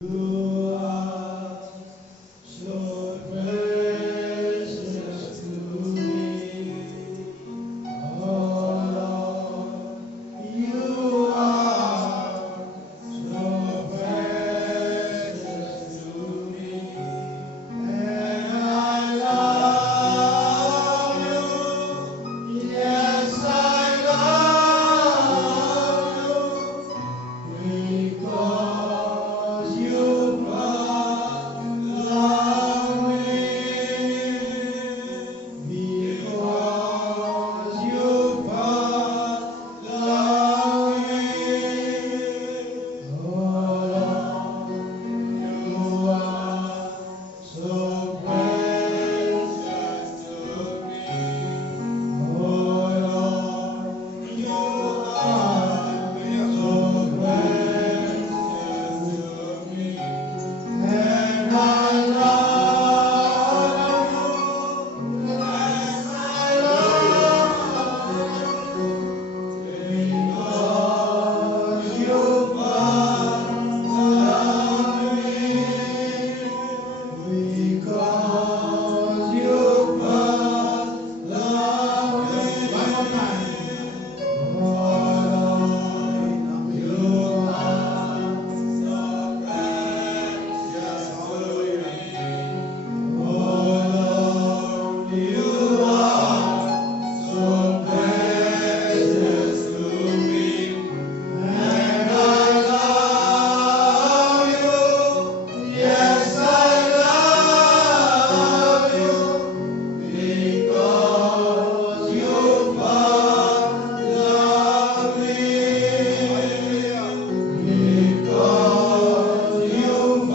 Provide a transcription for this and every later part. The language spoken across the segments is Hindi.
You are so precious to me, oh Lord. You are so precious to me, and I love you. Yes, I love you because you love me, because you love me. Oh Lord, you are so precious to me. Oh Lord, you are so precious to me, and I love you, and I love you, because you love me, because you love me. One more time. Oh Lord, you are so precious to me. Oh Lord, you are so precious to me, and I love you. Yes, I love you, because you love me, because you love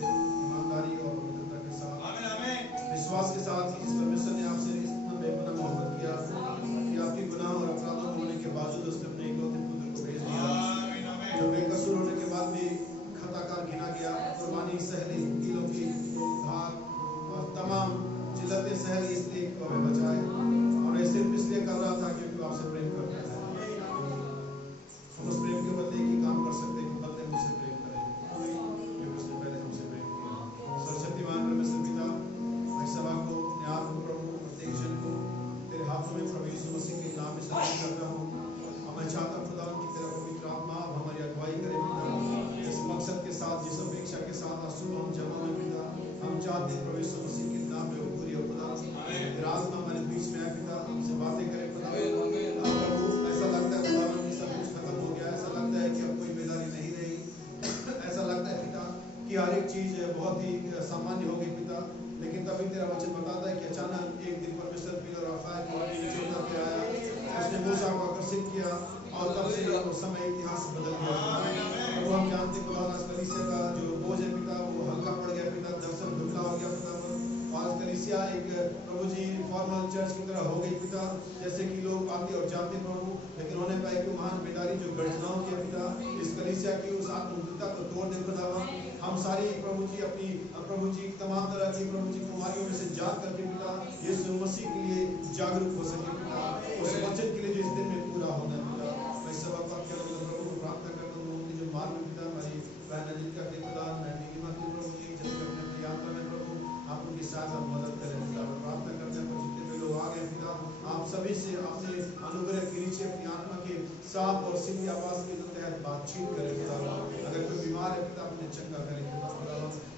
ईमानदारी और पवित्रता के साथ विश्वास के साथ कि जिस परमेश्वर ने आपसे इतना बेपनाह मोहब्बत किया कि आपके गुनाह और अपराधों में होने के बावजूद उसने अपने इकलौते पुत्र को भेज दिया, जो बेकसूर होने के बाद भी खताकार गिना गया, कुर्बानी सहली, कीलों की धार और तमाम जिल्लतें सहली, इसलिए कि हमें बचाए, और ये सिर्फ इसलिए कर रहा था क्योंकि वो आपसे प्रेम करता है। हम उस प्रेम के बदले एक ही काम कर सकते हैं कि बदले मुझसे प्रेम करें, क्योंकि उसने पहले हमसे प्रेम किया। सर्वशक्तिमान परमेश्वर पिता, मैं सभा को, न्याय को, प्रभु प्रत्येक जन को तेरे हाथों में प्रभु यीशु मसीह के नाम में समर्पित करता हूँ। और मैं चाहता हूँ खुदा कि तेरा पवित्र आत्मा अब हमारी अगुवाई करे पिता, इस मकसद के साथ, जिस अपेक्षा के साथ आंसू हम जमा में पिता, हम चाहते हैं प्रभु यीशु मसीह के नाम में वो पूरी हो खुदा। तेरा आत्मा हमारे बीच में है पिता, हमसे बातें करे खुदा। प्रभु ऐसा लगता है खुदा कि सब कुछ खत्म हो गया, ऐसा लगता है कि अब कोई बेदारी नहीं रही, ऐसा लगता है पिता कि हर एक चीज बहुत ही सामान्य हो गई पिता। लेकिन तभी तेरा वचन बताता है कि अचानक एक दिन परमेश्वर पिता राफाएल को नीचे उतर के आया, उसने मूसा को आकर्षित किया, और तब से उस समय इतिहास बदल गया। तो हम जानते हैं खुदा आज कलीसिया का जो बोझ है पिता वो हल्का पड़ गया पिता, दर्शन धुंधला हो गया पिता। आज कलीसिया एक प्रभु जी फॉर्मल चर्च की तरह हो गई पिता, जैसे कि लोग आते और जाते प्रभु, लेकिन उन्होंने पाया कि महान बेदारी जो गर्जनाओं की पिता इस कलीसिया की उस आत्मविद्ता को तोड़ दे खुदा। हम सारी प्रभु जी अपनी प्रभु जी तमाम तरह की प्रभु जी कुमारियों में से जाग करके पिता यीशु मसीह के लिए जागरूक हो सके पिता, उस वचन के लिए जो इस दिन में पूरा होना पिता। मैं सब आपका प्रभु को प्रार्थना करता हूँ कि जो मार्ग में पिता हमारी बहन अनिका के खुदा, मैं नीलिमा की प्रभु जी जब अपने अपनी यात्रा में प्रभु आप उनके साथ आप मदद करें पिता। प्रार्थना करते हैं पर जितने भी लोग आ गए पिता, आप सभी से अपने अनुग्रह के नीचे अपनी आत्मा के साफ और सीधी आवाज के तहत बातचीत करें पिता। अगर कोई बीमार है पिता अपने चंगा करें पिता।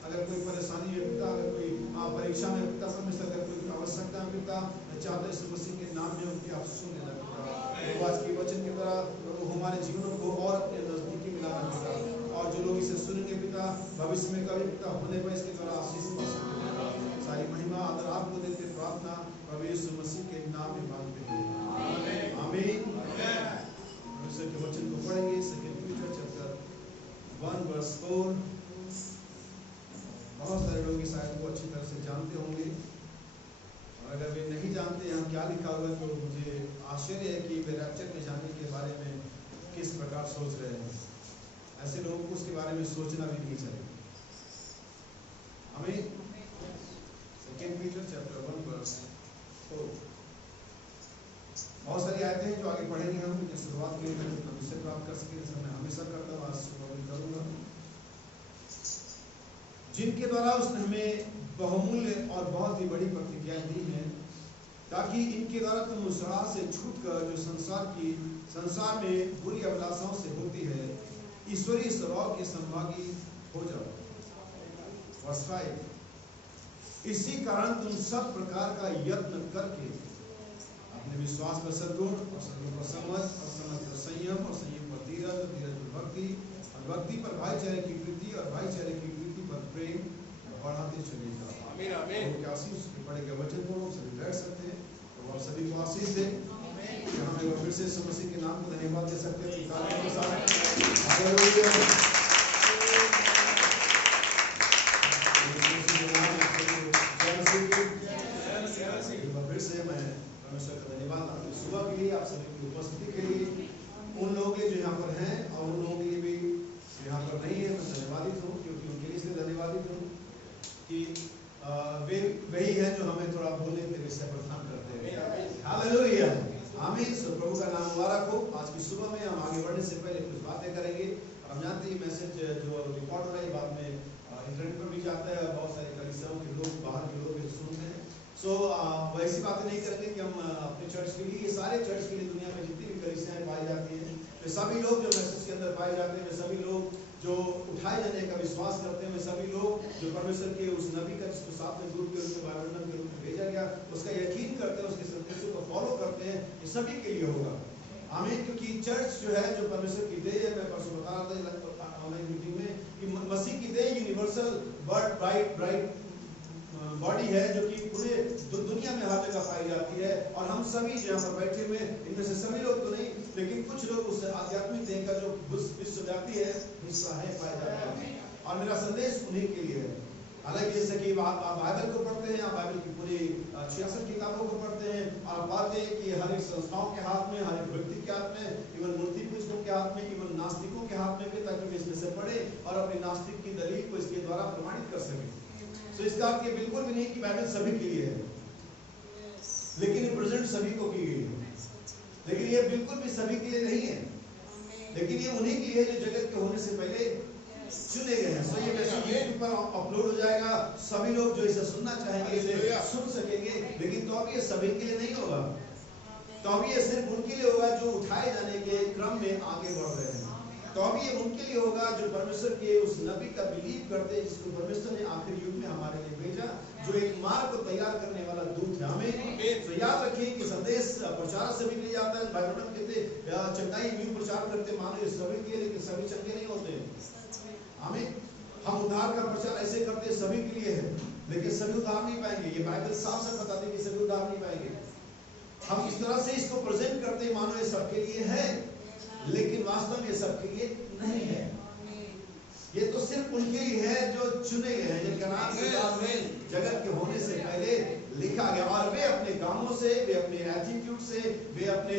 अगर कोई परेशानी है पिता, अगर कोई परीक्षा में पिता परमेश्वर, अगर कोई आवश्यकता है पिता, मैं चाहता हूं इस मसीह के नाम में उनकी आप सुन लेना पिता। आज के वचन की तरह प्रभु हमारे जीवनों को और अपने नजदीकी मिलाना पिता, और जो लोग इसे सुनेंगे पिता भविष्य में कभी पिता होने पर इसके द्वारा आशीष पा सके। सारी महिमा आदर आपको देते, प्रार्थना प्रभु यीशु मसीह के नाम में मांगते हैं, आमीन। परमेश्वर के वचन को पढ़ेंगे, 2 पीटर चैप्टर 1 वर्स 4। बहुत सारे लोग इस आयत को अच्छी तरह से जानते होंगे, और अगर वे नहीं जानते यहाँ क्या लिखा हुआ है तो मुझे आश्चर्य है कि वे रैप्चर में जाने के बारे में किस प्रकार सोच रहे हैं। ऐसे लोगों को उसके बारे में सोचना भी नहीं चाहिए। हमें Peter chapter 1 verse 4. बहुत सारी आयतें हैं जो आगे पढ़ेंगे हम, लेकिन शुरुआत के लिए मैं जितना मुझसे प्राप्त कर सके जैसा मैं हमेशा करता हूँ आज सुबह भी करूँगा। जिनके द्वारा उसने हमें बहुमूल्य और बहुत ही बड़ी प्रतिज्ञाएं दी हैं, ताकि इनके द्वारा तुम उस राह से छूटकर जो संसार में बुरी अभिलाषाओं से होती है, ईश्वरीय स्वभाव के संभागी हो जाओ। वर्स 5, इसी कारण तुम सब प्रकार का यत्न करके अपने विश्वास पर सद्गुण, और सद्गुण पर समझ, और समझ पर संयम, और संयम पर धीरज, और धीरज पर भक्ति, और भक्ति पर भाईचारे की वृद्धि, और भाईचारे की वृद्धि पर प्रेम बढ़ाते चले जाओ। आमीन आमीन। क्या आशीष पढ़े गए वचन को सभी बैठ सकते हैं और सभी को आशीष दे। हम एक फिर से यीशु मसीह के नाम को धन्यवाद दे सकते हैं। पिता के साथ हालेलुया। फिर से मैं परमेश्वर का धन्यवाद आपकी सुबह के लिए, आप सभी की उपस्थिति के लिए, उन लोगों के लिए जो यहाँ पर हैं और उन लोगों के लिए भी जो यहाँ पर नहीं है, मैं धन्यवादित हूँ, क्योंकि उनके लिए इसलिए धन्यवादित हूँ कि वे वही है जो हमें थोड़ा बोलने के विषय प्रदान करते हैं। हालेलुया आमीन। सो प्रभु का नाम मुबारक हो। आज की सुबह में हम आगे बढ़ने से पहले कुछ बातें करेंगे। हम जानते हैं मैसेज जो रिकॉर्ड हो रहा है बाद में इंटरनेट पर भी जाता है, बहुत सारे कलीसियाओं के लोग, बाहर के लोग सुनते हैं। सो वैसी बातें नहीं करेंगे कि हम अपने चर्च के लिए, सारे चर्च के लिए दुनिया में जितनी भी कलीसियाएं पाई जाती हैं, वे सभी लोग जो मैसेज के अंदर पाए जाते हैं, वे सभी लोग जो उठाए जाने का विश्वास करते हैं, वे सभी लोग जो परमेश्वर के उस नबी का जिसको साथ में दूत के रूप में वायुमंडल के रूप में भेजा गया, उसका यकीन करते हैं, उसके संदेशों को फॉलो करते हैं, ये सभी के लिए होगा। आमीन। क्योंकि चर्च जो है जो परमेश्वर की देह है, मैं परसों बता रहा था ऑनलाइन मीटिंग में कि मसीह की देह यूनिवर्सल वर्ड ब्राइट बॉडी है, जो कि पूरे दुनिया में हर जगह पाई जाती है। और हम सभी जो यहाँ पर बैठे हुए, इनमें से सभी लोग तो नहीं, लेकिन कुछ लोग उस आध्यात्मिक देह का जो विश्वव्यापी है हिस्सा है, पाया जाता है। और मेरा संदेश उन्हीं के लिए है। हालांकि जैसे कि आप बाइबल को पढ़ते हैं, आप बाइबल की पूरी 66 किताबों को पढ़ते हैं, और आप पाते हैं कि हर एक संस्थाओं के हाथ में, हर एक व्यक्ति के हाथ में, इवन मूर्ति पूजकों के हाथ में, इवन नास्तिकों के हाथ में भी, ताकि वे इसमें से पढ़े और अपनी नास्तिक की दलील को इसके द्वारा प्रमाणित कर सके। तो इसका अर्थ ये बिल्कुल भी नहीं कि बाइबल सभी के लिए है, लेकिन प्रेजेंट सभी को की गई है। लेकिन ये बिल्कुल भी सभी के लिए नहीं है, लेकिन ये उन्हीं के लिए जो जगत के होने से पहले चुने गए हैं। सो ये मैसेज यूट्यूब पर अपलोड हो जाएगा, सभी लोग जो इसे सुनना चाहेंगे इसे सुन सकेंगे, लेकिन तो अब ये सभी के लिए नहीं होगा। तो अब ये सिर्फ उनके लिए होगा जो उठाए जाने के क्रम में आगे बढ़ रहे हैं। तो अब ये उनके लिए होगा जो परमेश्वर के उस नबी का बिलीव करते हैं, जिसको परमेश्वर ने आखिरी युग में हमारे लिए भेजा, जो एक मार्ग को तैयार करने वाला दूत है। हमें तो याद रखिए कि संदेश प्रचार से भी नहीं जाता है। बाइबल में कहते चंगाई न्यू प्रचार करते, मानो ये सभी के, लेकिन सभी चंगे नहीं होते। हमें हम उद्धार का प्रचार ऐसे करते सभी के लिए है, लेकिन सभी उद्धार नहीं पाएंगे। ये बाइबल साफ साफ बताती है कि सभी उद्धार नहीं पाएंगे। हम इस तरह से इसको प्रेजेंट करते मानो ये सबके लिए है, लेकिन वास्तव में ये सबके लिए नहीं है। ये तो सिर्फ उनके लिए है जो चुने गए हैं, जिनका नाम किताब में जगत के होने से पहले लिखा गया। और वे अपने कामों से, वे अपने एटीट्यूड से, वे अपने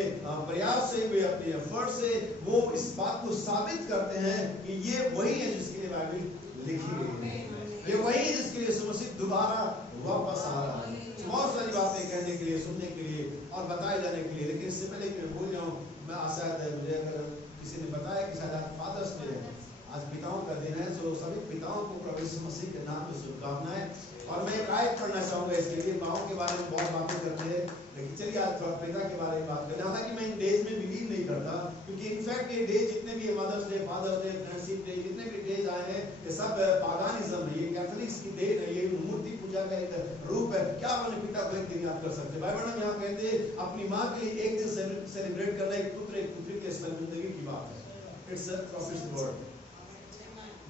प्रयास से, वे अपने एफर्ट से वो इस बात को साबित करते हैं कि ये वही है जिसके लिए बाइबल लिखी गई है, ये वही है जिसके लिए मसीह दोबारा वापस आ रहा है। बहुत सारी बातें कहने के लिए, सुनने के लिए और बताए जाने के लिए, लेकिन इससे पहले कि मैं भूल जाऊं, मैं आशा है मुझे अगर किसी ने बताया कि शायद आज फादर्स डे है, आज पिताओं का दिन है, तो सभी पिताओं को प्रभु यीशु मसीह के नाम में शुभकामनाएं। और मैं एक आयत पढ़ना चाहूंगा इसके लिए। माओ के बारे में बहुत बातें करते हैं, लेकिन चलिए आज थोड़ा पिता के बारे में बात करें। हालांकि मैं इन डेज में बिलीव नहीं करता, क्योंकि इनफैक्ट ये डे जितने भी mother's day, father's day, friendship day, जितने भी डेज आए हैं, ये सब पागानिज्म है, ये कैथोलिक्स की डे है, ये मूर्ति पूजा का एक रूप है। क्या अपने पिता को एक दिन याद कर सकते? बाइबल में यहाँ कहते हैं अपनी माँ के लिए एक दिन सेलिब्रेट करना एक पुत्र एक पुत्री के जिंदगी की बात है। It's a profits word.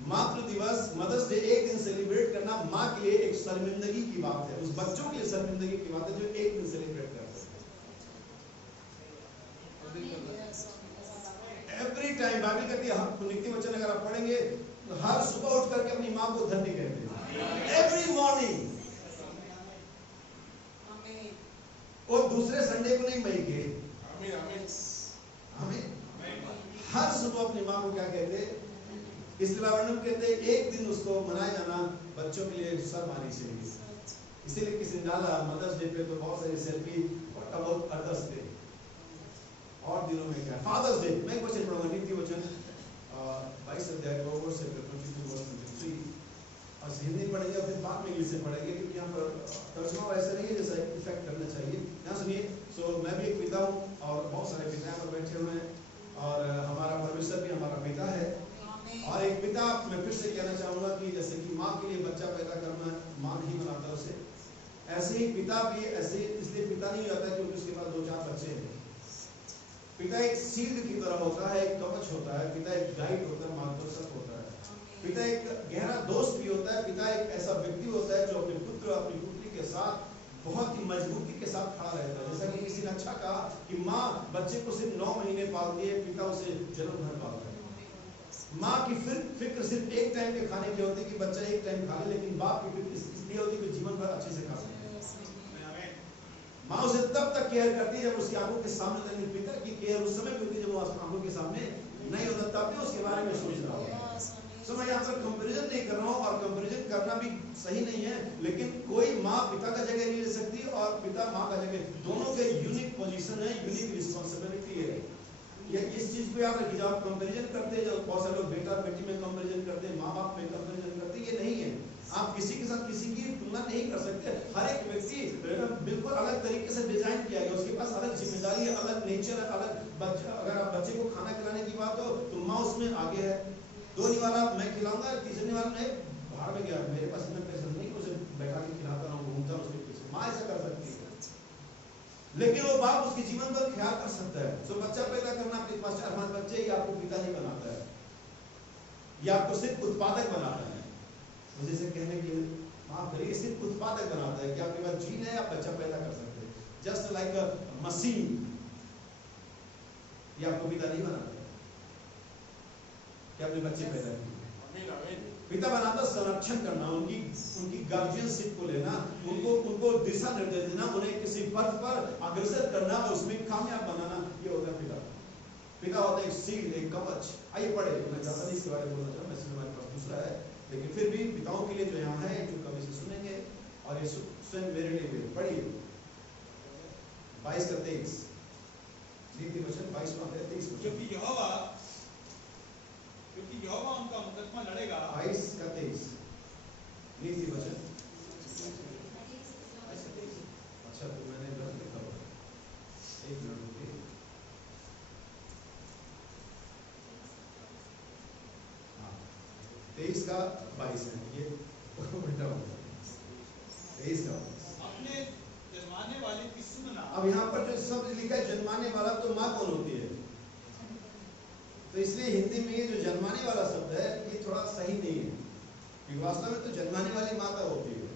मातृ दिवस, मदर्स डे एक दिन सेलिब्रेट करना माँ के लिए एक शर्मिंदगी की बात है, उस बच्चों के लिए शर्मिंदगी की बात है जो एक दिन सेलिब्रेट करते हैं। एवरी टाइम बाइबल कहती है, हम नीति वचन अगर आप पढ़ेंगे तो हर सुबह उठ करके अपनी माँ को धन्य कहते हैं। Every morning. और दूसरे संडे को नहीं मई के, हमें हर सुबह अपनी माँ को क्या कहते हैं? इसलिए वर्णन कहते हैं एक दिन उसको मनाया जाना बच्चों के लिए शर्मानी चाहिए। इसीलिए किसी ने डाला मदर्स डे पे तो बहुत सारी सेल्फी और अबाउट अदर्स डे और दिनों में क्या फादर्स डे। मैं एक वचन पढ़ूंगा नीति वचन 22 अध्याय 2 से 22 वर्ष 23 और हिंदी पढ़ेंगे फिर बाद में इंग्लिश से पढ़ेंगे क्योंकि यहाँ पर तर्जुमा ऐसा नहीं है जैसा इफेक्ट करना चाहिए। यहाँ सुनिए। सो मैं भी एक पिता हूँ और बहुत सारे पिता यहाँ पर बैठे हुए हैं और हमारा परमेश्वर भी हमारा पिता है। और एक पिता मैं फिर से कहना चाहूंगा कि जैसे कि माँ के लिए बच्चा पैदा करना माँ नहीं बनाता उसे, ऐसे ही पिता भी ऐसे इसलिए पिता नहीं होता क्योंकि उसके पास 2-4 बच्चे हैं। पिता एक शील्ड की तरह होता है, एक कवच होता है, पिता एक गाइड होता है, मार्गदर्शक होता है, पिता एक गहरा दोस्त भी होता है, पिता एक ऐसा व्यक्ति होता है जो अपने पुत्र अपनी पुत्री के साथ बहुत ही मजबूती के साथ खड़ा रहता है। जैसा कि किसी ने अच्छा कहा कि माँ बच्चे को सिर्फ 9 महीने पालती है, पिता उसे जन्म भर पालता है। माँ की फिक्र सिर्फ एक टाइम के खाने की होती है कि बच्चा एक टाइम खा ले, लेकिन बाप की फिक्र इसलिए होती है कि जीवन भर अच्छे से खा सके। माँ उसे तब तक केयर करती है जब उसकी आंखों के सामने नहीं, पिता की केयर उस समय भी होती है जब वो आंखों के सामने नहीं होता, तब भी उसके बारे में सोच रहा होगा। तो मैं यहाँ पर कंपैरिजन नहीं कर रहा हूँ और कंपैरिजन करना भी सही नहीं है, लेकिन कोई माँ पिता का जगह नहीं ले सकती और पिता माँ का जगह, दोनों के यूनिक पोजीशन है, यूनिक रिस्पॉन्सिबिलिटी है। ये इस चीज को याद रखिए। जब आप कंपैरिजन करते हैं, जो बहुत सारे लोग बेटा बेटी में कंपैरिजन करते हैं, माँ बाप में कंपैरिजन करते हैं, ये नहीं है। आप किसी के साथ किसी की तुलना नहीं कर सकते। हर एक व्यक्ति बिल्कुल अलग तरीके से डिजाइन किया गया, उसके पास अलग जिम्मेदारी है, अलग नेचर है, अलग बच्चा। अगर आप बच्चे को खाना खिलाने की बात हो तो माँ उसमें आगे है। 2 वाला मैं खिलाऊंगा, 3 वाला मैं बाहर में गया, मेरे पास इतना पैसा नहीं कि उसे बैठा के खिलाता रहूं, घूमता उसके पीछे। माँ ऐसा कर सकती है, लेकिन वो बाप उसके जीवन पर ख्याल कर सकता है। तो बच्चा पैदा करना आपके पास 4-5 बच्चे, ये आपको पिता नहीं बनाता है, ये आपको सिर्फ उत्पादक बनाता है। मुझे से कहने के लिए माफ करिए, सिर्फ उत्पादक बनाता है कि आपके पास जीन है, आप बच्चा पैदा कर सकते हैं, जस्ट लाइक अ मशीन। ये आपको पिता नहीं बनाता कि आपने बच्चे पैदा किए। पिता बनाता संरक्षण करना, उनकी गार्जियनशिप को लेना, उनको दिशा निर्देश देना, उन्हें किसी पथ पर अग्रसर करना और उसमें कामयाब बनाना, ये होता है पिता। पिता होता है एक शील्ड, एक कवच। आइए पढ़े, मैं ज्यादा नहीं इसके बारे में बोलना चाहूँ, मैसेज हमारे पास दूसरा है, लेकिन फिर भी पिताओं के लिए जो यहाँ है, जो कभी से सुनेंगे और ये स्वयं मेरे लिए भी। पढ़िए 22 का 23 नीति वचन 22 क्योंकि यहोवा उनका मुकदमा लड़ेगा। 22 का 23 नीति वचन। अच्छा तो मैंने गलत लिखा हुआ, एक मिनट रुकिए। हाँ 23 का 22 है, ये उल्टा हो गया। 23 का अपने जन्माने वाले की सुनना। अब यहाँ पर जो शब्द लिखा है जन्माने वाला, तो माँ कौन होती है? तो इसलिए हिंदी में ये जो जन्माने वाला शब्द है ये थोड़ा सही नहीं है, क्योंकि वास्तव में तो जन्माने वाली माता होती है।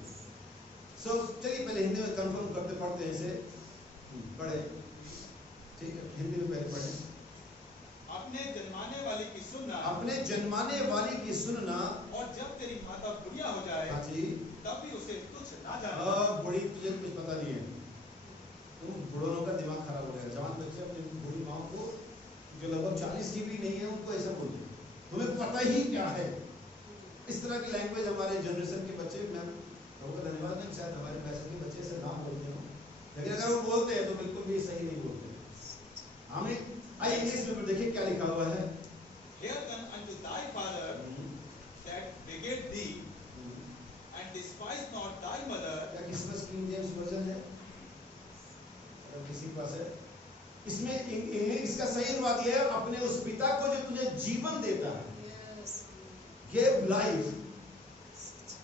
सो चलिए पहले हिंदी में कंफर्म करते पढ़ते हैं इसे, पढ़े, ठीक है, हिंदी में पहले पढ़े। अपने जन्माने वाली की सुनना, अपने जन्माने वाली की सुनना, और जब तेरी माता बुढ़िया हो जाए जी तब भी उसे तुच्छ ना जाना। बुढ़ी तुझे कुछ पता नहीं है, तुम बूढ़ों का दिमाग खराब हो गया। जवान बच्चे अपनी बूढ़ी माँ को जो लगभग 40 की भी नहीं है उनको ऐसा बोलते, तुम्हें पता ही क्या है। इस तरह की लैंग्वेज हमारे जनरेशन के बच्चे, मैं बहुत धन्यवाद है, शायद हमारे पैसे के बच्चे ऐसे नाम बोलते हो, लेकिन अगर वो बोलते हैं तो बिल्कुल भी सही नहीं बोलते। हमें आइए इंग्लिश में देखिए क्या लिखा हुआ है। Hearken unto thy father that begat thee, and despise not thy mother। क्या क्रिसमस किंग जेम्स वर्जन है? अगर किसी के पास है, इसमें इंग्लिश का सही अनुवाद यह है, अपने उस पिता को जो तुझे जीवन देता है, गिव लाइफ।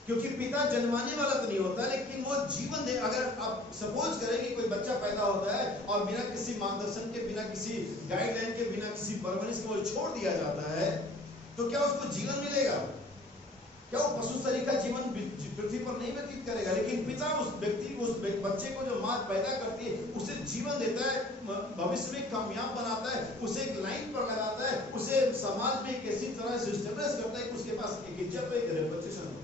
क्योंकि पिता जन्माने वाला तो नहीं होता, लेकिन वो जीवन दे। अगर आप सपोज करें कि कोई बच्चा पैदा होता है और बिना किसी मार्गदर्शन के, बिना किसी गाइडलाइन के, बिना किसी परवरिश के वो छोड़ दिया जाता है, तो क्या उसको जीवन मिलेगा? क्या वो पशु शरीर का जीवन पृथ्वी पर नहीं व्यतीत करेगा? लेकिन पिता उस व्यक्ति को, उस बच्चे को जो माँ पैदा करती है, उसे जीवन देता है, भविष्य में कामयाब बनाता है, उसे एक लाइन पर लगाता है, उसे समाज में एक ऐसी तरह से एस्टेब्लिश करता है कि उसके पास एक इज्जत, एक रेपुटेशन हो।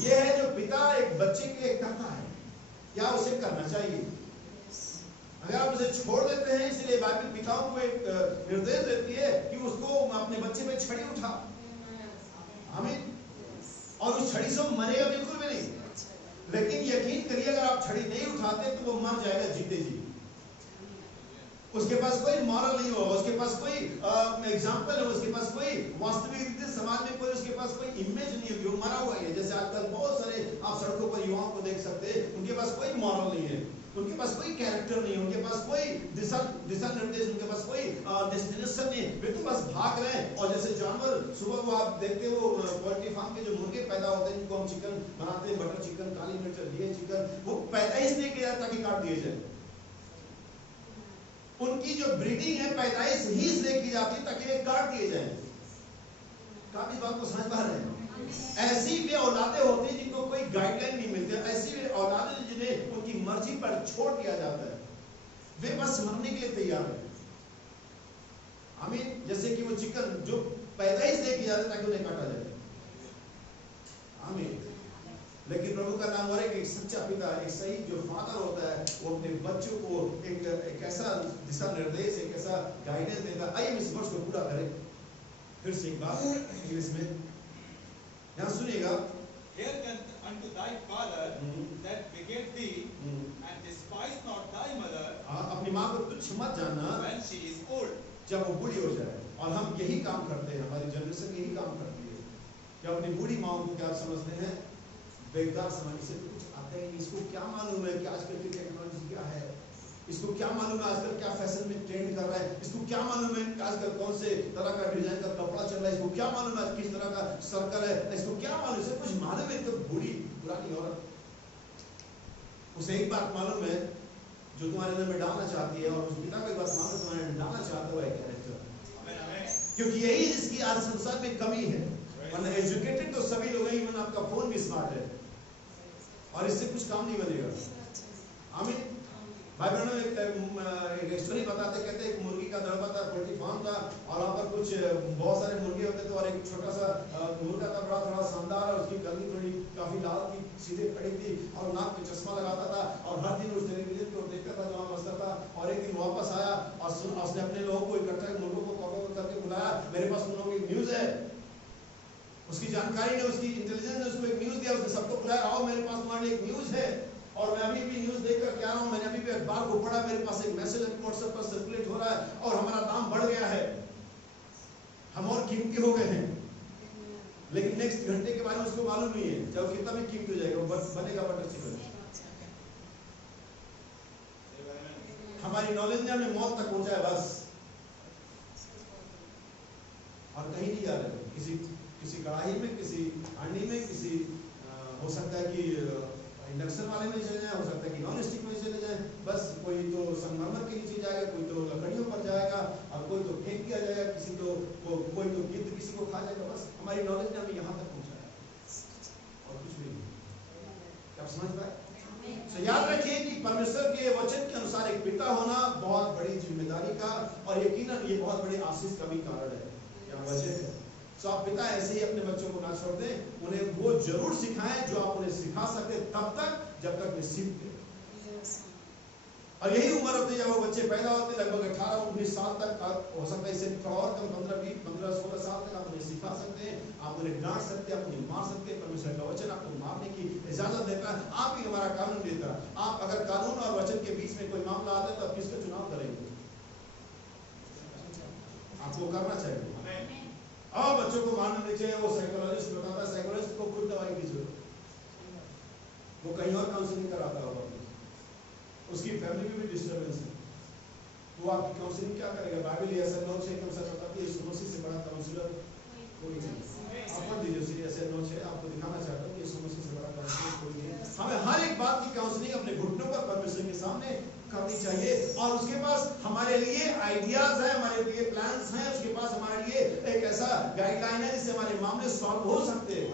यह है जो पिता एक बच्चे के लिए करता है, क्या उसे करना चाहिए। अगर आप उसे छोड़ देते हैं, इसलिए बाइबल पिताओं को एक निर्देश देती है कि उसको अपने बच्चे में छड़ी उठा, हमें, और उस छड़ी से मरेगा बिल्कुल भी नहीं। लेकिन यकीन आप छड़ी नहीं उठाते तो वो मर जाएगा जीते जी। उसके पास कोई मॉरल नहीं होगा, उसके पास कोई एग्जाम्पल है, उसके पास कोई वास्तविक रीति समाज में कोई उसके पास कोई इमेज नहीं है, वो मरा हुआ है। जैसे आजकल बहुत सारे आप सड़कों पर युवाओं को देख सकते हैं, उनके पास कोई मॉरल नहीं है, उनके पास कोई कैरेक्टर नहीं है, उनके पास कोई दिशा निर्देश, उनके पास कोई डेस्टिनेशन नहीं है, वे तो बस भाग रहे हैं। और जैसे जानवर सुबह वो आप देखते हो पोल्ट्री फार्म के जो मुर्गे पैदा होते हैं, जिनको हम चिकन बनाते हैं, बटर चिकन, काली मिर्च दिए चिकन, वो पैदा इसलिए किया जाता ताकि काट दिए जाए। उनकी जो ब्रीडिंग है पैदाइश ही इसलिए की जाती है ताकि वे काट दिए जाएं। काफी बात को समझ पा रहे हैं? ऐसी वे औलादे होती हैं जिनको कोई गाइडलाइन नहीं मिलती, ऐसी वे औलादे जिन्हें उनकी मर्जी पर छोड़ दिया जाता है, वे बस मरने के लिए तैयार है। आमीन। जैसे कि वो चिकन जो पैदाइश इसलिए की जाती है ताकि उन्हें काटा जाए। आमीन। लेकिन प्रभु का नाम हो रहा है कि एक सच्चा पिता, एक सही जो फादर होता है, वो अपने बच्चों को एक ऐसा दिशा निर्देश, एक ऐसा गाइडेंस देता है। आइए हम इस वर्ष को पूरा करें। फिर से एक बात इंग्लिश में यहाँ सुनिएगा। Hearken unto thy father that begat thee, and despise not thy mother अपनी माँ को तुच्छ मत जानना when she is old। जब वो बूढ़ी हो जाए। और हम यही काम करते हैं, हमारी जनरेशन यही काम करती है कि अपनी बूढ़ी माँ को क्या समझते हैं, बेकार समझ से कुछ आता ही नहीं। इसको क्या मालूम है कि आजकल की टेक्नोलॉजी क्या है, इसको क्या मालूम है आजकल क्या फैशन में ट्रेंड कर रहा है, इसको क्या मालूम है आजकल कौन से तरह का डिजाइन का कपड़ा चल रहा है, इसको क्या मालूम है किस तरह का सर्कल है, इसको क्या मालूम है, कुछ मालूम है। तो बूढ़ी पुरानी औरत, उसे एक बात मालूम है जो तुम्हारे अंदर में डालना चाहती है, और उस पिता को एक बात मालूम है तुम्हारे अंदर डालना चाहता है कैरेक्टर। क्योंकि यही जिसकी आज संसार में कमी है। वरना एजुकेटेड तो सभी लोग हैं, इवन आपका फोन भी स्मार्ट है, और इससे कुछ काम नहीं बनेगा। आमीन। भाई बहनों, एक स्टोरी बताते, कहते एक मुर्गी का दड़बा था, पोल्ट्री फार्म था, और वहाँ पर कुछ बहुत सारे मुर्गे होते थे, और एक छोटा सा मुर्गा था, बड़ा थोड़ा शानदार, और उसकी गर्दन थोड़ी काफी लाल थी, सीधे खड़ी थी, और नाक पे चश्मा लगाता था, और हर दिन उस टेलीविजन को देखता था जहाँ बसता था। और एक दिन वापस आया और उसने अपने लोगों को इकट्ठा, मुर्गों को कॉल करके बुलाया, मेरे पास उन लोगों की न्यूज है। उसकी जानकारी ने, उसकी इंटेलिजेंस ने उसको एक न्यूज दिया, उसने सबको बुलाया, आओ मेरे पास तुम्हारे लिए एक न्यूज है। और मैं अभी भी न्यूज देखकर क्या रहा हूँ, मैंने अभी भी अखबार को पढ़ा, मेरे पास एक मैसेज व्हाट्सएप पर सर्कुलेट हो रहा है, और हमारा दाम बढ़ गया है, हम और कीमती हो गए हैं। लेकिन नेक्स्ट घंटे के बारे में उसको मालूम नहीं है, चाहे कितना भी कीमती हो जाएगा, वो बनेगा बटर चिकन। हमारी नॉलेज ने हमें मौत तक पहुंचाया बस, और कहीं नहीं जा रहे। किसी कढ़ाई में, किसी हांडी में, किसी हो सकता है कि इंडक्शन वाले में चले जाए, हो सकता है कि नॉन स्टिक में चले जाए, बस कोई तो संगमरमर के नीचे जाएगा, कोई तो लकड़ियों पर जाएगा, और कोई तो फेंक दिया जाएगा, कोई तो गिद्ध किसी को खा जाएगा। बस हमारी नॉलेज ने हमें यहाँ तक पहुँचाया, और कुछ भी नहीं। क्या समझ पाए? तो याद रखिए कि परमेश्वर के वचन के अनुसार एक पिता होना बहुत बड़ी जिम्मेदारी का, और यकीनन ये बहुत बड़ी आशीष का भी कारण है, क्या वजह है। तो आप पिता ऐसे ही अपने बच्चों को ना छोड़ दें, उन्हें वो जरूर सिखाएं जो आप उन्हें सिखा सकते, तब तक जब तक वे सीखते। और यही उम्र होती है जब वो बच्चे पैदा होते, लगभग 18-19 साल तक, हो सकता है इससे थोड़ा और कम, 15-16 साल तक आप उन्हें सिखा सकते हैं, आप उन्हें डांट सकते हैं, आप उन्हें मार सकते हैं। परमेश्वर का वचन आपको मारने की इजाजत देता है, आप ही हमारा कानून देता है। आप अगर कानून और वचन के बीच में कोई मामला आता है तो आप किसका चुनाव करेंगे? आपको करना चाहिए। अब बच्चों को मारना नहीं चाहिए, वो साइकोलॉजिस्ट बताता है, साइकोलॉजिस्ट को खुद दवाई की जरूरत, वो कहीं और काउंसलिंग कराता होगा, उसकी फैमिली में भी डिस्टर्बेंस है, तो आपकी काउंसलिंग क्या करेगा? बाइबल ऐसा नोट है कि बताती है यीशु मसीह से बड़ा काउंसलर कोई नहीं। आप पढ़ लीजिए, ऐसे नोट है, आपको दिखाना चाहता हूँ कि यीशु मसीह से बड़ा काउंसलर कोई नहीं। हमें हर एक बात की काउंसलिंग अपने घुटनों पर परमेश्वर के सामने करनी चाहिए, और उसके पास हमारे लिए आइडियाज है, हमारे लिए प्लान्स हैं, उसके पास हमारे लिए एक ऐसा गाइडलाइन है जिससे हमारे मामले सॉल्व हो सकते हैं।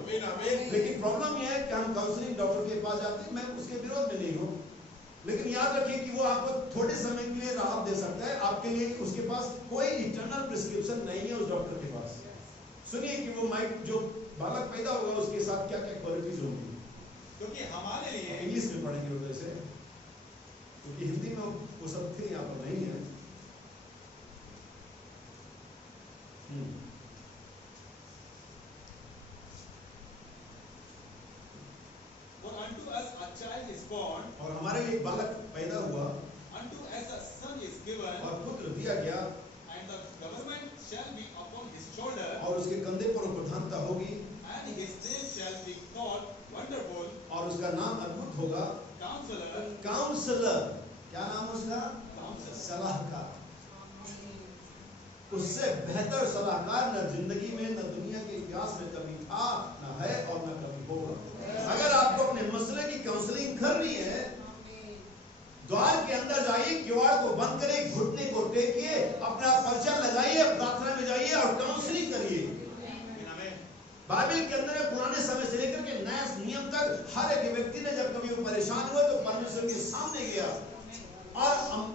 लेकिन प्रॉब्लम यह है कि हम काउंसलिंग डॉक्टर के पास जाते हैं, मैं उसके विरोध में नहीं हूँ, लेकिन याद रखिए कि वो आपको थोड़े समय के लिए राहत दे सकता है, आपके लिए उसके पास कोई इंटरनल प्रिस्क्रिप्शन नहीं है उस डॉक्टर के पास। सुनिए कि वो माइक जो बालक पैदा होगा उसके साथ क्या क्या क्वालिटीज होंगी, क्योंकि हमारे लिए इंग्लिश में पढ़ेंगे उधर से, क्योंकि हिंदी में वो सब फिर यहाँ पर नहीं है। For unto unto us a child is born, और हमारे लिए एक बालक पैदा हुआ, unto us a son is given, और पुत्र दिया गया, and the government shall be upon his shoulder, और उसके कंधे पर प्रधानता होगी, and his name shall be called Wonderful, और उसका नाम अद्भुत होगा, Counselor, काउंसलर, क्या नाम उसका? Counselor. सलाहकार। उससे बेहतर सलाहकार न जिंदगी में न दुनिया के इतिहास में कभी था, न है और न कभी होगा। अगर आपको अपने मसले की काउंसलिंग करनी है, द्वार के अंदर जाइए, किवाड़ को बंद करिए, घुटने को टेकिए, अपना पर्चा लगाइए, प्रार्थना में जाइए और काउंसलिंग करिए। बाइबल के अंदर पुराने समय से लेकर के नए नियम तक हर एक व्यक्ति ने जब कभी वो परेशान हुआ तो परमेश्वर के सामने गया। और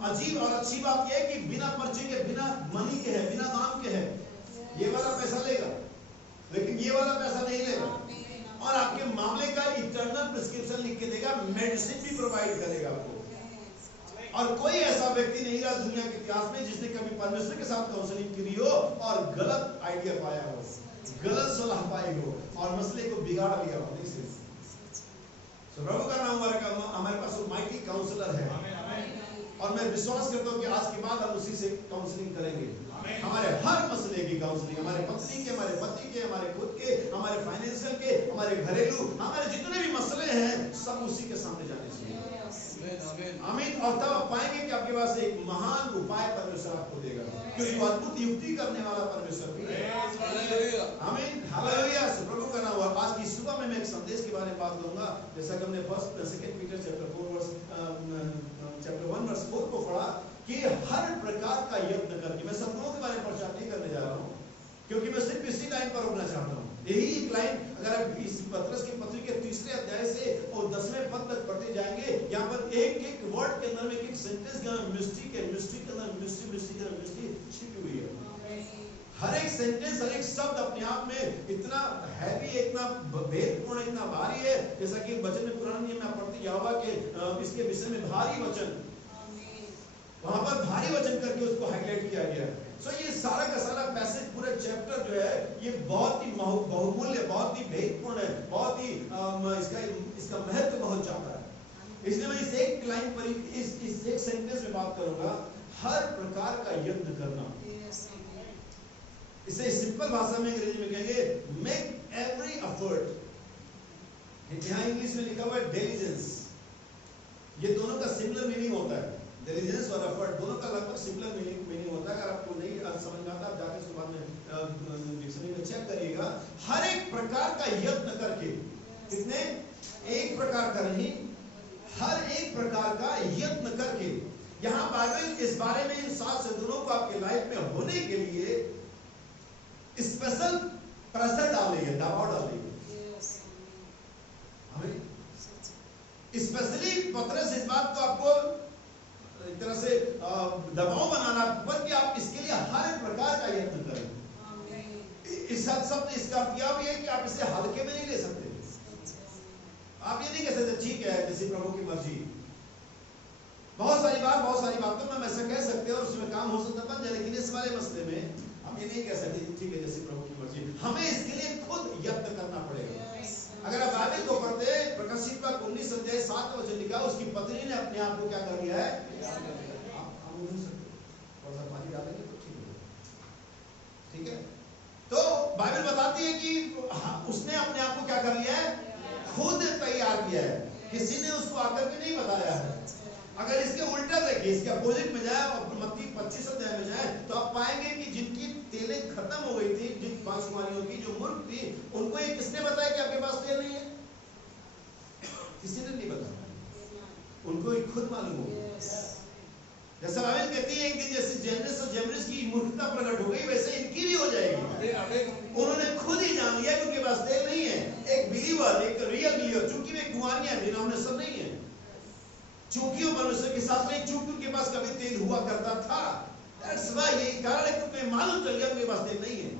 अजीब और अच्छी बात यह है कि बिना पर्चे के, बिना मनी के है, बिना दाम के है, ये वाला पैसा लेगा, लेकिन ये वाला पैसा नहीं लेगा, और आपके मामले का इटर्नल प्रिस्क्रिप्शन लिख के देगा, मेडिसिन भी प्रोवाइड करेगा आपको। और कोई ऐसा व्यक्ति नहीं रहा दुनिया के इतिहास में जिसने कभी परमेश्वर के साथ काउंसलिंग करी हो और गलत आइडिया पाया हो, गलत सलाह पाई हो और मसले को बिगाड़ लिया हो। नहीं सिर्फ प्रभु का नाम हमारे पास माइटी काउंसलर है, और मैं विश्वास करता हूँ कि आज के बाद हम उसी से काउंसलिंग करेंगे। हमारे हर मसले की काउंसलिंग, हमारे पत्नी के, हमारे पति के, हमारे खुद के, हमारे फाइनेंशियल के, हमारे घरेलू, हमारे जितने भी मसले हैं सब उसी के सामने जाने चाहिए। आमीन। और तब आप पाएंगे कि आपके पास एक महान उपाय परमेश्वर आपको देगा, क्योंकि वो अद्भुत युक्ति करने वाला परमेश्वर है। आमीन, हालेलुया। प्रभु का नाम। आज की सुबह में मैं एक संदेश के बारे में बात करूंगा, जैसा कि हमने सेकंड पीटर चैप्टर 1 वर्स 4 को पढ़ा कि हर प्रकार का यत्न करके, मैं सब लोगों के बारे में प्रचार नहीं करने जा रहा हूँ, क्योंकि मैं सिर्फ इसी लाइन पर रुकना चाहता हूँ। यही एक लाइन अगर आप इस पत्रस की पत्री के 3 अध्याय से और 10वें पद तक पढ़ते जाएंगे, यहाँ पर एक एक वर्ड के अंदर में, एक सेंटेंस के अंदर मिस्ट्री के अंदर मिस्ट्री छिपी हुई है। हर एक सेंटेंस, हर एक शब्द अपने आप में इतना हैवी, इतना भेदपूर्ण, इतना भारी है, जैसा कि वचन में पुराने नियम में पढ़ते यहोवा के इसके विषय में भारी वचन, वहां पर भारी वचन करके उसको हाईलाइट किया गया है। सो ये सारा का सारा पैसेज, पूरा चैप्टर जो है ये बहुत ही बहुमूल्य, बहुत ही भेदपूर्ण है, बहुत ही इसका महत्व बहुत ज्यादा है। इसलिए मैं इस एक लाइन पर, इस एक सेंटेंस में बात करूंगा, हर प्रकार का यत्न करना। इसे सिंपल भाषा में अंग्रेजी में कहेंगे मेक एवरी एफर्ट। यहाँ इंग्लिश में लिखा हुआ है डिलिजेंस। ये दोनों का सिमिलर मीनिंग होता है, डिलिजेंस और एफर्ट दोनों का लगभग सिमिलर मीनिंग होता है। अगर आपको नहीं समझ में आता, आप जाके सुबह में डिक्शनरी में चेक करिएगा। हर एक प्रकार का यत्न करके, कितने? एक प्रकार का नहीं, हर एक प्रकार का यत्न करके। यहाँ बाइबल इस बारे में इन 7 सदगुणों को आपके लाइफ में होने के लिए स्पेशल प्रेशर डाल रही है, दबाव डाल रही है। स्पेशली पत्रस इस बात को आपको एक तरह से दबाव बनाना, बल्कि आप इसके लिए हर एक प्रकार का यत्न करें। इस शब्द इसका अर्थ यह भी है कि आप इसे हल्के में नहीं ले सकते। आप ये नहीं कह सकते ठीक है जैसे प्रभु की मर्जी। बहुत सारी बातों में हम ऐसा कह सकते हैं और उसमें काम हो सकता बन जाए, लेकिन इस वाले मसले में हम ये नहीं कह सकते ठीक है जैसे प्रभु की मर्जी। हमें इसके लिए खुद यत्न करना पड़ेगा। अगर आप बाइबल को पढ़ते, प्रकाशित का 19 अध्याय 7 वचन लिखा, उसकी पत्नी ने अपने आप को क्या कर लिया है? आप नहीं सकते, थोड़ा सा पानी डालेंगे तो ठीक है। ठीक है, तो बाइबल बताती है कि उसने अपने आप को क्या कर लिया है? खुद तैयार किया है, किसी ने उसको आकर के नहीं बताया है। अगर इसके उल्टा देखिए, इसके अपोजिट में जाए और मत्ती 25 अध्याय में जाए, तो आप पाएंगे कि जिनकी तेलें खत्म हो गई थी, जिन 5 कुमारियों की जो मूर्ख थी, उनको ये किसने बताया कि आपके पास तेल नहीं है? किसी ने नहीं बताया, उनको ये खुद मालूम हो गया। जैसा बाइबल कहती है एक दिन जैसे जेनस और जैमरिस की मूर्खता प्रकट हो गई, वैसे इनकी भी हो जाएगी। उन्होंने खुद ही जान लिया कि उनके पास तेल नहीं है। एक बिलीवर, एक रियल बिलीवर, चूंकि वे कुमारियां हैं, डिनोमिनेशन नहीं है, चूंकि वो परमेश्वर के साथ नहीं, चूंकि उनके पास कभी तेल हुआ करता था, दैट्स व्हाई, यही कारण है कि उनको मालूम चल गया उनके पास तेल नहीं है।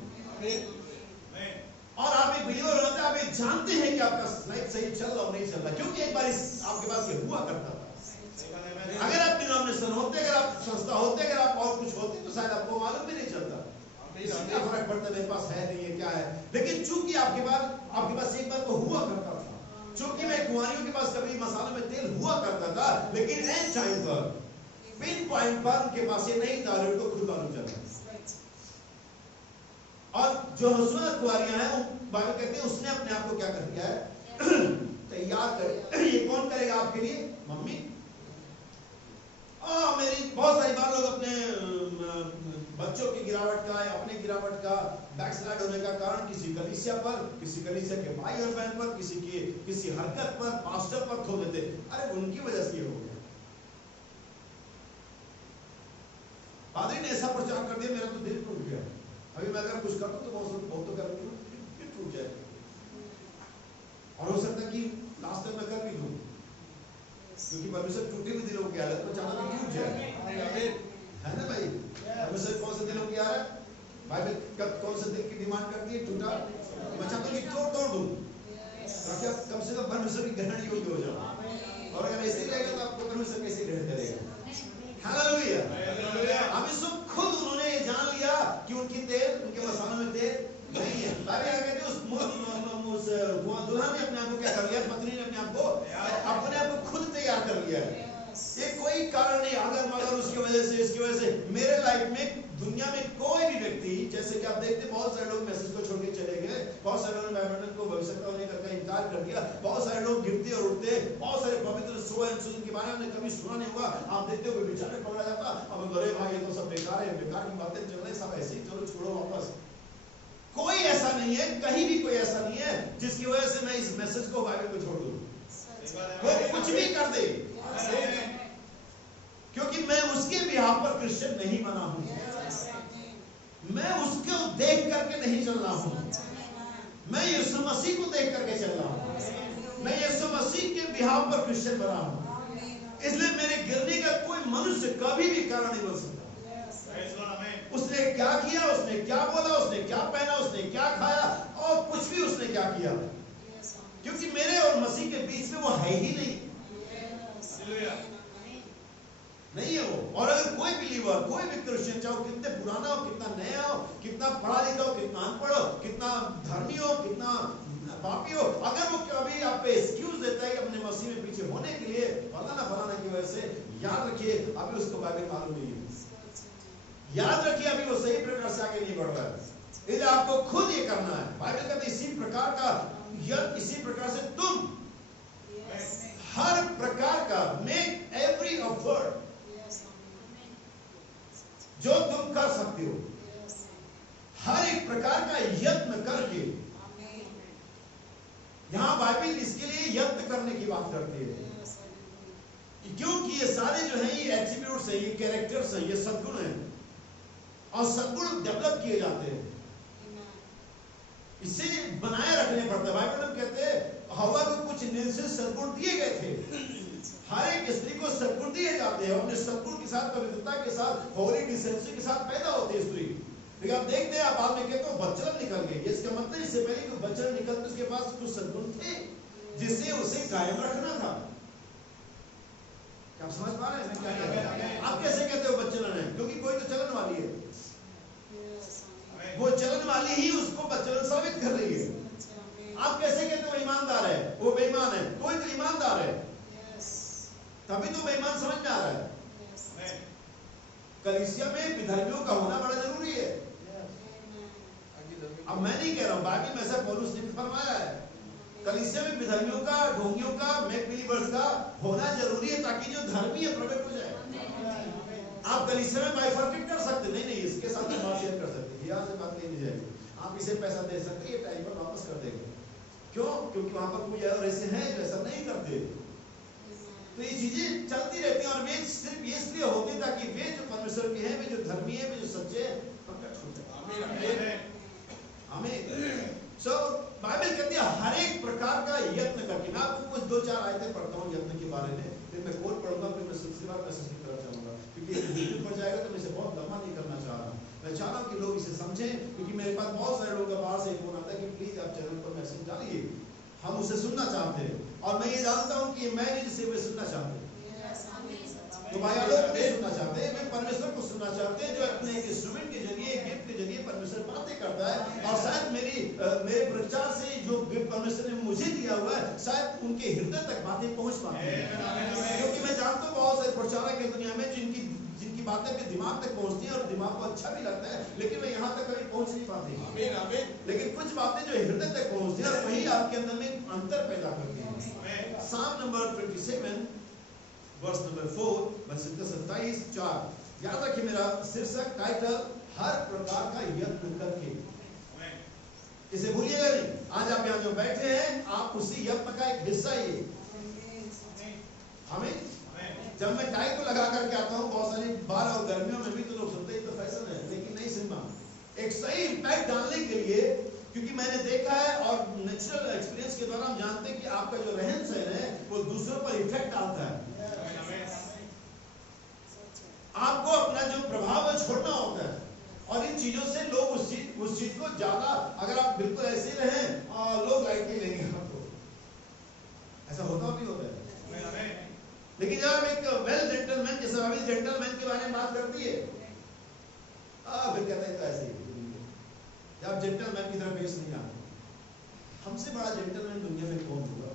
और आप एक बिलीवर होते हैं, आप ये जानते हैं कि आपका लाइफ सही चल रहा और नहीं चल रहा, क्योंकि एक बार आपके पास ये हुआ करता था। अगर आप डिनोमिनेशन होते, अगर आप संस्था होते, अगर आप और कुछ होते, तो शायद आपको मालूम भी नहीं चलता, क्या फर्क पड़ता मेरे पास है नहीं है क्या है। लेकिन चूंकि आपके पास एक बार तो हुआ करता था, चूंकि मैं कुंवारियों के पास कभी मसालों में तेल हुआ करता था, लेकिन एंड टाइम पर पिन पॉइंट पर उनके पास ये नहीं दारू तो खुद दारू चल रहा है। और जो हसुआ कुंवारियां हैं, बाइबल कहते हैं उसने अपने आप को क्या कर दिया है, तैयार कर। ये कौन करेगा आपके लिए? मम्मी। मेरी बहुत सारी बार लोग अपने बच्चों की गिरावट का या अपने गिरावट का बैकस्लाइड होने का कारण किसी कलीसिया पर, किसी कलीसिया के भाई और बहन पर, किसी हरकत पर, पास्टर पर थोप देते। अरे उनकी वजह से ये हो गया। पादरी ने ऐसा प्रचार कर दिया, मेरा तो दिल टूट गया। अभी मैं अगर कुछ करूं तो बहुत तो कर दूं, फिर टूट जाए। और हो सकता है कि लास्ट तक मैं कर भी दूं, क्योंकि परमेश्वर टूटे हुए दिलों की हालत में चाहता है टूट जाए, है ना भाई? परमेश्वर कौन से दिलों की आ रहा है? बाइबल कब कौन से दिल की डिमांड करती है? टूटा। मैं चाहता हूँ कि तोड़ दूं, ताकि आप कम से कम परमेश्वर की ग्रहण योग्य हो जाओ। और अगर ऐसे ही रहेगा तो आपको परमेश्वर कैसे ग्रहण करेगा? हालेलुया। हम इसको खुद उन्होंने ये जान लिया कि उनकी तेल, उनके मसालों में तेल नहीं है। बाइबल कहते हैं उस दुल्हन ने अपने आप को क्या कर लिया? पत्नी ने अपने आप को खुद तैयार कर लिया है। ये कोई कारण नहीं। अगर मगर उसकी वजह से, इसकी वजह से मेरे लाइफ में, दुनिया में कोई भी व्यक्ति, जैसे कि आप देखते बहुत सारे लोग मैसेज को छोड़ के चले गए, बहुत सारे लोगों ने बैडमिंटन को भविष्यता होने का इनकार कर दिया, बहुत सारे लोग गिरते और उठते, बहुत सारे पवित्र सो एंड सुन के बारे में कभी सुना नहीं होगा। आप देखते हो बेचारे पकड़ा जाता, अब अरे भाई ये तो सब बेकार है, बेकार की बातें चल रही, सब ऐसे ही, चलो छोड़ो वापस। कोई ऐसा नहीं है, कहीं भी कोई ऐसा नहीं है जिसकी वजह से मैं इस मैसेज को, बाइबल को छोड़ दूं। वो कुछ भी कर दे, क्योंकि मैं उसके बिहाफ पर क्रिश्चियन नहीं बना हूं। मैं उसको देख करके नहीं चल रहा हूं, मैं यीशु मसीह को देख करके चल रहा हूं। मैं यीशु मसीह के बिहाफ पर क्रिश्चियन बना हूं, इसलिए मेरे गिरने का कोई मनुष्य कभी भी कारण नहीं बन सकता। उसने क्या किया, उसने क्या बोला, उसने क्या पहना, उसने क्या खाया, और कुछ भी उसने क्या किया, क्योंकि मेरे और मसीह के बीच में वो है ही नहीं, नहीं है वो। और अगर कोई बिलीवर, कोई भी क्रिश्चियन, चाहे कितने पुराना हो, कितना नया हो, कितना पढ़ा लिखा हो, कितना अनपढ़ हो, कितना धर्मी हो, कितना पापी हो, अगर वो कभी आप पे एक्सक्यूज देता है कि अपने मसीह में पीछे होने के लिए फलाना की वजह से, याद रखिए अभी उसको बाइबल मालूम नहीं है। याद रखिए अभी वो सही प्रकार से आगे नहीं बढ़ रहा है, इसलिए आपको खुद ये करना है। बाइबल कहते इसी प्रकार का यज्ञ, इसी प्रकार से तुम हर प्रकार का, मेक एवरी एफर्ट, जो तुम कर सकते हो, हर एक प्रकार का यत्न करके। यहां बाइबल इसके लिए यत्न करने की बात करती है, क्योंकि ये सारे जो है ये एट्रीब्यूट्स हैं, ये कैरेक्टर्स हैं, ये सद्गुण हैं, और सद्गुण डेवलप किए जाते हैं, इसे बनाए रखने पड़ते हैं। बाइबल में कहते हैं हवा को कुछ निश्चित सद्गुण दिए गए थे, हर एक स्त्री को सद्गुण दिए जाते हैं, अपने सद्गुण के साथ, पवित्रता के साथ, होली डिसेंसी के साथ पैदा होती है स्त्री। लेकिन आप देखते हैं, आप बाद में कहते हो बच्चन निकल गए, इसका मतलब इससे पहले कि बच्चन निकलते उसके पास कुछ सद्गुण थे जिसे उसे कायम रखना था। क्या आप समझ पा रहे हैं क्या कह रहा है? आप कैसे कहते हो बच्चन है? क्योंकि कोई तो चलन वाली है, वो चलन वाली ही उसको बच्चन साबित कर रही है। आप कैसे कहते हो ईमानदार है, वो बेईमान है? कोई तो ईमानदार है, तभी तो बेईमान समझ में आ रहा है। कलीसिया में विधर्मियों का होना बड़ा जरूरी है। अब मैं नहीं कह रहा हूं, बाइबल में ऐसा पौलुस ने फरमाया है, कलीसिया में विधर्मियों का, ढोंगियों का, मेक बिलीवर्स का होना जरूरी है, ताकि जो धर्मी है प्रकट हो जाए। आप कलीसिया में बाइफर्केट कर सकते नहीं, इसके साथ बात शेयर कर सकते, यहाँ से बात नहीं जाएगी, आप इसे पैसा दे सकते, ये टाइम पर वापस कर देंगे। क्यों? क्योंकि वहां पर कोई और ऐसे हैं जो ऐसा नहीं करते। तो ये चीजें चलती रहती हैं, और वे सिर्फ ये इसलिए होते ताकि वे जो परमेश्वर के हैं, वे जो धर्मी है, वे जो सच्चे हैं, प्रकट हो जाए। आमीन। सो बाइबल कहती है हर एक प्रकार का यत्न करके। मैं आपको कुछ 2-4 आयतें पढ़ता हूँ यत्न के बारे में, फिर मैं कोट पढ़ूंगा, फिर मैं सिलसिलेवार मैसेज की तरफ जाऊंगा, क्योंकि यूट्यूब पर जाएगा तो मैं इसे बहुत लंबा नहीं करना चाह रहा हूँ। मैं चाह रहा हूँ कि लोग इसे समझें, क्योंकि मेरे पास बहुत सारे लोगों का बाहर से फोन आता है कि प्लीज आप चैनल पर मैसेज डालिए, हम उसे सुनना चाहते हैं, और मैं ये जानता हूँ कि मैं नहीं जिसे वे सुनना चाहते हैं। तो भाई लोग नहीं सुनना चाहते, वे परमेश्वर को सुनना चाहते हैं जो अपने एक इंस्ट्रूमेंट के जरिए, गिफ्ट के जरिए परमेश्वर बातें करता है। और शायद मेरे प्रचार से जो गिफ्ट परमेश्वर ने मुझे दिया हुआ है, शायद उनके हृदय तक बातें पहुंच पाती है। क्योंकि मैं जानता हूँ बहुत सारे प्रचारक के दुनिया में जिनकी बातें के दिमाग तक पहुंचती हैं और दिमाग को अच्छा भी लगता है, लेकिन वे यहाँ तक कभी पहुंच नहीं पाते। लेकिन कुछ बातें जो हृदय तक पहुंचती हैं और वही आपके अंदर में अंतर पैदा करती हैं। साम नंबर 27 वर्स नंबर 4 27 4। याद रखिए मेरा शीर्षक टाइटल हर प्रकार का यत्न करके। इसे भूलिएगा नहीं, आज आप यहाँ जो बैठे हैं आप उसी यत्न का एक हिस्सा ही। हमें जब मैं टाई को लगा करके आता हूँ बहुत सारी बार और गर्मियों में भी तो लोग सुनते हैं तो फैशन है, लेकिन नहीं सुनना। एक सही इम्पैक्ट डालने के लिए, क्योंकि मैंने देखा है और नेचुरल एक्सपीरियंस के द्वारा हम जानते हैं कि आपका जो रहन सहन है वो दूसरों पर इफेक्ट डालता है। आपको अपना जो प्रभाव है छोड़ना होता है, और इन चीजों से लोग उस चीज को ज्यादा, अगर आप बिल्कुल ऐसे ही रहें लोग लाइटली लेंगे आपको। ऐसा होता नहीं होता है। लेकिन जब एक वेल जेंटलमैन, जैसे अभी जेंटलमैन के बारे में बात करती है, फिर कहता है तो ऐसे ही जब जेंटलमैन की तरफ पेश नहीं आते। हमसे बड़ा जेंटलमैन दुनिया में कौन होगा?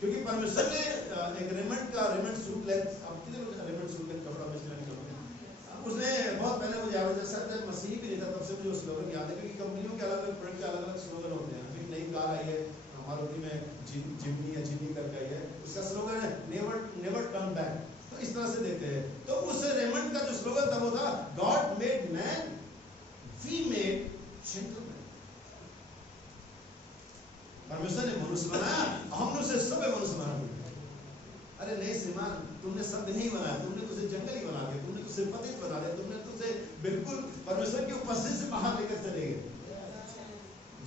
क्योंकि परमेश्वर ने एक रेमंड सूट लेंथ, अब कितने लोग रेमंड सूट लेंथ कपड़ा बेचने वाले कपड़े, उसने बहुत पहले मुझे याद है, शायद मसीह भी नहीं था तब से मुझे वो स्लोगन याद है। क्योंकि कंपनियों के अलग अलग प्रोडक्ट के अलग अलग स्लोगन होते हैं। अभी नई कार आई है मारुति में, जिमनी या जिमनी करके आई है, उसका स्लोगन है नेवर टर्न बैक। तो इस तरह से देते हैं। तो उस रेमंड का जो स्लोगन था वो था God made man, we made gentleman. परमेश्वर ने मनुष्य बनाया, हमने उसे सभ्य मनुष्य बना दिया। अरे नहीं श्रीमान, तुमने सभ्य नहीं बनाया, तुमने तुझे जंगली बना दिया, तुमने तुझे पतित बना दिया, तुमने तुझे बिल्कुल परमेश्वर की उपस्थिति से बाहर लेकर चले गए।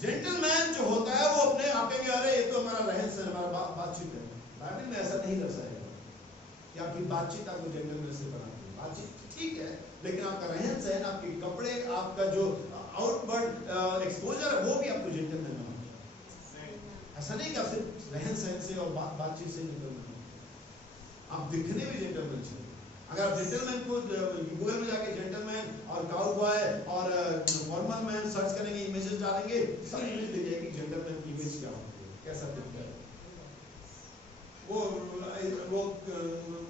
जेंटलमैन जो होता है वो अपने आप कहेंगे अरे ये तो हमारा रहन सहन, हमारा बातचीत है। बाइबल में ऐसा नहीं दर्शाएगा कि आपकी बातचीत आपको जेंटलमैन से बनाती है। बातचीत ठीक है, लेकिन आपका रहन सहन, आपके कपड़े, आपका जो आउटवर्ड एक्सपोजर है वो भी आपको जेंटलमैन बनाता है। ऐसा नहीं कि आप सिर्फ रहन सहन से और बातचीत से जेंटलमैन, आप दिखने में जेंटलमैन चाहिए। अगर आप जेंटलमैन को गूगल में जाके जेंटलमैन और काउबॉय और फॉर्मल मैन सर्च करेंगे, इमेजेस डालेंगे, सब इमेज दे जाएगी जेंटलमैन की इमेज क्या होती है, कैसा दिखता है। वो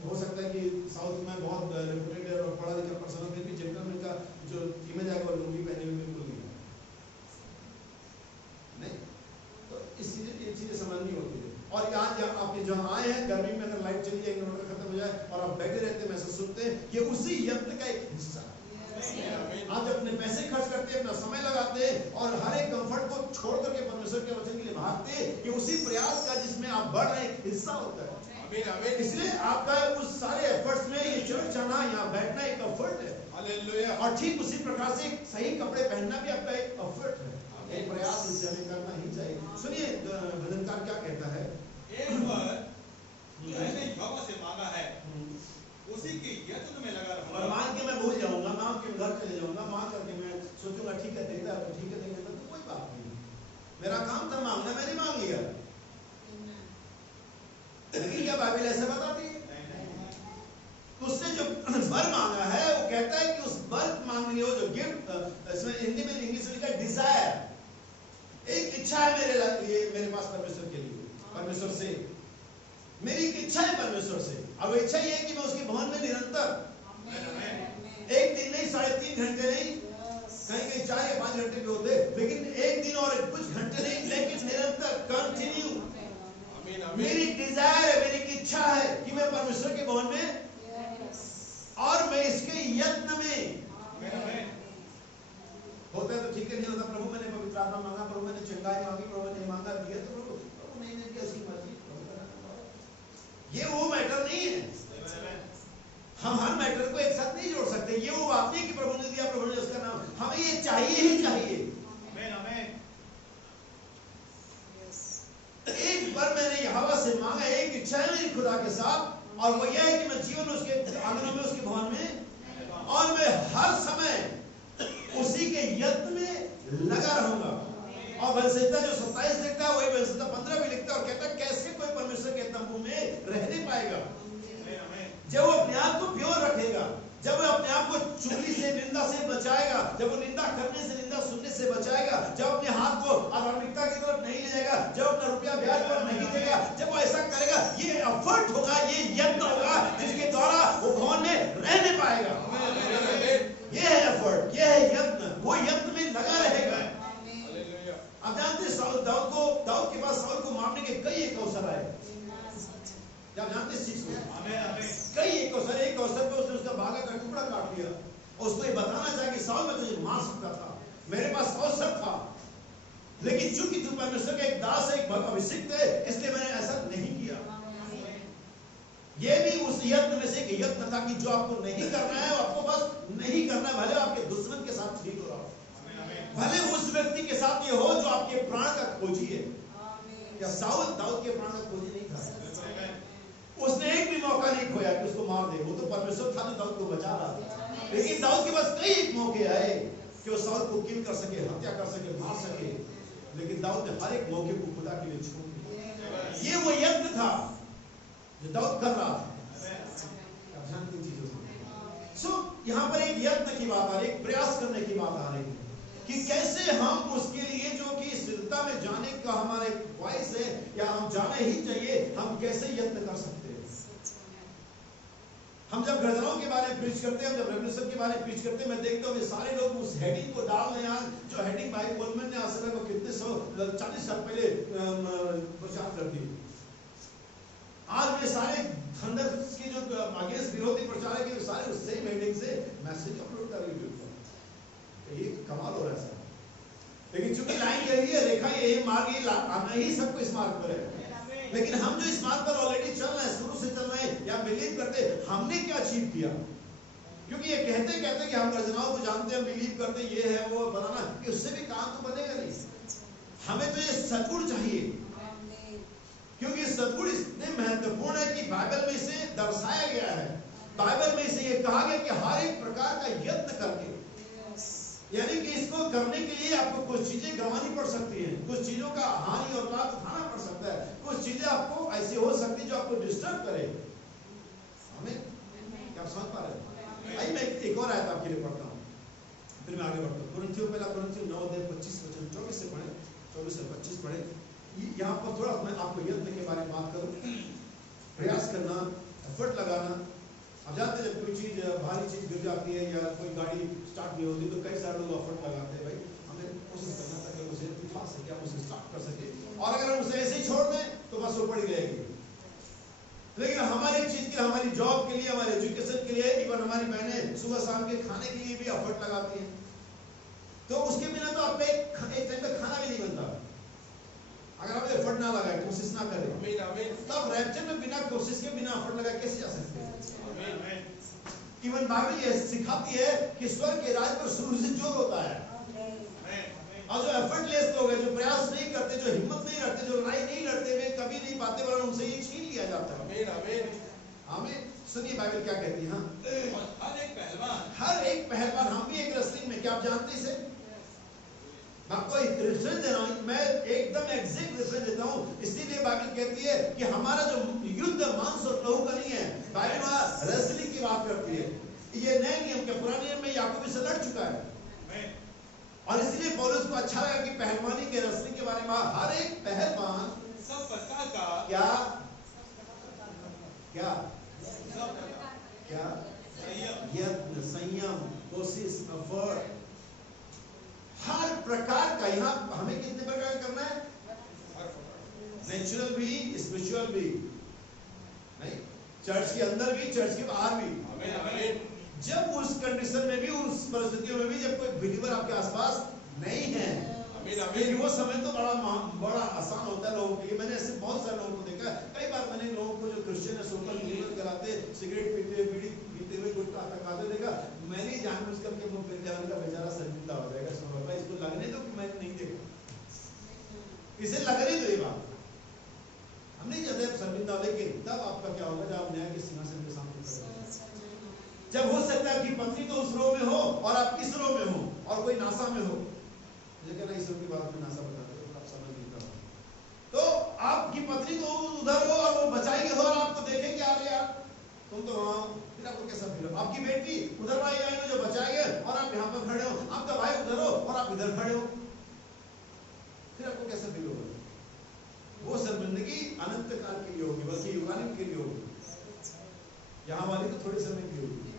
हो सकता है कि साउथ में बहुत रेपुटेड और पढ़ा लिखा पर्सन हो, फिर भी जेंटलमैन का जो इमेज आएगा वो लुंगी पहने हुए बिल्कुल नहीं। तो ये चीजें समझनी होती है। और यहाँ आप जहाँ आए हैं, गर्मी में अगर लाइट चली जाए, इन्वर्टर खत्म हो जाए और आप बैठे रहते हैं, महसूस सुनते हैं कि उसी यत्न का एक हिस्सा है। आप अपने पैसे खर्च करते हैं, अपना समय लगाते हैं और हर एक कंफर्ट को छोड़ करके परमेश्वर के वचन के लिए भागते हैं, कि उसी प्रयास का जिसमें आप बढ़ रहे हैं हिस्सा होता है। इसलिए आपका उस सारे एफर्ट्स में ये चर्च आना, यहाँ बैठना एक एफर्ट है। हालेलुया। और ठीक उसी प्रकार से सही कपड़े पहनना भी आपका एक एफर्ट है, एक प्रयास इसे हमें करना ही चाहिए। सुनिए भजनकार क्या कहता है। एक बार मैंने यहोवा से मांगा है, उसी के यत्न में लगा रहूंगा। और मांग के मैं भूल जाऊंगा, मांग के घर चले जाऊंगा, मांग करके मैं सोचूंगा ठीक है देता है तो ठीक है, नहीं देता तो कोई बात नहीं, मेरा काम था मांगना, मैंने मांग लिया। लेकिन क्या बाइबल ऐसा बताती है? उसने जो वर मांगा है वो कहता है कि उस वर मांगने वो जो गिफ्ट, इसमें हिंदी में इंग्लिश में लिखा है डिजायर, एक इच्छा है मेरे लिए, मेरे पास परमेश्वर के लिए, परमेश्वर से मेरी एक इच्छा है परमेश्वर से। अब वो इच्छा ये है कि मैं उसके भवन में निरंतर, एक दिन नहीं, 3.5 घंटे नहीं, कहीं 4 या 5 घंटे भी होते, लेकिन एक दिन और कुछ घंटे नहीं, लेकिन निरंतर कंटिन्यू। मेरी डिजायर है, मेरी इच्छा है कि मैं परमेश्वर के भवन में, और मैं इसके यत्न में होता है तो ठीक है, नहीं होता प्रभु मैंने पवित्र आत्मा मांगा, प्रभु मैंने चंगाई मांगी, प्रभु ने मांगा दिया, तो प्रभु नहीं दिया, उसकी मर्जी। ये वो मैटर नहीं है। हम हर मैटर को एक साथ नहीं जोड़ सकते। ये वो बात नहीं कि प्रभु ने दिया, प्रभु ने उसका नाम, हमें ये चाहिए ही चाहिए। एक बार मैंने यहोवा से मांगा, एक इच्छा है मेरी खुदा के साथ, और वो यह है कि मैं जीवन उसके आंगनों में, उसके भवन में, और मैं हर समय उसी के यत्न में लगा रहूंगा। और भजन संहिता जो 27 लिखता है वही भजन संहिता 15 भी लिखता है, और कहता है कैसे कोई परमेश्वर के तंबू में रहने पाएगा। जब वो अपने आप को प्योर रखेगा, जब वो अपने आप को चुगली से, निंदा से बचाएगा, जब वो निंदा करने से, निंदा सुनने से बचाएगा, जब अपने हाथ को अधार्मिकता की तरफ नहीं ले जाएगा, जब अपना रुपया ब्याज पर नहीं देगा, जब वो ऐसा करेगा, ये एफर्ट होगा, ये यत्न होगा जिसके द्वारा वो भवन में रहने पाएगा। ये है एफर्ट, ये है यत्न, वो यत्न में लगा रहेगा। आप जानते हैं दाऊद के पास साउल को मारने के कई एक अवसर आए। क्या जानते इस चीज को? कई एक अवसर पे उसने उसका बागा का टुकड़ा काट लिया और उसको ये बताना चाहा कि साउल मैं तुझे मार सकता था, मेरे पास अवसर था, लेकिन चूंकि तू परमेश्वर का एक दास है, एक अभिषिक्त है, इसलिए मैंने ऐसा नहीं किया। ये भी उस यत्न में से एक यत्न था कि जो आपको नहीं करना है, आपको बस नहीं करना है, भले आपके दुश्मन के साथ ठीक हो रहा हो, भले उस व्यक्ति के साथ ये हो जो आपके प्राण का खोजी है। क्या साउल दाऊद के प्राण का खोजी नहीं था? उसने एक भी मौका नहीं खोया कि उसको मार दे, वो तो परमेश्वर था जो दाऊद को बचा रहा था। लेकिन दाऊद के पास कई एक मौके आए कि वो साउल को किल कर सके, हत्या कर सके, मार सके, लेकिन दाऊद ने हर एक मौके को खुदा के लिए छोड़ दिया। ये वो यत्न था जो दाऊद कर रहा था। यहाँ पर एक यत्न की बात आ रही है, एक प्रयास करने की बात आ रही है कि कैसे हम उसके लिए जो कि स्थिरता में जाने का हमारा एक ख्वाहिश है या हम जाना ही चाहिए, हम कैसे यत्न कर सकते हैं। हम जब गर्जनाओं के बारे में प्रीच करते हैं, हम जब रेवल्यूशन के बारे में प्रीच करते हैं, मैं देखता हूँ सारे लोग उस हेडिंग को डाल रहे हैं जो हेडिंग भाई गोलमैन ने आज से कितने 40 साल पहले प्रचार कर दी। आज वे सारे थंडर के जो अगेंस्ट विरोधी प्रचार के सारे उस सेम हेडिंग से मैसेज अपलोड कर यूट्यूब पर। ये कमाल हो रहा है सर, लेकिन चूंकि लाइन यही है, रेखा ये मार्ग, ये आना ही सबको इस मार्ग पर है। लेकिन हम जो इस मार्ग पर ऑलरेडी चल रहे हैं, शुरू से चल रहे हैं या बिलीव करते हैं, हमने क्या अचीव किया? क्योंकि ये कहते कि हम गर्जनाओं को जानते हैं, बिलीव करते हैं, ये है वो बनाना, कि उससे भी काम तो बनेगा नहीं। हमें तो ये सद्गुण चाहिए, क्योंकि सद्गुण इतने महत्वपूर्ण है कि बाइबल में इसे दर्शाया गया है। बाइबल में इसे ये कहा गया कि हर एक प्रकार का यत्न करके, यानी कि इसको करने के लिए आपको कुछ चीजें गंवानी पड़ सकती हैं, कुछ चीजों का हानि और लाभ उठाना पड़ सकता है, कुछ चीजें आपको ऐसी हो सकती है जो आपको डिस्टर्ब करे। हमें क्या समझ पा रहे हैं? आइए मैं एक और आयत आपके लिए पढ़ता हूँ, फिर मैं आगे बढ़ता हूँ। कुरिन्थियों पहला कुरिन्थियों 9:25 वचन 24 से पढ़े, 24 से 25 पढ़े। यहाँ पर थोड़ा मैं आपको यत्न के बारे में बात करूँ, प्रयास करना, एफर्ट लगाना। अब जानते जब कोई चीज भारी चीज गिर जाती है या कोई गाड़ी स्टार्ट नहीं होती तो कई सारे लोग एफर्ट लगाते हैं, भाई हमें कोशिश करना था कि उसे उठा सके, हम उसे स्टार्ट कर सके, और अगर हम उसे ऐसे ही छोड़ दें तो बस वो पड़ी रहेगी। लेकिन हमारी चीज के लिए, हमारी जॉब के लिए, हमारे एजुकेशन के लिए, इवन हमारी बहनें सुबह शाम के खाने के लिए भी एफर्ट लगाती हैं, तो उसके बिना तो आपका एक टाइम का खाना भी नहीं बनता। अगर आप एफर्ट ना लगाए, कोशिश ना करें, तब रैप्चर में बिना कोशिश के, बिना एफर्ट लगाए कैसे जा सकते हैं? इवन बाइबल ये सिखाती है कि स्वर्ग के राज पर शुरू से जोर होता है, और जो एफर्टलेस लोग हैं, जो प्रयास नहीं करते, जो हिम्मत नहीं रखते, जो लड़ाई नहीं लड़ते, वे कभी नहीं पाते, वरन उनसे ये छीन लिया जाता है। आमीन। सुनिए बाइबल क्या कहती है। हाँ, हर एक पहलवान, हम भी एक रेसलिंग में, क्या आप जानते इसे? मैं आपको एक रेफरेंस दे रहा हूँ, मैं एकदम एग्जैक्ट रेफरेंस देता हूँ, इसीलिए बाइबल कहती है कि हमारा जो युद्ध मांस और लहू का नहीं है। बाइबल वहाँ रेसलिंग की बात करती है। ये नए नियम के, पुराने नियम में याकूब इससे लड़ चुका है, और इसलिए पौलुस को अच्छा लगा कि पहलवानी के, रेसलिंग के बारे में हर एक पहलवान सब प्रकार का क्या क्या क्या यत्न, संयम, कोशिश, एफर्ट, हर प्रकार का। यहाँ हमें कितने प्रकार करना है? नेचुरल भी, स्पिरिचुअल भी, नहीं, चर्च के अंदर भी, चर्च के बाहर भी। जब उस कंडीशन में भी, उस परिस्थितियों में भी, जब कोई बिलीवर आपके आसपास नहीं है, लेकिन वो समय तो बड़ा आसान होता है लोगों के लिए। मैंने ऐसे बहुत सारे लोगों को देखा, कई बार मैंने लोगों को जो क्रिश्चियन है, सोकर बिलीवर कराते, सिगरेट पीते हुए, बीड़ी पीते हुए, गुटखा खाते देखा। मैंने जानबूझ करके मुंह फिर क्या, उनका बेचारा शर्मिंदा हो जाएगा, समझ भाई इसको लगने दो कि मैंने नहीं देखा, इसे लगने दो ये बात, हम नहीं चाहते आप शर्मिंदा। लेकिन तब आपका क्या होगा जब आप न्याय के सिंहासन के सामने खड़े होंगे, जब हो सकता है आपकी पत्नी तो उस रो में हो और आप इस रो में हो, और कोई नासा में हो, लेकिन इस रो की बात में नासा बताते हो, आप समझ नहीं पाओ, तो आपकी पत्नी तो उधर हो और वो बचाएगी हो, और आप तुम तो वहां हो, फिर आपको कैसा फील हो? आपकी बेटी उधर भाई आई हो जो बचाए गए और आप यहाँ पर खड़े हो, आपका भाई उधर हो और आप इधर खड़े हो, फिर आपको कैसा फील होगा? वो शर्मिंदगी अनंत काल के लिए होगी, बल्कि युगांत के लिए होगी। यहाँ वाली तो थोड़े समय के लिए होगी,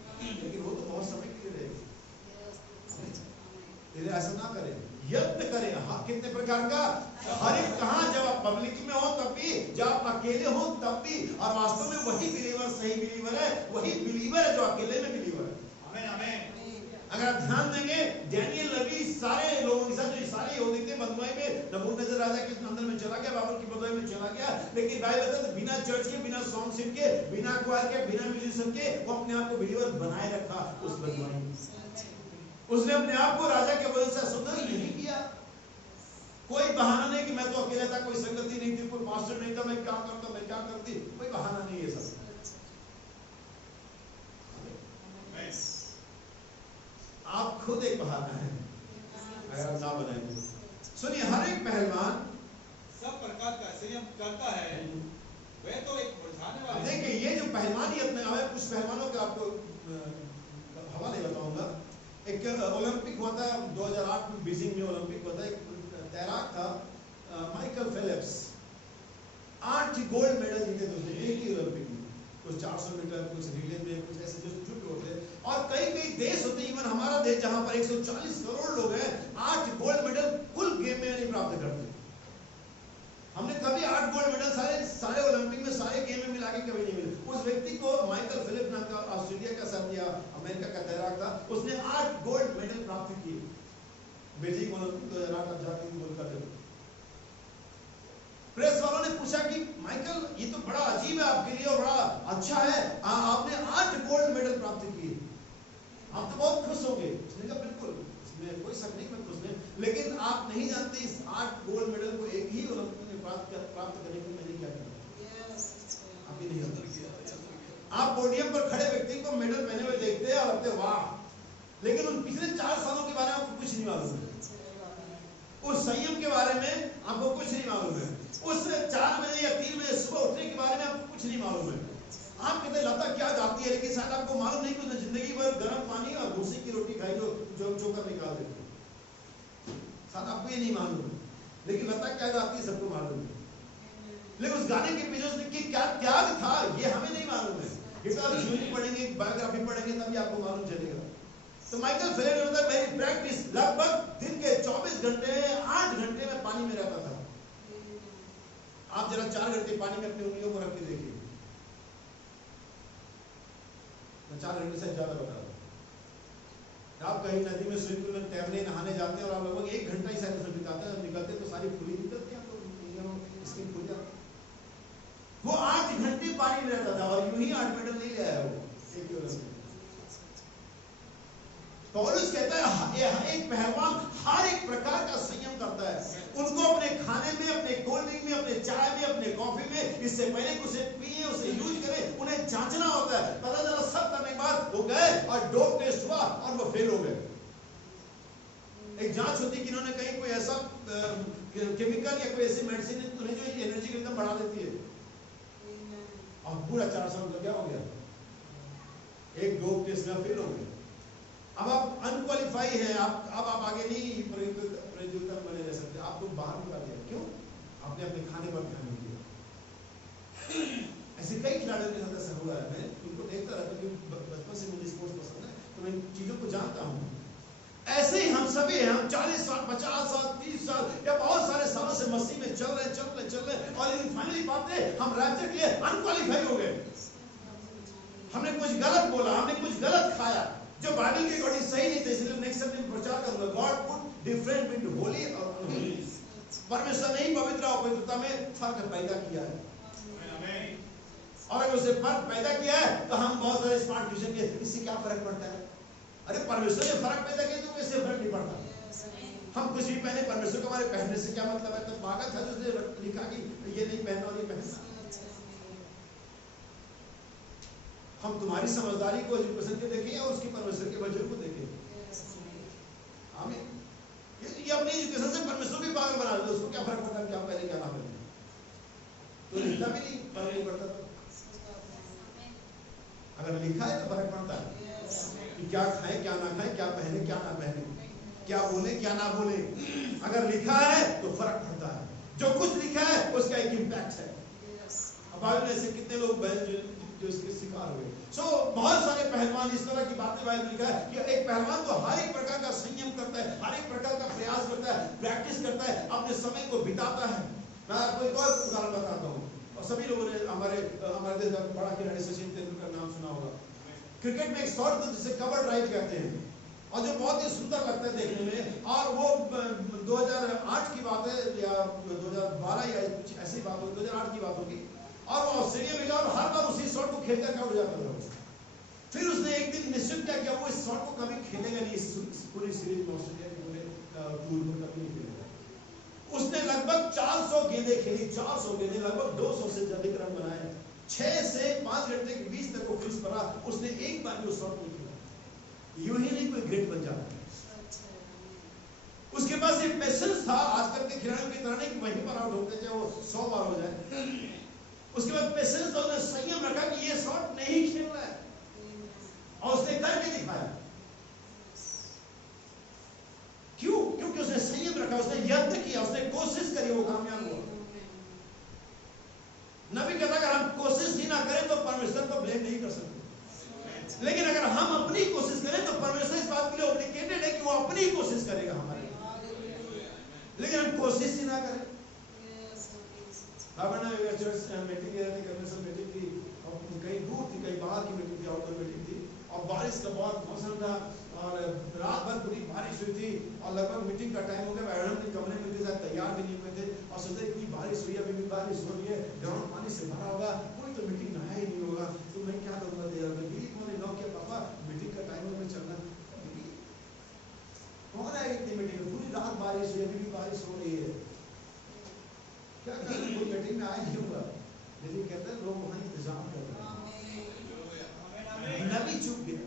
लेकिन वो तो बहुत समय के लिए रहेगी। इसलिए ऐसा ना करें, यत्न करें। हाँ, कितने प्रकार का? हर एक कहाँ, जब आप पब्लिक में हो तब भी, जब आप अकेले हो तब भी, और वास्तव में वही बिलीवर सही बिलीवर है, वही बिलीवर है जो अकेले में बिलीवर है। आमीन आमीन। अगर आप ध्यान देंगे, डैनियल नबी सारे लोगों के साथ, जो सारे यहूदी थे, बंधुआई में नबूकदनेस्सर राजा के अंदर में चला गया, बाबुल की बंधुआई में चला गया, लेकिन बाइबल बताता है बिना चर्च के, बिना सॉन्ग सिंग के, बिना क्वायर के, बिना म्यूजिशियन के, वो अपने आप को बिलीवर बनाए रखा उस बंधुआई में। उसने अपने आप को राजा के वजह से सुंदर नहीं किया। कोई बहाना नहीं कि मैं तो अकेला था, कोई संगति नहीं थी, कोई पास्टर नहीं था, मैं क्या करता, मैं क्या करती, कोई बहाना नहीं है सब। आप खुद एक बहाना है अगर आप ना बनाएंगे। सुनिए, हर एक पहलवान सब प्रकार का संयम करता है, वह तो एक मुरझाने वाला। देखिए, ये जो पहलवानियत में आए, कुछ पहलवानों का आपको हवाले बताऊंगा। एक ओलंपिक हुआ था 2008 में, बीजिंग में ओलंपिक हुआ था। एक तैराक था माइकल फेलिप्स, 8 गोल्ड मेडल जीते थे उसने एक ही ओलंपिक में। कुछ 400 मीटर, कुछ रिले में, कुछ ऐसे जो जुट होते। और कई कई देश होते, इवन हमारा देश जहां पर 140 करोड़ लोग हैं, 8 गोल्ड मेडल कुल गेम में नहीं प्राप्त करते। हमने कभी 8 गोल्ड मेडल सारे ओलंपिक में, सारे गेम में मिला के कभी नहीं मिले। उस व्यक्ति को माइकल फेलिप्स नाम का ऑस्ट्रेलिया का सर्दिया अमेरिका का तैराक था, उसने 8 गोल्ड मेडल प्राप्त किए बीजिंग ओलंपिक 2008। आप जाके गोल कर दे। प्रेस वालों ने पूछा कि माइकल, ये तो बड़ा अजीब है आपके लिए और बड़ा अच्छा है, आपने 8 गोल्ड मेडल प्राप्त किए, आप तो बहुत खुश होंगे। उसने कहा बिल्कुल, इसमें कोई शक नहीं, मैं खुश नहीं, लेकिन आप नहीं जानते इस 8 गोल्ड मेडल को एक ही ओलंपिक में प्राप्त करने के लिए मैंने क्या किया। आप ही नहीं जानते। आप पोडियम पर खड़े व्यक्ति को मेडल पहने हुए देखते हैं और लगते वाह, लेकिन उन पिछले 4 सालों के बारे में आपको कुछ नहीं मालूम है। उस संयम के बारे में आपको कुछ नहीं मालूम है। उस 4 बजे या 3 बजे सुबह उठने के बारे में आपको कुछ नहीं मालूम है। आप कहते लता क्या जाती है, लेकिन शायद आपको मालूम नहीं कि उसने जिंदगी भर गर्म पानी और भूसी की रोटी खाई जो चोकर निकाल देती है। शायद आपको ये नहीं मालूम है, लेकिन लता क्या जाती है सबको मालूम है। लेकिन उस गाने के पीछे उसने क्या त्याग था, ये हमें नहीं मालूम है। ये तो आप जीवनी पढ़ेंगे, बायोग्राफी पढ़ेंगे, तभी आपको मालूम चलेगा। तो माइकल फेलिप्स ने बताया, मेरी प्रैक्टिस लगभग दिन के 24 घंटे 8 घंटे में पानी में रहता था। आप जरा 4 घंटे पानी में अपनी उंगलियों को रख के देखिए। मैं 4 घंटे से ज्यादा बता रहा हूं। आप कहीं नदी में, स्विमिंग पूल में तैरने नहाने जाते हैं और आप लगभग 1 घंटा ही शायद उसमें बिताते हैं, निकलते तो सारी फुली निकलती है, स्किन खुल जाती। वो 8 घंटे पानी में रहता था और यूं ही 8 मेडल नहीं ले आया वो एक ओलंपिक। पौलुस कहता है एक पहलवान हर एक प्रकार का संयम करता है। उनको अपने खाने में, अपने कोल्ड ड्रिंक में, अपने चाय में, अपने कॉफी में, इससे पहले कि उसे पिए, उसे यूज करें, उन्हें जांचना होता है। पता चला सब करने के बाद वो गए और डोप टेस्ट हुआ और वो फेल हो गए। एक जांच होती है कि इन्होंने कहीं कोई ऐसा केमिकल या कोई ऐसी मेडिसिन उन्हें जो एनर्जी को एकदम बढ़ा देती है, और पूरा 4 साल लग गया, हो गया एक डोप टेस्ट में फेल हो गए। अब आप अनक्वालिफाई हैं, अब आप आगे नहीं प्रतियोगिता में रह सकते, आपको बाहर निकाल दिया। क्यों? आपने अपने खाने पर ध्यान नहीं दिया। ऐसे कई खिलाड़ियों के साथ ऐसा हुआ है। मैं उनको देखता रहता हूँ, बचपन से मुझे स्पोर्ट्स पसंद है, तो मैं इन चीजों को जानता हूँ। ऐसे ही हम सभी हैं, हम 40 साल, 50 साल, 30 साल या बहुत सारे सालों से मसीह में चल रहे और इन फाइनली बातें हम रैप्चर के लिए अनक्वालिफाई हो गए। हमने कुछ गलत बोला, हमने कुछ गलत खाया जो बाइबल के अकॉर्डिंग सही नहीं थे, इसलिए नेक्स्ट संडे प्रचार करूंगा, God put different between Holi और अनहोली। परमेश्वर ने ही पवित्र और अपवित्रता में फर्क पैदा किया है। आमीन। और अगर उसे फर्क पैदा किया है तो हम बहुत सारे स्मार्ट क्रिश्चियन के इससे क्या फर्क पड़ता है? अरे परमेश्वर ने फर्क पैदा किया तो इससे फर्क नहीं पड़ता। हम कुछ भी पहने, परमेश्वर को हमारे पहनने से क्या मतलब है? तो भागत है उसने लिखा कि ये नहीं पहनना और ये पहनना। हम तुम्हारी समझदारी को एजुकेशन के देखें या उसकी परमेश्वर के वचन को देखें। आमीन। ये अपनी एजुकेशन से परमेश्वर भी पागल बना दे, उसको क्या फर्क पड़ता है क्या पहले क्या ना पहले? तो रिश्ता भी नहीं फर्क नहीं पड़ता था। लिखा है तो फर्क पड़ता है कि क्या खाएं क्या ना खाएं, क्या पहने क्या ना पहने, क्या बोले क्या ना बोले। अगर लिखा है तो फर्क पड़ता है, जो कुछ लिखा है उसका एक इम्पैक्ट है। अब बाइबल में ऐसे कितने लोग जो इसके शिकार हुए। बहुत सारे पहलवान इस तरह की बातें बाइबल लिखा है कि एक पहलवान तो हर एक प्रकार का संयम करता है, हर एक प्रकार का प्रयास करता है, प्रैक्टिस करता है, अपने समय को बिताता है। मैं आपको एक और उदाहरण बताता हूँ, और सभी लोगों ने हमारे देश का बड़ा खिलाड़ी सचिन तेंदुलकर नाम सुना होगा। क्रिकेट में एक शॉट था जिसे कवर ड्राइव कहते हैं, और जो बहुत ही सुंदर लगता है देखने में। और वो 2008 की बात है या 2012 या कुछ ऐसी बात होगी, 2008 की बात होगी। और वो ऑस्ट्रेलिया में गया और हर बार उसी शॉट को खेल कर उड़ जाता था। फिर उसने एक दिन निश्चित किया कि वो इस शॉट को कभी खेलेगा नहीं, इस पूरी सीरीज में ऑस्ट्रेलिया के पूरे टूर में कभी नहीं खेलेगा। उसने लगभग 400 गेंदें खेली, 400 गेंदें, लगभग 200 से अधिक रन बनाए। 6 से 5 घंटे के बीच तक वो क्रीज पर रहा, उसने एक बार भी उस शॉट नहीं खेला। यूं ही नहीं कोई ग्रेट बन जाता। उसके पास एक पेशेंस था, आजकल के खिलाड़ियों की तरह नहीं कि वहीं पर आउट होते चाहे वो 100 बार हो जाए। उसके बाद पेशेंस था, उसने संयम रखा कि ये शॉट नहीं खेलना है, और उसने करके दिखाया। क्यों? क्योंकि उसने संयम रखा, उसने यत्न किया, उसने कोशिश करी, वो कामयाब हुआ। नबी कहता अगर हम कोशिश ही ना करें तो परमेश्वर को ब्लेम नहीं कर सकते, लेकिन अगर हम अपनी कोशिश करें तो परमेश्वर इस बात के लिए ऑब्लिगेटेड है कि वो अपनी कोशिश करेगा हमारे। लेकिन हम कोशिश ही ना करें। मीटिंग मीटिंग थी, कहीं दूर थी, कहीं बाहर की मीटिंग थी, आउटडोर मीटिंग थी, और बारिश का बहुत मौसम था, और रात भर पूरी बारिश हुई थी, और लगभग मीटिंग का टाइम हो गया। मैडम के कमरे में थे, तैयार भी नहीं हुए थे, और सोचे इतनी बारिश हुई, अभी भी बारिश हो रही है, ग्राउंड पानी से भरा होगा, कोई तो मीटिंग नहाया ही नहीं होगा, तो मैं क्या करूँगा। पापा मीटिंग का टाइम में चलना, कौन है इतनी मीटिंग में, पूरी रात बारिश हुई, अभी भी बारिश हो रही है, क्या करें, कोई मीटिंग में आया नहीं होगा। लेकिन कहते हैं लोग वहाँ इंतजाम कर रहे हैं। नबी चुप गया।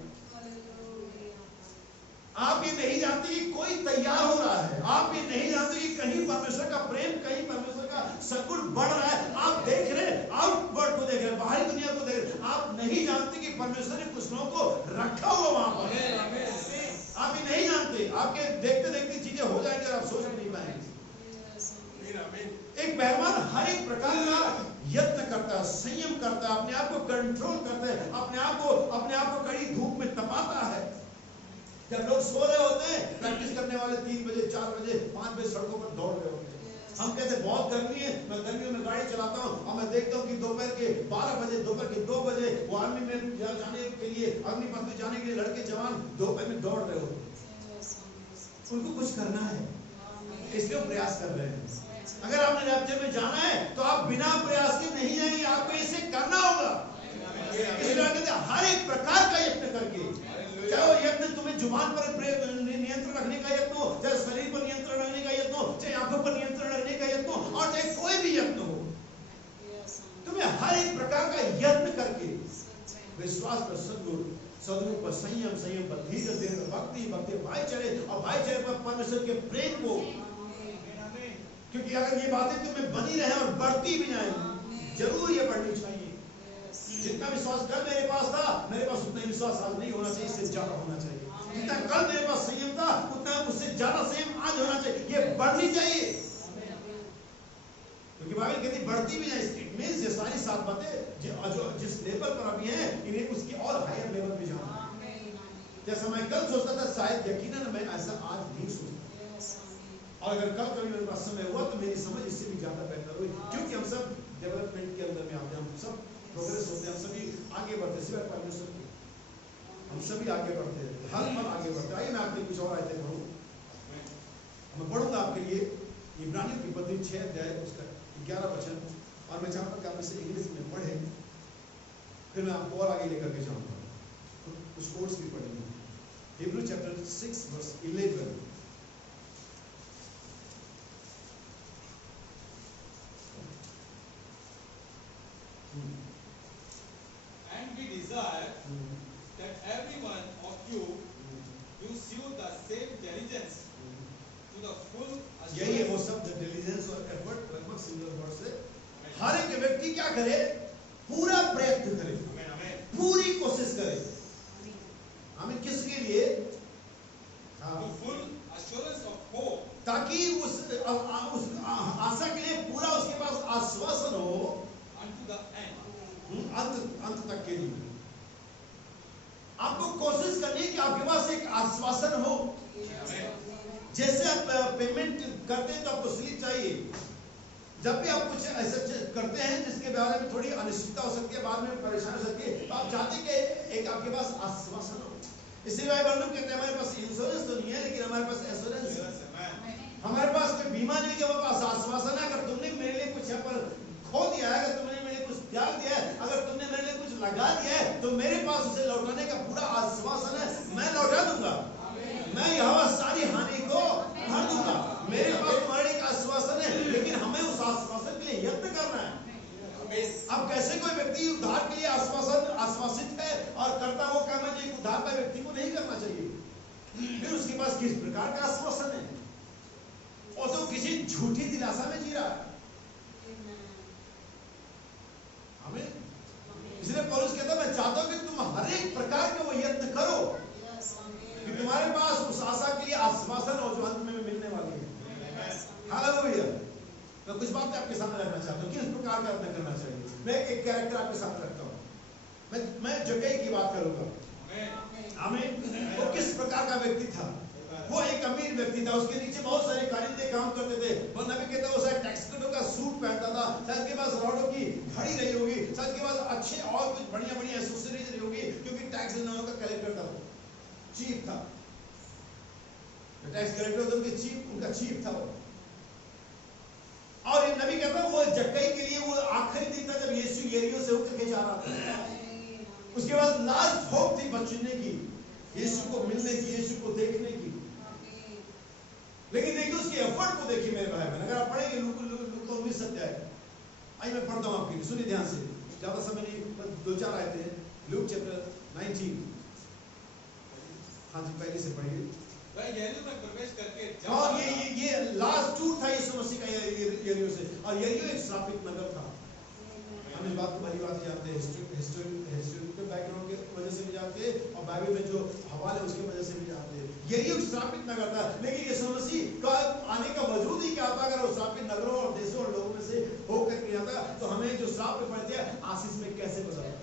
आप ये नहीं जानते कि कोई तैयार हो रहा है, आप ये नहीं जानते कि कहीं परमेश्वर का प्रेम, कहीं परमेश्वर का सद्गुण बढ़ रहा है। आप देख रहे हैं, आउटवर्ड को देख रहे हैं, बाहरी दुनिया को देख रहे हैं, आप नहीं जानते कि परमेश्वर ने कुछ लोगों को रखा हुआ वहां पर। आप ये नहीं जानते, आपके देखते देखते चीजें हो जाएंगी और आप सोच भी नहीं पाएंगे। एक पहलवान हर एक प्रकार का यत्न करता है, संयम करता है, अपने आप को कंट्रोल करता है, अपने आप को कड़ी धूप में तपाता है। जब लोग सो रहे होते हैं, प्रैक्टिस करने वाले 3 बजे 4 बजे 5 बजे सड़कों पर दौड़ रहे होते हैं। हम कहते हैं बहुत गर्मी है, मैं गर्मियों में गाड़ी चलाता हूँ, और मैं देखता हूँ कि दोपहर के 12 बजे, दोपहर के 2 बजे वो आर्मी में जाने के लिए, अग्निपथ में जाने के लिए लड़के जवान दोपहर में दौड़ रहे होते हैं। उनको कुछ करना है, इसलिए प्रयास कर रहे हैं। अगर आपने रैप्चर में जाना है तो आप बिना प्रयास के नहीं जाएंगे, आपको इसे करना होगा। इसलिए कहते हैं हर एक प्रकार का यत्न करके, चाहे वो यत्न तुम्हें जुबान पर नियंत्रण रखने का यत्न हो, चाहे शरीर पर नियंत्रण रखने का यत्न हो, चाहे आंखों पर नियंत्रण रखने का यत्न हो, और चाहे कोई भी यत्न हो, तुम्हें हर एक प्रकार का यत्न करके विश्वास पर सद्गुण पर संयम, संयम पर धीरज, भक्ति भाईचारे, और भाईचारे पर परमेश्वर के प्रेम को। क्योंकि अगर ये बातें तुम्हें बनी रहे और बढ़ती भी जाएंगी, जरूर ये बढ़नी चाहिए। जितना विश्वास कल मेरे पास था, मेरे पास उतना विश्वास आज नहीं होना चाहिए, इससे ज्यादा होना चाहिए। जितना कल मेरे पास संयम था, उतना उससे ज्यादा संयम आज होना चाहिए, ये बढ़नी चाहिए। क्योंकि बाइबल कहती बढ़ती भी जाए, इट मींस ये सारी 7 बातें जो जिस लेवल पर अभी हैं, इन्हें उसके और हायर लेवल पे जाना। जैसा मैं कल सोचता था, शायद यकीनन मैं ऐसा आज नहीं सोचता, और अगर कल कभी मेरे पास समय हुआ तो मेरी समझ इससे भी ज्यादा बेहतर हुई। क्योंकि हम सब डेवलपमेंट के अंदर में आते हैं, हम सब प्रोग्रेस होते हैं, हम सभी आगे बढ़ते, सिवाय परमेश्वर के हम सभी आगे बढ़ते हैं, हर पल आगे बढ़ते हैं। आइए मैं आपके कुछ और आयतें पढ़ूं, मैं पढ़ूंगा आपके लिए इब्रानियों की पत्री 6 अध्याय उसका 11 वचन, और मैं चाहता हूं कि आप इसे इंग्लिश में पढ़ें, फिर मैं आपको और आगे लेकर के जाऊंगा, कुछ कोट्स भी पढ़ेंगे। Hebrew chapter 6 verse 11। And we desire that every one of you show the same diligence to the full assurance. यही है वो सब डिलीजेंस और एफर्ट, लगभग सिंगल वर्ड से हर एक व्यक्ति क्या करे, पूरा प्रयत्न करे, पूरी कोशिश करे, अंत तक के लिए। आपको कोशिश करनी है कि आपके पास एक आश्वासन हो। जैसे आप पेमेंट करते हैं तो आपको स्लिप चाहिए। जब भी आप कुछ ऐसा करते हैं जिसके बारे में थोड़ी अनिश्चितता हो सकती है, बाद में परेशानी हो सकती है, तो आप चाहते हैं कि एक आपके पास आश्वासन हो। इसलिए भाई बहनों कहते हैं हमारे पास इंश्योरेंस तो नहीं है, लेकिन हमारे पास एश्योरेंस है। हमारे पास कोई बीमा नहीं कि हमारे पास आश्वासन है। अगर तुमने मेरे लिए कुछ यहाँ पर खो दिया है, अगर तुमने मेरे लिए कुछ त्याग दिया है, अगर तुमने मेरे लिए कुछ लगा दिया है, तो मेरे पास उसे लौटाने का पूरा आश्वासन है। मैं लौटा दूंगा, मैं यहाँ सारी हानि को भर दूंगा। मेरे पास तुम्हारे एक आश्वासन है, लेकिन हमें उस आश्वासन के लिए यत्न करना है। अब कैसे कोई व्यक्ति उद्धार के लिए आश्वासित है और करता वो काम है जो एक उद्धार का व्यक्ति को नहीं करना चाहिए। फिर उसके पास किस प्रकार का आश्वासन है? वो तो किसी झूठी दिलासा में जी रहा है। हमें इसलिए पौलुस कहता है मैं चाहता हूं कि तुम हर एक प्रकार के वो यत्न करो कि तुम्हारे पास उस आशा के लिए आश्वासन हो जो अंत में मिलने वाली है। हालेलुया। मैं कुछ बातें आपके सामने रखना चाहता हूँ, किस प्रकार का यत्न करना चाहिए। मैं एक कैरेक्टर आपके सामने रखता हूँ। मैं जक्कई की बात करूंगा। हमें वो किस प्रकार का व्यक्ति था। वो एक अमीर व्यक्ति था, उसके नीचे बहुत सारे कारिंदे काम करते थे। वो नबी कहता है वो शायद टैक्स कटो का सूट पहनता था, शायद के पास रॉडो की घड़ी रही होगी, शायद के पास अच्छे और कुछ बढ़िया एसेसरीज रही होगी, क्योंकि टैक्स लेने का कलेक्टर था, चीफ था। टैक्स कलेक्टर उनके उनका चीफ था वो। और ये नबी कहता है वो जक्कई के लिए वो आखिरी दिन था जब यीशु यरीहो से होकर के जा रहा था। उसके बाद लास्ट होप थी बचने की, यीशु को मिलने की, यीशु को देखने की। लेकिन देखिए उसके एफर्ट को देखिए मेरे भाई बहन। अगर आप पढ़ेंगे लूक 19 अध्याय, आइए मैं पढ़ता हूं आपके लिए, सुनिए ध्यान से, ज्यादा समय नहीं, 2-4 आयतें हैं। Luke chapter 19। हाँ जी पहले से पढ़िए। यरीहो में प्रवेश करके और ये लास्ट टूर था यीशु मसीह का यरीहो से। और यरीहो एक श्रापित नगर था। हम इस बात को भली बात जानते हैं, हिस्टोरिकल बैकग्राउंड की वजह से भी जानते हैं और बाइबल में जो हवाले उसकी वजह से भी जानते हैं। यरीहो श्रापित नगर था, लेकिन यीशु मसीह का आने का वजूद ही क्या था। अगर वो श्रापित नगरों और देशों और लोगों में से होकर के आता तो हमें जो श्राप में पड़ते हैं आशीष में कैसे बदलता।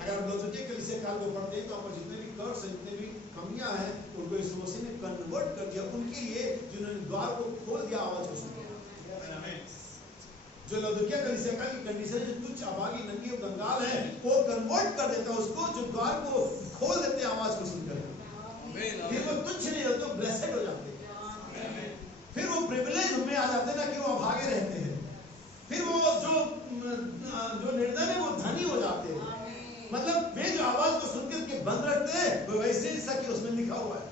अगर हम लौदीकिया कलीसिया काल को पढ़ते हैं तो वहाँ पर जितने भी कर्स हैं, जितने भी कमियां हैं, उनको यीशु मसीह ने कन्वर्ट कर दिया उनके लिए, जिन्होंने द्वार को खोल दिया आवाज को सुनकर। जो लौदीकिया कलीसिया काल की कंडीशन जो तुच्छ अभागी नंगी और कंगाल है, वो कन्वर्ट कर देता है उसको, जो द्वार को खोल देते आवाज को सुनकर। फिर वो तुच्छ नहीं होते, वो ब्लेसेड हो जाते हैं। फिर वो प्रिविलेज में आ जाते हैं ना कि वो अभागे रहते हैं। फिर वो जो निर्धन है वो धनी हो जाते हैं। मतलब वे जो आवाज को सुनकर के बंद रखते हैं वो वैसे ही सा कि उसमें लिखा हुआ है,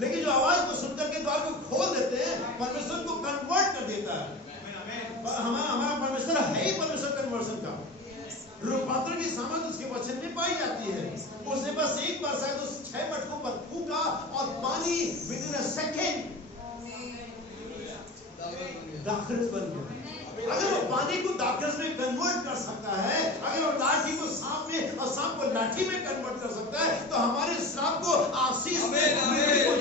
लेकिन जो आवाज को सुनकर के द्वार को खोल देते हैं, परमेश्वर को कन्वर्ट कर देता है। हमारा परमेश्वर है ही परमेश्वर कन्वर्सन का। रूपांतरण की सामर्थ उसके वचन में पाई जाती है। उसने बस एक बार शायद उस 6 मटकों पर फूंका और पानी विदिन अ सेकंड दाखरस बन गया। अगर वो पानी को दाखरस में कन्वर्ट कर सकता है, अगर वो लाठी को सांप में और सांप को लाठी में कन्वर्ट कर सकता है, तो हमारे श्राप को आशीष में,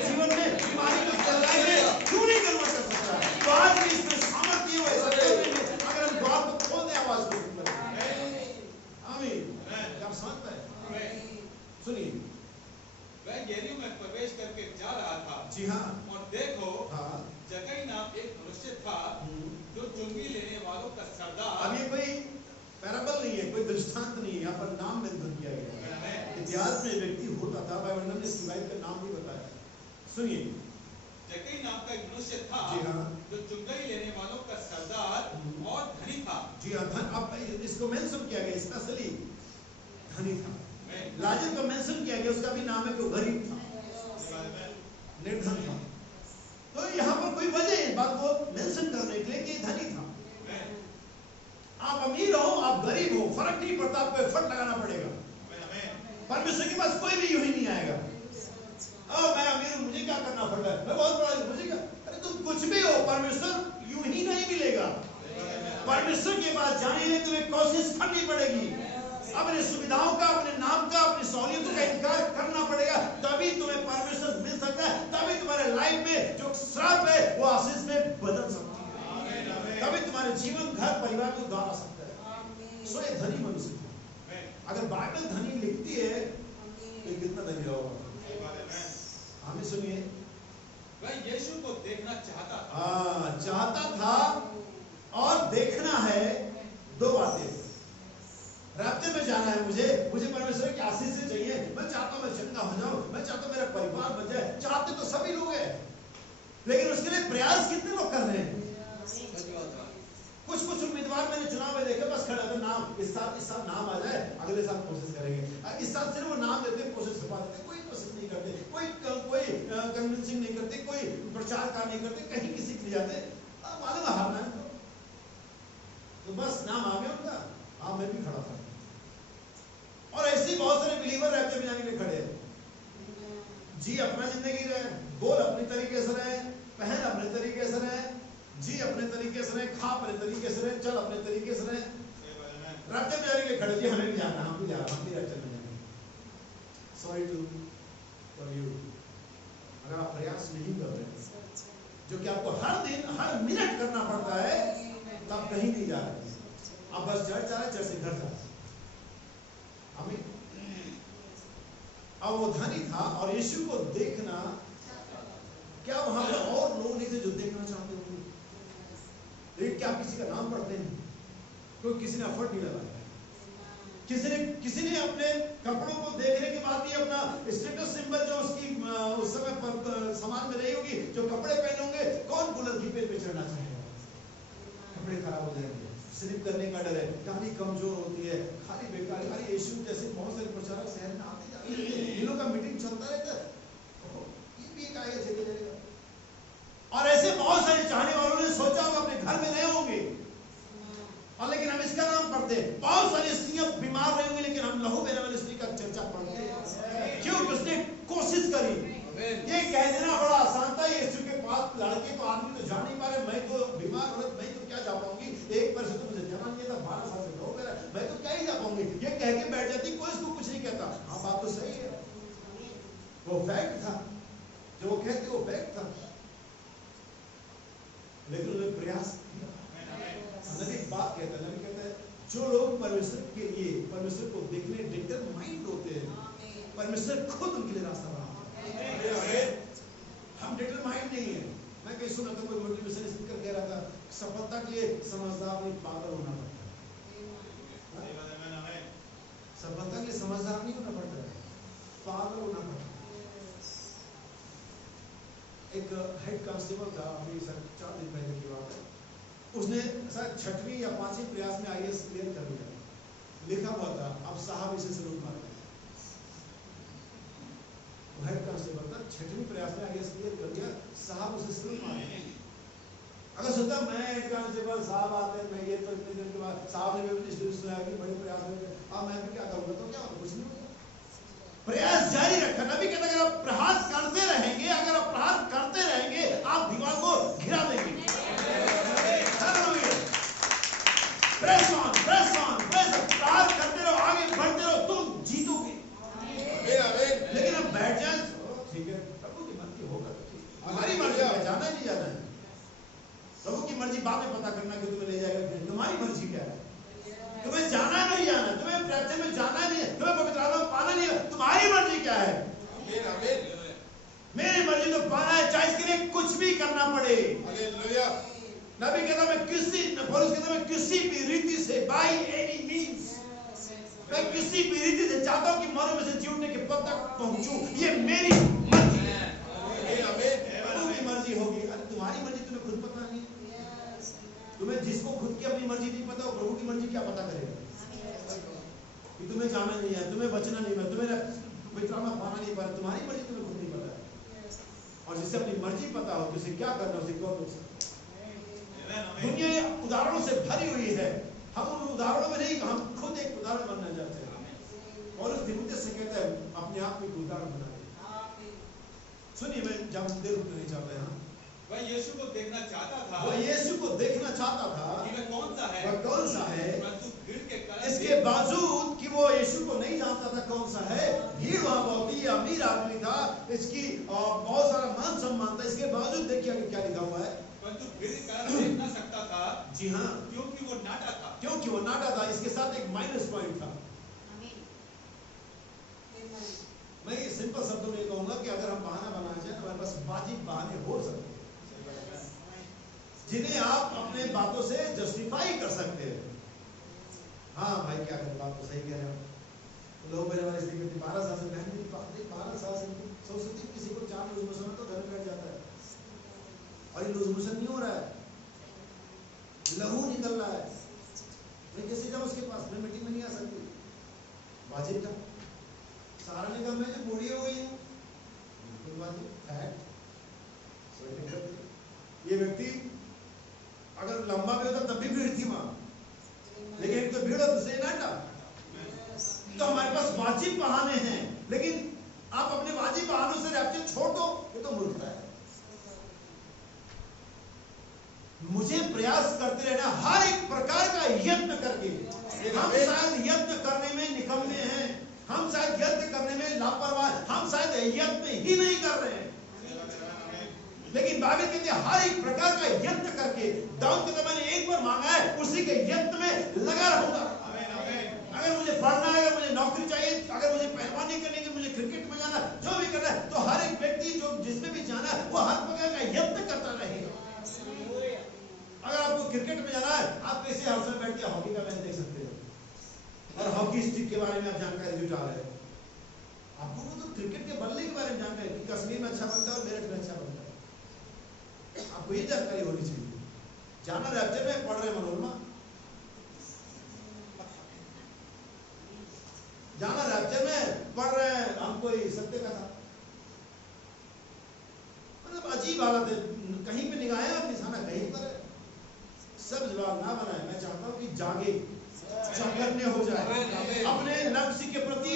जीवन में, बीमारी को चलाई में क्यों नहीं कन्वर्ट कर सकता है। तो आज भी इसमें सामर्थ्य है वैसा करने में, अगर हम द्वार को खोल दें आवाज को सुनकर। आमीन। आप समझ पाए? सुनिए, वह यरीहो में प्रवेश करके जा रहा था। जी हाँ। और देखो, हाँ, जक्कई नाम एक मनुष्य था जो चुंगी लेने वालों का सरदार। अब ये कोई पैराबल नहीं है, कोई दृष्टांत नहीं है, यहाँ पर नाम मेंशन किया गया है। इतिहास में व्यक्ति होता था, बाइबल ने इसकी वाइफ का नाम भी बताया। सुनिए, जक्कई नाम का एक मनुष्य था। जी हाँ। जो चुंगी लेने वालों का सरदार और धनी था। जी हाँ, धन। अब इसको मेंशन किया गया, स्पेशली धनी था। लाजर को मेंशन किया गया, उसका भी नाम है कि गरीब था, निर्धन था। तो यहाँ पर कोई वजह है इस बात को मेंशन करने के लिए कि धनी था। आप अमीर हो, आप गरीब हो, फर्क नहीं पड़ता, आपको एफर्ट लगाना पड़ेगा। परमेश्वर के पास कोई भी यूं ही नहीं आएगा। मैं अमीर हूं, मुझे क्या करना पड़ रहा है, मैं बहुत बड़ा, मुझे क्या। अरे तुम कुछ भी हो, परमेश्वर यूं ही नहीं मिलेगा। परमेश्वर के पास जाने के लिए तुम्हें कोशिश करनी पड़ेगी। अपने सुविधाओं का, अपने नाम का, अपनी सहूलियतों का इनकार करना पड़ेगा, तभी तुम्हें परमेश्वर मिल सकता है। तभी तुम्हारे लाइफ में जो श्राप है वो आशीष में बदल सकता है। तभी तुम्हारे जीवन, घर, परिवार को उद्धार आ सकता है। सो ये धनी मनुष्य था। अगर बाइबल धनी लिखती है तो कितना धनी होगा। हमें सुनिए, वह यीशु को देखना चाहता था। चाहता था और देखना है, दो बातें। रास्ते में जाना है, मुझे परमेश्वर की आशीष से चाहिए। मैं चाहता हूँ मैं चंगा हो जाऊं, मैं चाहता हूँ मेरा परिवार बच जाए। चाहते तो सभी लोग हैं, लेकिन उसके लिए प्रयास कितने लोग कर रहे हैं। कुछ उम्मीदवार मैंने चुनाव में देखे, बस खड़े नाम इस साल नाम आ जाए, अगले साल कोशिश करेंगे। इस साल सिर्फ वो नाम देते, कोशिश छुपा देते, कोई कोशिश नहीं करते, कोई कन्विंसिंग नहीं करते, कोई प्रचार कार्य नहीं करते, कहीं किसी के लिए जाते। मालूम है हारना है तो बस नाम आ गया उनका। हाँ, मैं भी खड़ा था। और ऐसे बहुत सारे बिलीवर रहते में जाने के लिए खड़े हैं। जी अपना जिंदगी रहे, बोल अपनी तरीके से रहे, पहन अपने तरीके से रहे, जी अपने तरीके से रहे, खा अपने तरीके से रहे, चल अपने तरीके से रहे। रास्ते में जाने के लिए खड़े, जी हमें भी जाना, हम भी जा रहे, हम भी रास्ते में जाएंगे। सॉरी टू फॉर यू, अगर आप प्रयास नहीं कर रहे, जो कि आपको हर दिन हर मिनट करना पड़ता है, तब कहीं नहीं जा रहे। आप बस चर्च जा रहे, चर्च से घर जा रहे। अब वो धनी था और यीशु को देखना, क्या वहां पे और लोग नहीं थे जो देखना चाहते होंगे? लेकिन क्या किसी का नाम पढ़ते हैं? कोई किसी ने एफर्ट नहीं लगाया। किसी ने अपने कपड़ों को देखने के बाद भी अपना स्टेटस सिंबल जो उसकी उस समय पर समाज में रही होगी, जो कपड़े पहने होंगे, कौन कूलर की पेट पे चढ़ना चाहेगा? कपड़े खराब हो जाएंगे, स्लिप करने का डर है, गाड़ी कमजोर होती है, खाली बेकार। अरे यीशु जैसे बहुत सारे प्रचारक शहर में आते जाते हैं, इन लोगों का मीटिंग चलता रहता है, ये भी एक आएगा चले जाएगा। और ऐसे बहुत सारे चाहने वालों ने सोचा होगा अपने घर में रहे होंगे, और लेकिन हम इसका नाम पढ़ते हैं। बहुत सारी स्त्रियां बीमार रही होंगी, लेकिन हम लहू बहने वाली स्त्री का चर्चा पढ़ते हैं। क्यों? उसने कोशिश करी। ये कह देना बड़ा आसान था, यीशु के पास लड़के तो आदमी तो जा नहीं पा रहे, मैं तो बीमार औरत, मैं तो क्या जा पाऊंगी, एक बार से तो मुझे जाना नहीं था, 12 साल से हो गया, मैं तो क्या ही जा पाऊंगी। ये कह के बैठ जाती, कोई इसको कुछ नहीं कहता। हाँ, बात तो सही है, वो फैक्ट था, जो वो कहते वो फैक्ट था, लेकिन उन्होंने प्रयास किया। नबी एक बात कहता है, नबी कहता है, जो लोग परमेश्वर के लिए, परमेश्वर को देखने डिटरमाइंड होते हैं, परमेश्वर खुद उनके लिए रास्ता बनाता है। हम डिटरमाइंड नहीं है। मैं कहीं सुना था, कोई मोटिवेशन स्पीकर कह रहा था, सफलता के लिए समझदार नहीं, पागल होना पड़ता है। सफलता के लिए समझदार नहीं होना पड़ता है, पागल होना पड़ता है। एक हेड कांस्टेबल था, अभी सर 4 दिन पहले की बात है, उसने शायद 6वीं या 5वीं प्रयास में आईएएस क्लियर कर लिया। लिखा हुआ था, अब साहब इसे सलूट मारते। हेड कांस्टेबल था, 6वीं प्रयास में आईएएस क्लियर कर लिया, साहब उसे सलूट मारते। अगर सोचता मैं हेड कांस्टेबल साहब आते हैं, मैं ये तो इतने दिन के बाद साहब ने भी सुनाया कि बड़े प्रयास में, अब मैं भी क्या करूँगा, तो क्या होगा? कुछ नहीं होगा। प्रयास जारी रखना। नबी कहता है, अगर आप प्रयास करते रहेंगे, अगर आप प्रयास करते रहेंगे, आप दीवार को घिरा देंगे। Press on, press on, press on, प्रयास करते रहो, आगे बढ़ते रहो, तुम जीतोगे। लेकिन अब बैठ जाए, ठीक है, प्रभु की मर्जी होगा, हमारी मर्जी है, जाना नहीं जाना है। प्रभु की मर्जी बाद में पता करना कि तुम्हें ले जाएगा, तुम्हारी मर्जी क्या है? तुम्हें जाना नहीं जाना, तुम्हें प्रार्थना में जाना नहीं है, तुम्हें पवित्र आत्मा पाना नहीं है, तुम्हारी मर्जी क्या है? मेरी मर्जी तो पाना है, चाहे इसके लिए कुछ भी करना पड़े। नबी कहता मैं किसी भी रीति से, बाय एनी मींस, मैं किसी भी रीति से चाहता हूं कि मरों में से जीवने के पद तक पहुंचूं, ये मेरी मर्जी है। प्रभु की मर्जी होगी। अरे तुम्हारी मर्जी तुम्हें खुद पता नहीं, तुम्हें जिसको खुद की अपनी मर्जी नहीं पता, वो प्रभु की मर्जी क्या पता करेगा? कि तुम्हें जाना नहीं है, तुम्हें बचना नहीं है, तुम्हें विश्राम पाना नहीं पड़ा, तुम्हारी मर्जी तुम्हें खुद नहीं पता है। और जिसे अपनी मर्जी पता हो, उसे क्या करना, उसे कौन रोक सकता है? दुनिया उदाहरणों से भरी हुई है, हम उन उदाहरणों में नहीं, हम खुद एक उदाहरण बनना चाहते हैं। और उस तीमुथियुस से कहता है, अपने आप को एक उदाहरण बना दे। सुनिए, मैं जब देर रुकना नहीं चाहता यहाँ। वह यीशु को देखना चाहता था, वह यीशु को देखना चाहता था कि वह कौन सा है, वह कौन सा है, परंतु भीड़ के कारण, इसके बावजूद कि वो यीशु को नहीं जानता था कौन सा है, भीड़ वहां बहुत ही अमीर आदमी था, इसकी बहुत सारा मान सम्मान था, इसके बावजूद देखिए कि क्या लिखा हुआ है, परंतु फिर कारण देख ना सकता था जी हाँ, क्योंकि वो नाटा था। क्योंकि वो नाटा था। इसके साथ एक माइनस पॉइंट था। मैं ये सिंपल शब्दों में कहूंगा कि अगर हम बहाना बनाना चाहें तो हमारे पास वाजिब बहाने हो सकते हैं, जिन्हें आप अपने बातों से जस्टिफाई कर सकते हैं। हाँ भाई क्या करें, बात तो सही कह रहे हो। लोग मेरे वाले स्थिति में 12 साल से बहन भी 12 साल से सोचती किसी को 4 लूज मोशन तो घर में बैठ जाता है, और ये लूज मोशन नहीं हो रहा है, लहू निकल रहा है, मैं कैसे जाऊँ उसके पास? मैं मीटिंग में नहीं आ सकती। वाजिब था। सारा ने कहा मैं जो बूढ़ी हो गई हूँ, बिल्कुल वाजिब फैक्ट। ये व्यक्ति अगर लंबा भी होता तब भी भीड़ थी वहां, लेकिन एक तो भीड़ और दूसरे नाटा। तो हमारे पास वाजिब बहाने हैं, लेकिन आप अपने वाजिब बहानों से रैप्चर छोड़ दो, ये तो मूर्खता है। मुझे प्रयास करते रहना, हर एक प्रकार का यत्न करके। हम शायद यत्न करने में निकम्मे हैं, हम शायद यत्न करने में लापरवाह, हम शायद यत्न ही नहीं कर रहे हैं, लेकिन बाइबल कहती है हर एक प्रकार का यत्न करके। दाऊद कहता मैंने एक बार मांगा है, उसी के यत्न में लगा रहूंगा। अगर मुझे पढ़ना है, अगर मुझे नौकरी चाहिए, अगर मुझे पहलवानी करनी है, मुझे क्रिकेट में जाना, जो भी करना है, तो हर एक व्यक्ति जो जिसमें भी जाना है वो हर प्रकार का यत्न करता रहेगा। अगर आपको क्रिकेट में जाना है, आप कैसे हाउस में बैठ के हॉकी का मैच देख सकते हो और हॉकी स्टिक के बारे में आप जानकारी जुटा रहे हो। आपको तो क्रिकेट के बल्ले के बारे में जानकारी कि कश्मीर में अच्छा बनता है और मेरठ में अच्छा बनता है, आपको ये जानकारी होनी चाहिए। जाना रैप्चर में पढ़ रहे मनोरमा, जाना रैप्चर में पढ़ रहे हैं हम कोई सत्य कथा, मतलब अजीब हालत है। कहीं पे निगाहें और निशाना कहीं पर है। सब जवाब ना बनाए। मैं चाहता हूं कि जागे, चौकन्ने हो जाए, अपने लक्ष्य के प्रति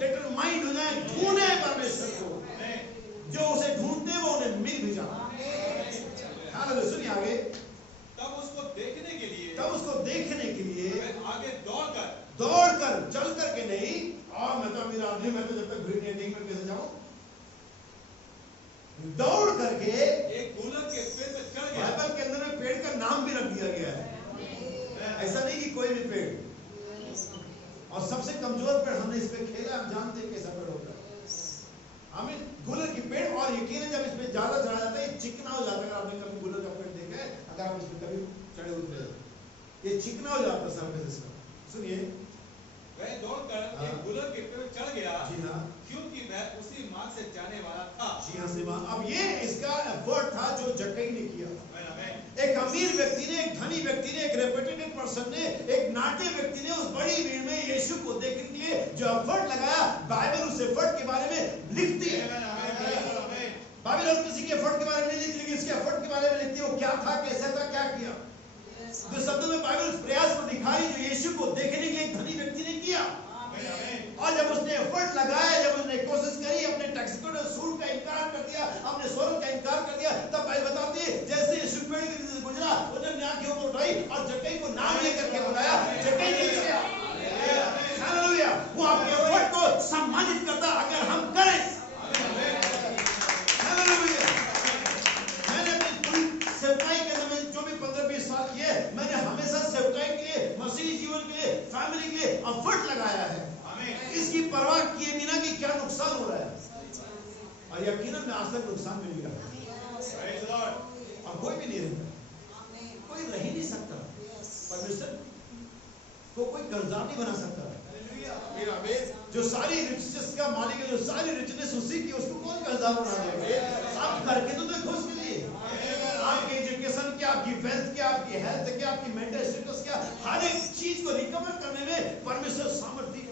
डिटरमाइंड हो जाए, ढूंढे परमेश्वर को। जो उसे ढूंढते वो उन्हें मिल भी जाता। हालेलुया। सुनिए आगे। तब उसको देखने के लिए आगे दौड़कर चल करके नहीं, और मैं तो अमीर आदमी, मैं तो जब तक भीड़ नहीं देख कैसे जाऊं, दौड़ करके एक गुलर के पेड़ पे चढ़ गया। बाइबल के अंदर में पेड़ का नाम भी रख दिया गया है, ऐसा नहीं कि कोई भी पेड़। और सबसे कमजोर पेड़ हमने इस पे खेला, हम जानते हैं कैसा पेड़ होता है। हमें गुलर की पेड़, और यकीन है जब इस पे ज्यादा चढ़ा जाता है ये चिकना हो जाता है। अगर आपने कभी गुलर का पेड़ देखा है, अगर आप इस पे कभी चढ़े उतरे, ये चिकना हो जाता है सरफेस इसका। सुनिए, वह दौड़कर एक गुलर के पेड़ चढ़ गया। जी हाँ, क्योंकि वह उसी मार्ग से जाने वाला था। जी हाँ सीमा। अब ये इसका एफर्ट था जो जक्कई ने किया। एक अमीर व्यक्ति ने, एक धनी व्यक्ति ने, एक रेपुटेड पर्सन ने, एक नाट्य व्यक्ति ने उस बड़ी भीड़ में यीशु को देखने के लिए जो एफर्ट लगाया, बाइबल उस एफर्ट के बारे में लिखती है। बाइबल और किसी के एफर्ट के बारे में नहीं लिखती, लेकिन इसके एफर्ट के बारे में लिखती है। वो क्या था, कैसा था, क्या किया। जो शब्दों में बाइबल उस प्रयास को दिखाई जो यीशु को देखने के लिए एक धनी व्यक्ति ने किया। और जब उसने एफर्ट लगाया, जब उसने कोशिश करी, अपने टैक्सी सूट का इनकार कर दिया, अपने स्वरूप का इनकार कर दिया, तब बाइबल बताती है जैसे यीशु पेड़ के नीचे से गुजरा, उसने आंखें ऊपर उठाई और जक्कई को नाम लेकर के बुलाया। जक्कई नीचे गया। हालेलुया। वो आपके एफर्ट को सम्मानित करता अगर हम करें। हालेलुया। मैंने अपनी पूरी सेवकाई के समय जो भी 15-20 साल किए, मैंने हमेशा सेवकाई के लिए, मसीही जीवन के लिए, फैमिली के लिए एफर्ट लगाया है, इसकी परवाह किए बिना कि क्या नुकसान हो रहा है। और यकीनन मैं आज तक नुकसान में नहीं रहा, और कोई भी नहीं रहता, कोई रह ही नहीं सकता। परमेश्वर को कोई कर्जदार नहीं बना सकता। जो सारी रिचनेस का मालिक है, जो सारी रिचनेस उसी की, उसको कौन कर्जदार बना देगा। आप करके तो देखो उसके लिए, आपके एजुकेशन क्या, आपकी वेल्थ क्या, आपकी हेल्थ क्या, आपकी मेंटल स्टेटस क्या, हर एक चीज को रिकवर करने में परमेश्वर सामर्थ्य है,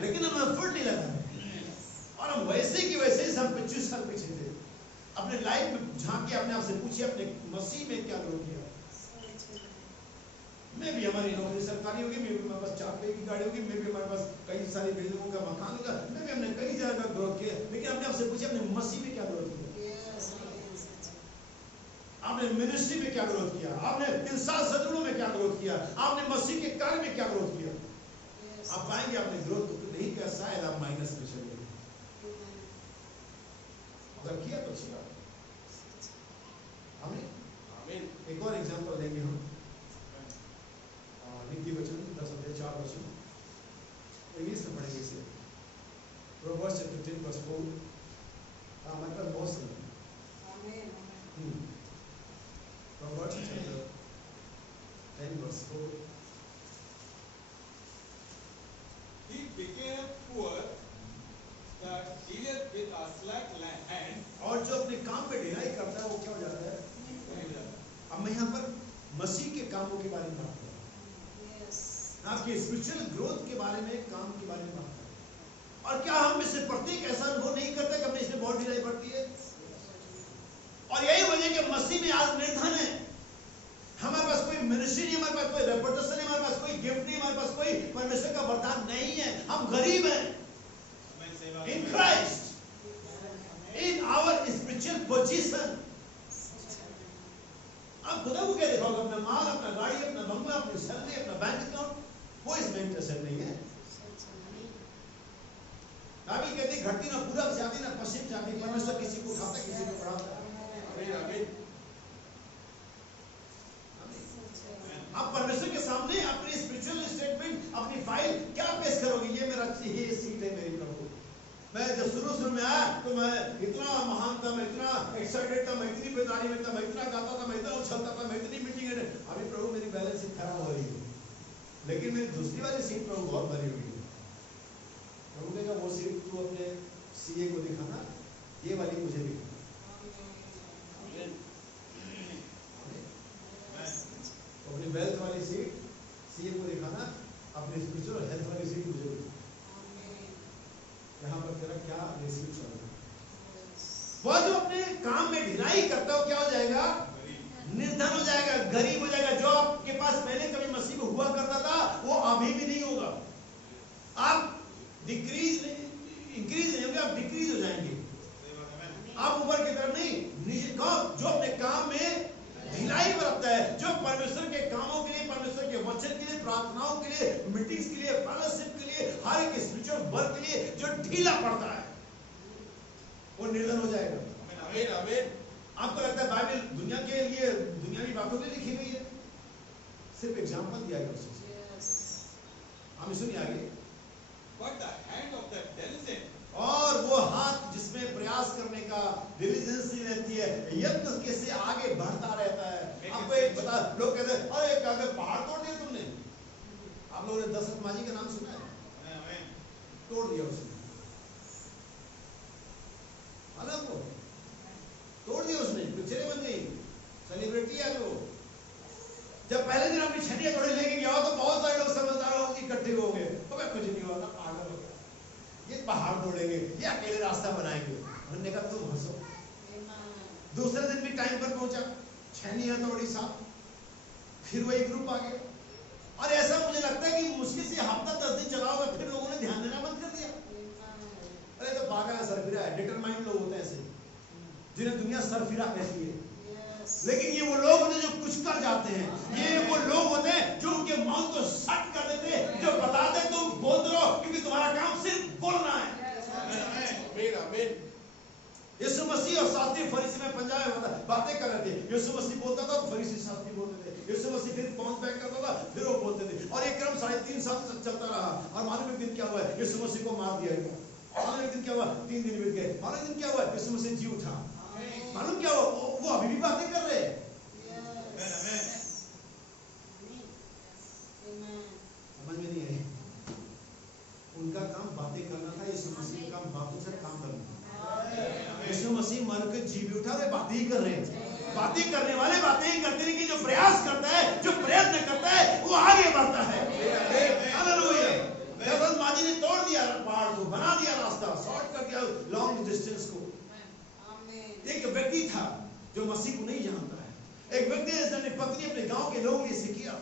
लेकिन हम एफर्ट नहीं लगा। और हम वैसे की वैसे ही हम 25 साल पीछे थे। अपने लाइफ में झांके अपने आप से पूछिए, अपने मसीह में क्या ग्रो किया। मैं भी, हमारी नौकरी सरकारी होगी, मैं भी, हमारे पास 4 पहिए की गाड़ी होगी, मैं भी, हमारे पास कई सारी बिल्डिंगों का मकान होगा, मैं भी, हमने कई जगह का ग्रोथ किया, लेकिन अपने आप से पूछिए अपने मसीह में क्या ग्रोथ किया। आपने मिनिस्ट्री में क्या ग्रोथ किया, आपने इंसान सदगुणों में क्या ग्रोथ किया, आपने मसीह के कार्य में क्या ग्रोथ किया। आप पाएंगे आपने ग्रोथ तो नहीं किया, शायद आप माइनस में चले गए। अगर किया तो अच्छी बात। इंग्लिश में पढ़ेंगे इसे। Proverbs chapter 10 verse 4। हमारे पास बहुत समय है। Proverbs chapter 10 verse 4। He became poor that dealeth with a slack hand. और जो अपने काम पे ढिलाई करता है वो क्या हो जाता है? अब मैं यहाँ पर मसीह के कामों के बारे में बात कर रहा हूँ, आपके स्पिरिचुअल ग्रोथ के बारे में, काम के बारे में बात कर रहा हूँ। और क्या हम इससे प्रत्येक ऐसा अनुभव नहीं करते कि हमें इसमें बहुत ढिलाई पड़ती है? और यही वजह कि मसीह में आज निर्धन है। हमारे पास कोई मिनिस्ट्री नहीं, हमारे पास कोई रेपुटेशन नहीं, हमारे पास कोई गिफ्ट नहीं, हमारे पास कोई परमेश्वर का वरदान नहीं है। हम गरीब हैं। In Christ, in our spiritual position, आप खुदा को क्या दिखाओगे? अपना माल, अपना गाड़ी, अपना बंगला, अपनी सैलरी, अपना बैंक अकाउंट, वो इसमें इंटरेस्टेड नहीं है। बाइबल कहती है घटती ना पूरब जाती ना पश्चिम जाती, परमेश्वर किसी को उठाता है, किसी को बढ़ाता है। आप परमेश्वर के सामने अपनी स्पिरिचुअल स्टेटमेंट, अपनी फाइल क्या पेश करोगे? ये मेरा ये सीट है मेरी प्रभु। मैं जब शुरू में आया तो मैं इतना महान था, मैं इतना एक्साइटेड था, मैं इतनी बेदारी में था, मैं इतना गाता था, मैं इतना उछलता था, मैं इतनी मीटिंग है। अभी प्रभु मेरी बैलेंस शीट खराब हो रही है, लेकिन मेरी दूसरी वाली सीट प्रभु बहुत भरी हुई है। प्रभु ने कहा वो सीट तू अपने सीए को दिखाना, ये वाली मुझे दिखाना। अपनी वेल्थ वाली सीट सीए को दिखाना, अपनी स्पिरिचुअल हेल्थ वाली सीट मुझे दिखाना। यहाँ पर तेरा क्या रेसिप चल रहा है? वो जो अपने काम में ढिलाई करता है क्या हो जाएगा? निर्धन हो जाएगा, गरीब हो जाएगा। जो आपके पास पहले कभी मसीह में हुआ करता था वो अभी भी नहीं होगा। आप इंक्रीज नहीं होंगे, आप डिक्रीज हो जाएंगे। आप ऊपर की तरफ नहीं, नीचे। जो अपने काम में ढिलाई बरतता है, जो परमेश्वर के कामों के लिए, परमेश्वर के वचन के लिए, प्रार्थनाओं के लिए, मीटिंग्स के लिए, फेलोशिप के लिए, हर एक स्पिरिचुअल वर्क के लिए जो ढीला पड़ता है वो निर्धन हो जाएगा। आमीन आमीन। आपको लगता है बाइबल दुनिया के लिए, दुनियावी बातों के लिए लिखी गई है? सिर्फ एग्जांपल दिया गया उससे। हम सुनिए आगे। But the hand of the diligent, और वो हाथ जिसमें प्रयास करने का डिलीजेंस रहती है, यत्न के से आगे बढ़ता रहता है। आपको एक बता, लोग कहते हैं अरे क्या पहाड़ तोड़ दिया तुमने? आप लोगों ने दशरथ माझी का नाम सुना है? तोड़ दिया उसने, अलग को तोड़ दिया उसने, पिक्चरें बन गई, सेलिब्रिटी है वो। जब पहले दिन अपनी छड़ियां थोड़ी लेके गया तो बहुत सारे लोग समझदार लोग इकट्ठे हो गए, तो मैं कुछ नहीं हुआ था, पागल हो गया, ये पहाड़ तोड़ेंगे, ये अकेले रास्ता बनाएंगे। हमने कहा तुम हंसो। दूसरे दिन भी टाइम पर पहुंचा, छेनिया तोड़ी साहब, फिर वही ग्रुप आ गया। और ऐसा मुझे लगता है कि मुश्किल से हफ्ता 10 दिन चला होगा, फिर लोगों ने ध्यान देना बंद कर दिया। अरे तो पागल है, सरफिरा है, डिटरमाइंड लोग होते हैं ऐसे, जिन्हें दुनिया सरफिरा कहती है। लेकिन ये वो लोग होते हैं जो कुछ कर जाते हैं, ये वो लोग होते हैं जो उनके माउथ को शट कर देते हैं, जो बताते हैं तुम बोलते रहो क्योंकि तुम्हारा काम सिर्फ बोलना है। यीशु मसीह और शास्त्री फरीसी में पंजाब में बातें कर रहे थे। यीशु मसीह बोलता था तो फरीसी शास्त्री बोलते थे, यीशु मसीह फिर पहुंच बैक करता था, फिर वो बोलते थे। और एक क्रम 3.5 साल तक चलता रहा। और मालूम एक दिन क्या हुआ? यीशु मसीह को मार दिया गया। मालूम एक दिन क्या हुआ? 3 दिन बीत गए। मालूम एक दिन क्या हुआ? यीशु मसीह जी उठा। मालूम क्या हुआ? वो अभी भी बातें कर रहे हैं। समझ में नहीं आई? उनका काम बातें करना था, यीशु मसीह का बातों से काम करना। यीशु मसीह मर के जी भी उठा, वे बातें ही कर रहे हैं। बातें करने वाले बातें ही करते हैं, कि जो प्रयास करता है, जो प्रयत्न करता है, वो आगे बढ़ता है। हालेलुया। दशरथ माझी ने तोड़ दिया पहाड़ को, बना दिया रास्ता, शॉर्ट कर दिया लॉन्ग डिस्टेंस को। एक व्यक्ति था जो मसीह को नहीं जानता है। एक व्यक्ति ने अपनी पत्नी, अपने गांव के लोगों के लिए किया।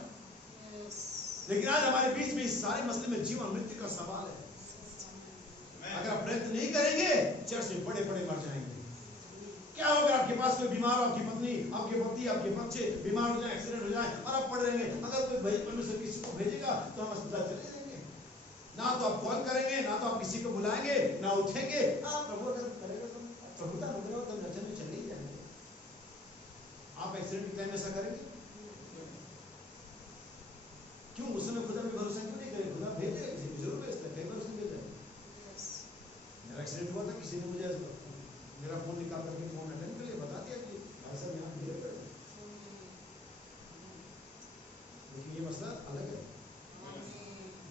लेकिन आज हमारे बीच में इस सारे मसले में जीवन मृत्यु का सवाल है। अगर आप प्रयत्न नहीं करेंगे, चर्च में बड़े बड़े मर जाएंगे। क्या होगा? आपके पास कोई बीमार हो, आपकी पत्नी, आपके पति, आपके बच्चे बीमार हो जाए, एक्सीडेंट हो जाए, और आप पड़े रहेंगे। अगर कोई परमेश्वर किसी को भेजेगा तो हम अस्पताल चले जाएंगे। ना तो आप कॉल करेंगे, ना तो आप किसी को बुलाएंगे, ना उठेंगे। प्रभु अगर करेगा तो प्रभुता मुद्रा हो, तब नजर में चले ही जाएंगे। आप एक्सीडेंट के टाइम ऐसा करेंगे? क्यों? उस समय खुदा में भरोसा क्यों नहीं करें? खुदा भेजेगा, किसी को जरूर भेजता है।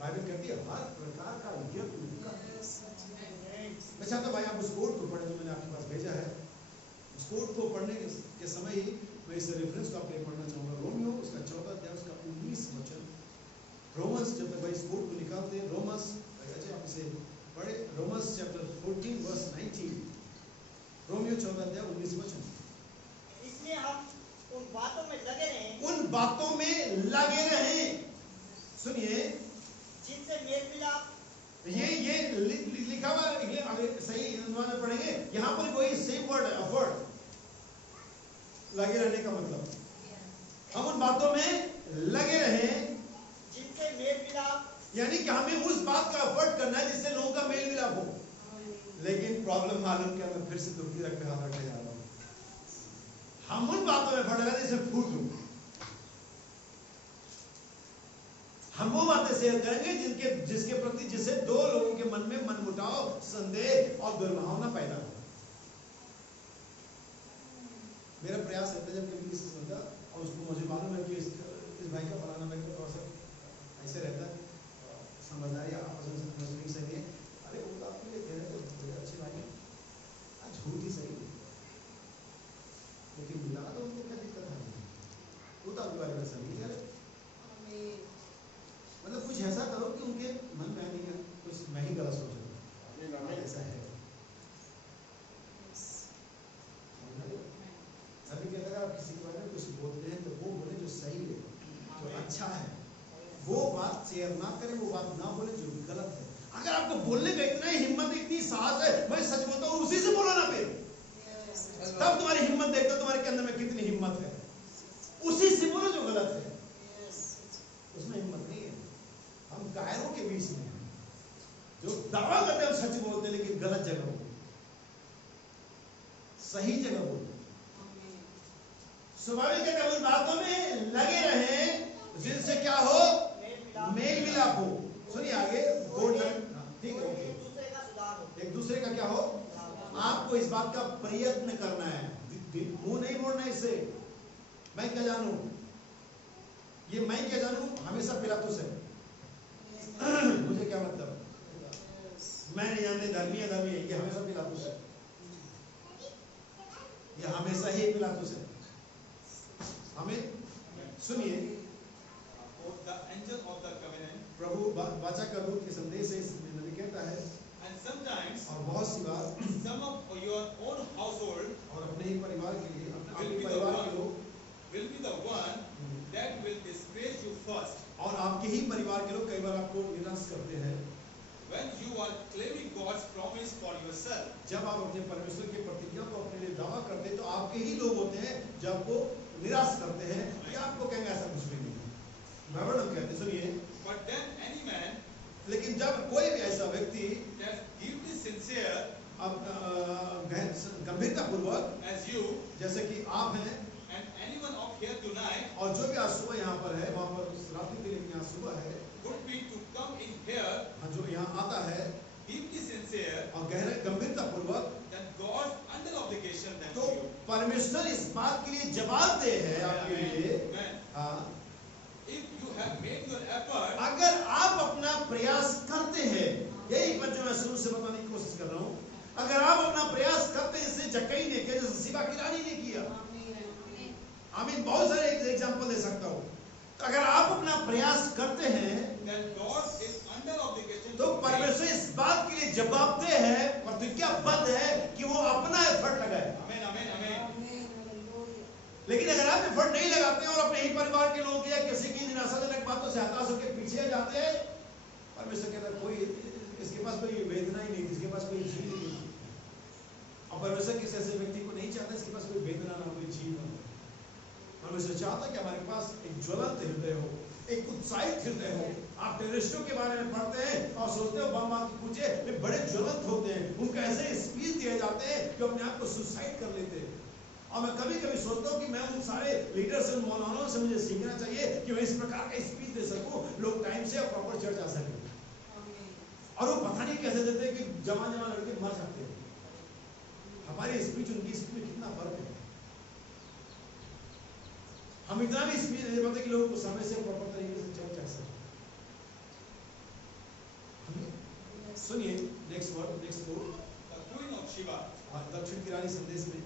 बाइबल कहती है हर प्रकार का यज्ञ उनका। मैं चाहता हूं भाई आप उस कोड को पढ़े जो मैंने आपके पास भेजा है। उस कोड को पढ़ने के समय ही मैं इस रेफरेंस को आपको पढ़ना चाहूंगा। रोमियो उसका 14 अध्याय उसका 19 वचन। रोमन्स जब तक भाई इस कोड को निकालते हैं, रोमन्स अच्छा आप इसे पढ़े, रोमन्स चैप्टर 14 वर्स 19। रोमियो 14 अध्याय 19 वचन। इसलिए हम उन बातों में लगे रहें, उन बातों में लगे रहें। सुनिए, जिनसे मेल मिलाप, ये लिखा हुआ है, सही अनुवाद में पढ़ेंगे। यहाँ पर कोई सेम वर्ड है, अफर्ड, लगे रहने का मतलब हम उन बातों में लगे रहें जिनसे मेल मिलाप, यानी कि हमें उस बात का एफर्ट करना है जिससे लोगों का मेल मिलाप हो। लेकिन प्रॉब्लम मालूम क्या, मैं फिर से दुखी रख पे हाथ रखने जा रहा हूं। हम उन बातों में एफर्ट लगा जिससे फूट लूं। हम वो बातें शेयर करेंगे जिसके प्रति जिससे दो लोगों के मन में मनमुटाव, संदेह और दुर्भावना पैदा हो। मेरा प्रयास रहता है जब कभी किसी से होता और उसको मुझे मालूम है कि इस भाई का फलाना भाई का थोड़ा सा ऐसे रहता है, समझदारी आपस में समझने सही है। अरे वो तो आपके लिए कह रहे थे अच्छे भाई, आज झूठ ही सही, लेकिन मिला तो उनको क्या दिक्कत है, वो तो आपके बारे में सही कह रहे। मतलब कुछ ऐसा करो कि उनके मन में नहीं है कुछ मैं ही गलत सोच रहा हूँ, ऐसा है। अभी क्या लगा, आप किसी के बारे में कुछ बोलते हैं तो वो बोले जो सही है, जो अच्छा है, वो बात शेयर ना करें, वो बात ना बोले जो गलत है। अगर आपको बोलने का इतना हिम्मत, इतनी साहस है, मैं सच बोलता हूँ, उसी से बोलो ना फिर। तब तुम्हारी हिम्मत देखता तुम्हारे के अंदर में कितनी हिम्मत है। उसी से बोलो जो गलत है, उसमें हिम्मत नहीं है। हम कायरों के बीच में जो दावा करते हैं हम सच बोलते हैं, लेकिन गलत जगह बोलते, सही जगह बोलते। स्वाभाविक है उन बातों में लगे रहें जिनसे क्या हो, मेल मिलाप हो। सुनिए आगे, ठीक है, एक दूसरे का क्या हो, आपको इस बात का प्रयत्न करना है, मुंह नहीं मोड़ना इससे। मैं क्या जानूं, ये मैं क्या जानूं हमेशा पिलातुस है। मुझे क्या मतलब, मैं नहीं जानते धर्मी है, धर्मी है, ये हमेशा पिलातुस है, ये हमेशा ही पिलातुस है। हमें सुनिए, the angel of the covenant, प्रभु वाचा का दूत के संदेश से नबी कहता है, and sometimes और बहुत सी बार some of your own household और अपने ही परिवार के लिए, अपने will be the परिवार के one लोग will be the one that will disgrace you first. और आपके ही परिवार के लोग कई बार आपको निराश करते हैं। When you are claiming God's promise for yourself, जब आप अपने परमेश्वर की प्रतिज्ञा को अपने लिए दावा करते हैं, तो आपके ही लोग होते हैं जो आपको निराश करते हैं कि आपको कहेंगे ऐसा कुछ भी नहीं। बाइबल में कहते, सुनिए, but then any man लेकिन जब कोई भी ऐसा व्यक्ति that deeply sincere गंभीरता पूर्वक as you जैसे कि आप हैं, and anyone of here tonight और जो भी आज सुबह यहाँ पर है, वहाँ पर रात्रि के लिए यहाँ सुबह है, would be to come in here जो यहाँ आता है deeply sincere, और गहरे गंभीरता पूर्वक, then God's under obligation that तो to you. परमेश्वर इस बात के लिए जवाबदेह है आपके लिए। Amen. हाँ, If you have made your effort, अगर आप अपना प्रयास करते हैं, यही बात जो मैं शुरू से बताने की कोशिश कर रहा हूँ, अगर आप अपना प्रयास करते हैं, जैसे जक्कई ने किया, जैसे सिबा की रानी ने किया, आमीन, बहुत सारे एग्जांपल दे सकता हूँ। तो अगर आप अपना प्रयास करते हैं, then God is under obligation तो to make. परमेश्वर इस बात के लिए जवाबदेह है, प्रतिज्ञाबद्ध है कि वो अपना एफर्ट लगाए। Amen, amen, amen. लेकिन अगर आप एफर्ट नहीं लगाते हैं और अपने ही परिवार के लोग या किसी की निराशाजनक बातों से हताश होकर पीछे जाते हैं, परमेश्वर कहता है कोई इसके पास कोई वेदना ही नहीं, इसके पास कोई झील नहीं। और परमेश्वर किसी ऐसे व्यक्ति को नहीं चाहता इसके पास कोई वेदना ना हो, कोई झील ना हो। परमेश्वर चाहता है कि हमारे पास एक ज्वलंत हृदय हो, एक उत्साहित हृदय हो। आप टेररिस्टों के बारे में पढ़ते हैं और सोचते हो बम मार के पूछे, वे बड़े ज्वलंत होते हैं, उनको ऐसे स्पीच दिए जाते हैं कि अपने आप को सुसाइड कर लेते हैं। और मैं कभी कभी सोचता हूँ कि मैं उन सारे लीडर से, उन मौलानाओं से मुझे सीखना चाहिए कि मैं इस प्रकार का स्पीच दे सकूं, लोग टाइम से और प्रॉपर चर्च आ सके। और वो पता नहीं कैसे देते हैं कि जवान लड़के मर जाते हैं। हमारी स्पीच उनकी स्पीच में कितना फर्क है। हम इतना भी स्पीच नहीं देते कि लोगों को समय से प्रॉपर तरीके से चर्च आ सके। सुनिए next word, next code. the queen of Sheba. दक्षिण की रानी संदेश में,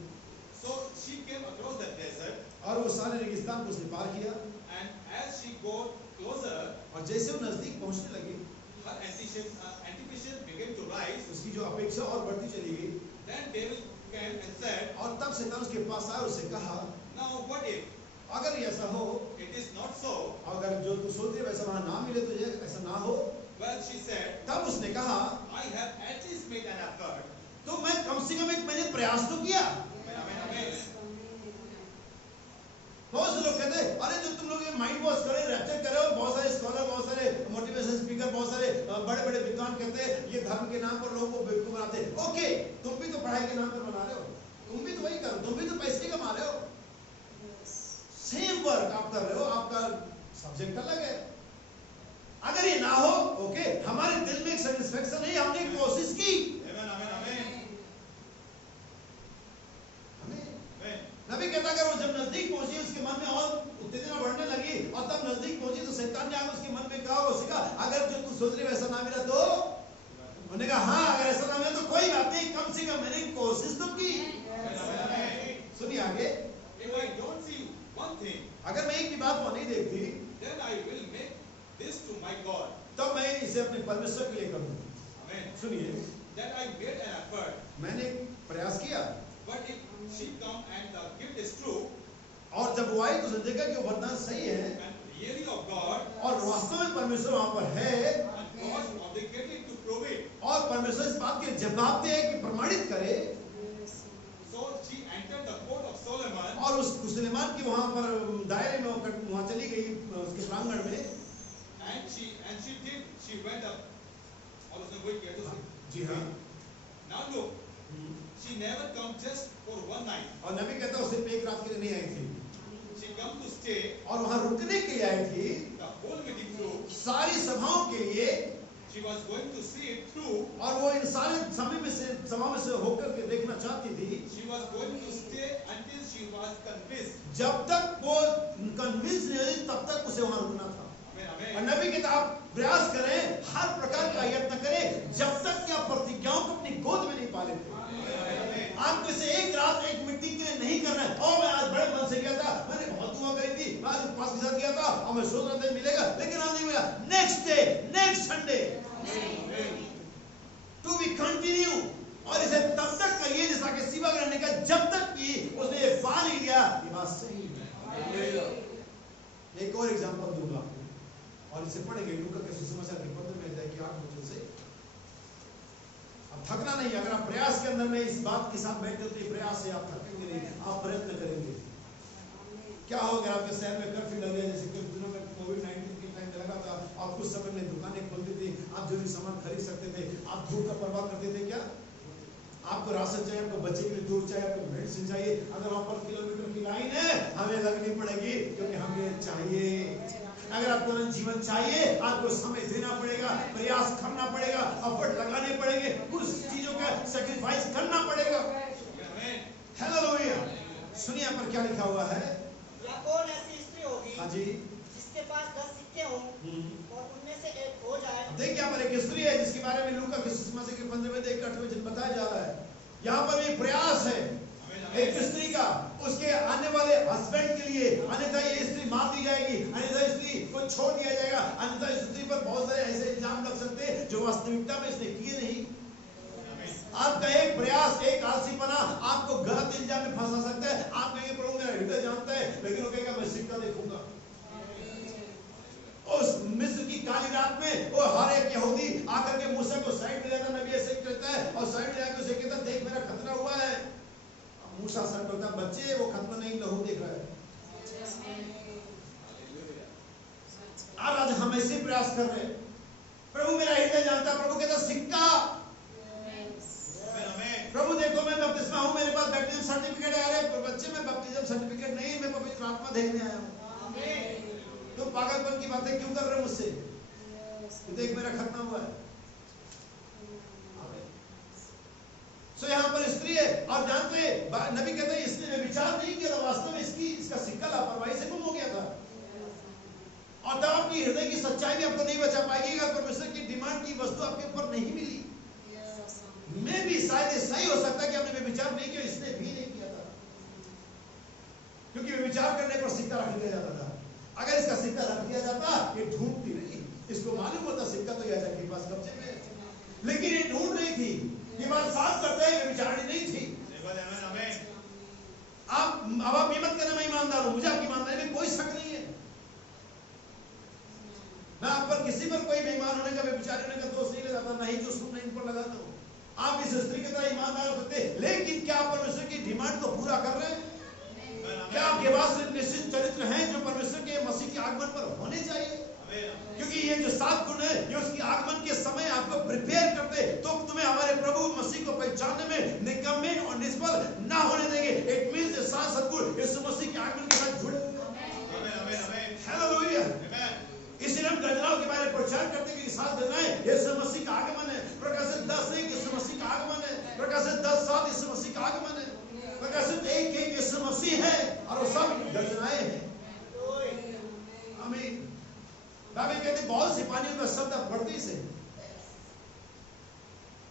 So she came across the desert, और वो सारे रेगिस्तान को उसने पार किया, and as she got closer, और जैसे वो नजदीक पहुंचने लगी, her anticipation began to rise. उसकी जो अपेक्षा और बढ़ती चली गई। Then devil came and said, और तब शैतान उसके पास आया और उससे कहा, now what if अगर ये ऐसा हो, it is not so? अगर जो तू सोच रही है वैसा वहां ना मिले तुझे, ऐसा ना हो, Well, she said, तब उसने कहा, I have at least made an effort. तो मैं कम से कम एक मैंने प्रयास तो किया। Amen, amen. बहुत से लोग कहते हैं, अरे जो तुम लोग ये माइंड वॉश करे, रैप्चर करे हो, बहुत सारे स्कॉलर, बहुत सारे मोटिवेशन स्पीकर, बहुत सारे बड़े बड़े विद्वान कहते हैं ये धर्म के नाम पर लोगों को बेवकूफ बनाते हैं। ओके, तुम भी तो पढ़ाई के नाम पर बना रहे हो, तुम भी तो वही करो, तुम भी तो पैसे कमा रहे हो, सेम वर्क आप कर रहे हो, आपका सब्जेक्ट अलग है। अगर ये ना हो, ओके, हमारे दिल में एक सेटिस्फेक्शन है, हमने कोशिश की। Amen, amen, amen. नबी कहता अगर वो जब नजदीक पहुंची उसके मन में और उत्तेजना बढ़ने लगी और तब नजदीक पहुंची तो शैतान ने आकर उसके मन में कहा, उससे कहा अगर जो तू सोच रही वैसा ना मिला तो, उन्होंने कहा हाँ अगर ऐसा ना मिला तो कोई बात नहीं, कम से कम मैंने कोशिश तो की। सुनिए आगे, If I don't see one thing, अगर मैं एक भी बात वहां नहीं देखती, then I will make this to my God. तब मैं इसे अपने परमेश्वर के लिए करूंगी। Amen. सुनिए, That I made an effort. मैंने प्रयास किया, But if she come and the gift is true और जब वो आई तो उसने देखा कि वो वरदान सही है and really of God, और वास्तव में परमेश्वर वहां पर है, and God obligated to prove it. और परमेश्वर इस बात के जवाब दे कि प्रमाणित करे, So she entered the court of Solomon, और उस सुलेमान की वहां पर दायरे में वहां चली गई उसके प्रांगण में, and she went up. और उसने वही किया तो जी हाँ, Now look, she never come just for one night. और नबी कहता है सिर्फ एक रात के लिए नहीं आई थी, She come to stay और वहां रुकने के लिए आई थी, the whole meeting through. सारी सभाओं के लिए, She was going to see it through. और वो इन सारे सभा में से होकर के देखना चाहती थी। She was going to stay until she was convinced. जब तक वो कन्विंस नहीं हुई तब तक उसे वहां रुकना था। Amen, और amen. नबी कहता आप प्रयास करें, हर प्रकार का यत्न करें, जब तक कि आप प्रतिज्ञाओं को अपनी गोद में नहीं पा लेते। आपको इसे एक रात एक मिट्टी के लिए नहीं करना है। और मैं आज बड़े मन से गया था, मैंने बहुत दुआ करी थी, मैं आज उपवास के साथ गया था और मैं सोच रहा था मिलेगा, लेकिन आज नहीं मिला। Next day, next Sunday, to be continue, और इसे तब तक करिए जैसा कि सिवा रहने का, जब तक कि उसने ये पा नहीं लिया ये बात सही है। एक और एग्जांपल दूंगा आपको और इसे पढ़ेंगे लूका के सुसमाचार के 15वें अध्याय की 8 वचन से। अब थकना नहीं, अगर आप प्रयास के अंदर में इस बात के साथ बैठते तो ये प्रयास से आप थकेंगे नहीं, आप प्रयत्न करेंगे। क्या हो गया आपके शहर में कर्फ्यू लग गया, जैसे कुछ दिनों में कोविड-19 के टाइम लगा था, आप कुछ समय में दुकानें खोलती थी, आप जरूरी सामान खरीद सकते थे, आप धूप का परवाह करते थे क्या? आपको राशन चाहिए, आपको बच्चे के लिए दूध चाहिए, आपको मेडिसिन चाहिए, अगर वहां पर किलोमीटर की लाइन है हमें लगनी पड़ेगी क्योंकि हमें चाहिए। अगर आपको जीवन चाहिए आपको समय देना पड़ेगा, प्रयास करना पड़ेगा, एफर्ट लगाने पड़ेंगे, कुछ चीजों का सैक्रिफाइस करना पड़ेगा। हालेलुया। सुनिए यहाँ पर क्या लिखा हुआ है, या कौन ऐसी स्त्री होगी हाँ जी, जिसके पास 10 सिक्के हों और उनमें से एक खो जाए। देखिए यहाँ पर एक स्त्री है जिसके बारे में लूका के सुसमाचार के 15वें अध्याय के 8वें वचन बताया जा रहा है। यहाँ पर भी प्रयास है एक स्त्री का उसके आने वाले हस्बैंड के लिए, अन्यथा ये स्त्री मार दी जाएगी, अन्यथा स्त्री को छोड़ दिया जाएगा, अन्यथा इस स्त्री पर बहुत सारे ऐसे इल्जाम लग सकते हैं जो वास्तविकता में इसने किए नहीं। आपका एक प्रयास, एक आलसीपना आपको गलत इल्जाम में फंसा सकता है। आप कहेंगे प्रभु मेरा हृदय जानता है, लेकिन वो कहेगा मैं सिक्का देखूंगा। उस मिस्र की काली रात में वो हर एक यहूदी आकर के मूसा को साइड में लेता, नबी ऐसे कहता है, और साइड में आकर उसे कहता देख मेरा खतरा हुआ है। मूसा सर होता बच्चे वो खतरा नहीं, लहू देख रहा है। आज हम ऐसे प्रयास कर रहे हैं, प्रभु मेरा हृदय जानता है, प्रभु कहता सिक्का, प्रभु देखो मैं बपतिस्मा हूं, मेरे पास बैप्टिज्म सर्टिफिकेट है। अरे बच्चे मैं बपतिज्म सर्टिफिकेट नहीं, मैं पवित्र आत्मा देखने आया हूं। तो पागलपन की बातें क्यों कर रहे हो मुझसे? देख मेरा खतना हुआ है। सो यहाँ पर स्त्री है और जानते हैं नबी कहते हैं इसने में विचार नहीं किया था, वास्तव में इसका सिक्का लापरवाही से गुम हो गया था। और तब आपकी हृदय की सच्चाई भी आपको नहीं बचा पाएगी अगर परमेश्वर की डिमांड की वस्तु आपके ऊपर नहीं मिली। व्यभिचार करने पर सिक्का रख दिया जाता था। अगर इसका सिक्का रख दिया जाता, ये ढूंढती नहीं, इसको मालूम होता सिक्का तो याचा के पास कब्जे में है, लेकिन ये ढूंढ रही थी। ये बात साफ करता है व्यभिचारिणी नहीं थी। अब आप ये मत कहना मैं ईमानदार हूं, मुझे आपकी ईमानदारी में कोई शक नहीं है। मैं आप पर किसी पर कोई बेईमान होने का, व्यभिचारी होने का दोष नहीं लगाता, ना ही जो सुन नहीं इन पर लगाता हूं। आप इस स्त्री की तरह ईमानदार हो सकते, लेकिन क्या आप परमेश्वर की डिमांड को पूरा कर रहे हैं? क्या आपके पास निश्चित चरित्र हैं जो परमेश्वर के मसीह के आगमन पर होने चाहिए? क्योंकि ये जो 7 गुण है, ये उसके आगमन के समय आपको प्रिपेयर करते, तो तुम्हें हमारे प्रभु मसीह को पहचानने में निकम्मे और निष्फल ना होने देंगे। इट मींस ये 7 सद्गुण यीशु मसीह के आगमन के साथ जुड़े हुए हैं। हालेलुया। इसलिए हम गर्जनाओं के बारे में प्रचार करते हैं कि 7 गर्जनाएं यीशु मसीह का आगमन है। प्रकाशित 10:1 यीशु मसीह का आगमन है। प्रकाशित 10:7 यीशु मसीह का आगमन है। प्रकाशित 1:1 यीशु मसीह है और वो सब गर्जनाएं हैं। आमीन। बाइबल कहते हैं बहुत सिपाहियों का शब्द आप पढ़ते से,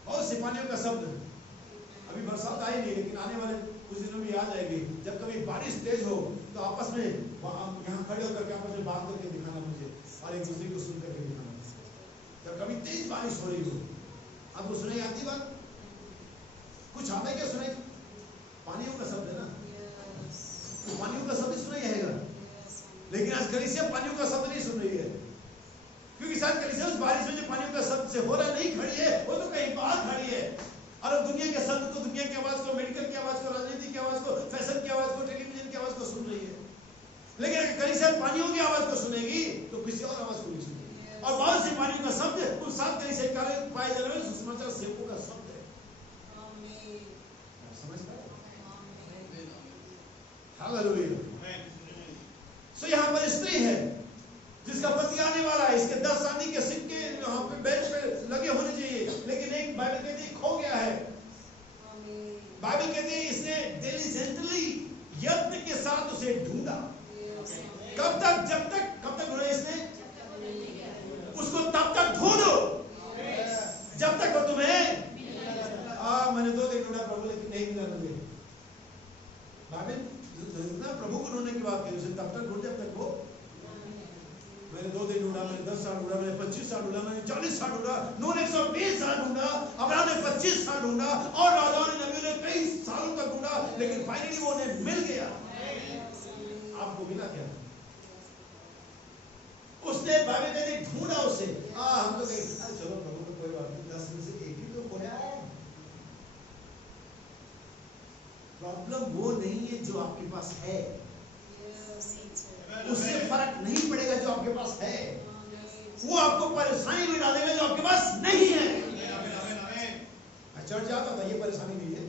बहुत सिपाहियों का शब्द। अभी बरसात आई नहीं, लेकिन आने वाले कुछ दिनों में आ जाएगी। जब कभी बारिश तेज हो तो आपस में यहाँ खड़े होकर के आपस में बात करके दिखाना मुझे, और एक दूसरे को सुन करके दिखाना। जब कभी तेज बारिश हो रही हो, आपको सुनाई आती बात? कुछ आता है क्या सुनाई? पानियों का शब्द है ना, तो पानियों का शब्द सुनाई आएगा। लेकिन आज कलीसिया पानियों का शब्द नहीं सुन रही है, क्योंकि शायद कलीसिया उस बारिश में जो पानियों का शब्द से हो रहा नहीं खड़ी है, वो तो कहीं बाहर खड़ी है। और अब दुनिया के शब्द को, दुनिया की आवाज को, मेडिकल की आवाज को, राजनीति की आवाज को, फैशन की आवाज को, टेलीविजन की आवाज को सुन रही है। लेकिन अगर कलीसिया पानियों की आवाज को सुनेगी तो किसी और आवाज को नहीं सुनेगी। और बहुत सी पानियों का शब्द उन 7 कलीसिया कार्य पाए जा रहे हैं, सुसमाचार सेवकों का शब्द है। समझ पाए? हालेलुया। सो यहाँ पर स्त्री है जिसका पति आने वाला है। इसके 10 चांदी के सिक्के यहाँ पे बेंच पे लगे होने चाहिए, लेकिन एक बाइबल कहती है खो गया है। बाइबल कहती है इसने डिलिजेंटली, यत्न के साथ उसे ढूंढा। कब तक? जब तक, कब तक ढूंढा इसने? उसको तब तक ढूंढो जब तक वो तुम्हें मैंने 2 दिन ढूंढा प्रभु, लेकिन नहीं मिला मुझे। बाइबल प्रभु को ढूंढने की बात की, उसे तब तक ढूंढ जब तक वो। मैंने 2 दिन ढूंढा, मैंने 10 साल ढूंढा, मैंने 25 साल ढूंढा, मैंने 40 साल ढूंढा, नूह ने 120 साल ढूंढा, अब्राहम ने 25 साल ढूंढा, और राजाओं ने, नबियों ने कई सालों तक ढूंढा, लेकिन फाइनली वो उन्हें मिल गया। आपको मिला क्या? उसने बाइबल कहती ढूंढा उसे। हम तो कहीं चलो प्रभु तो कोई बात नहीं, 10 में से एक ही तो खोया है। प्रॉब्लम वो नहीं है जो आपके पास है, उससे फर्क नहीं पड़ेगा जो आपके पास है, वो आपको परेशानी में डालेगा जो आपके पास नहीं है। मैं चर्च जाता था, ये परेशानी नहीं है।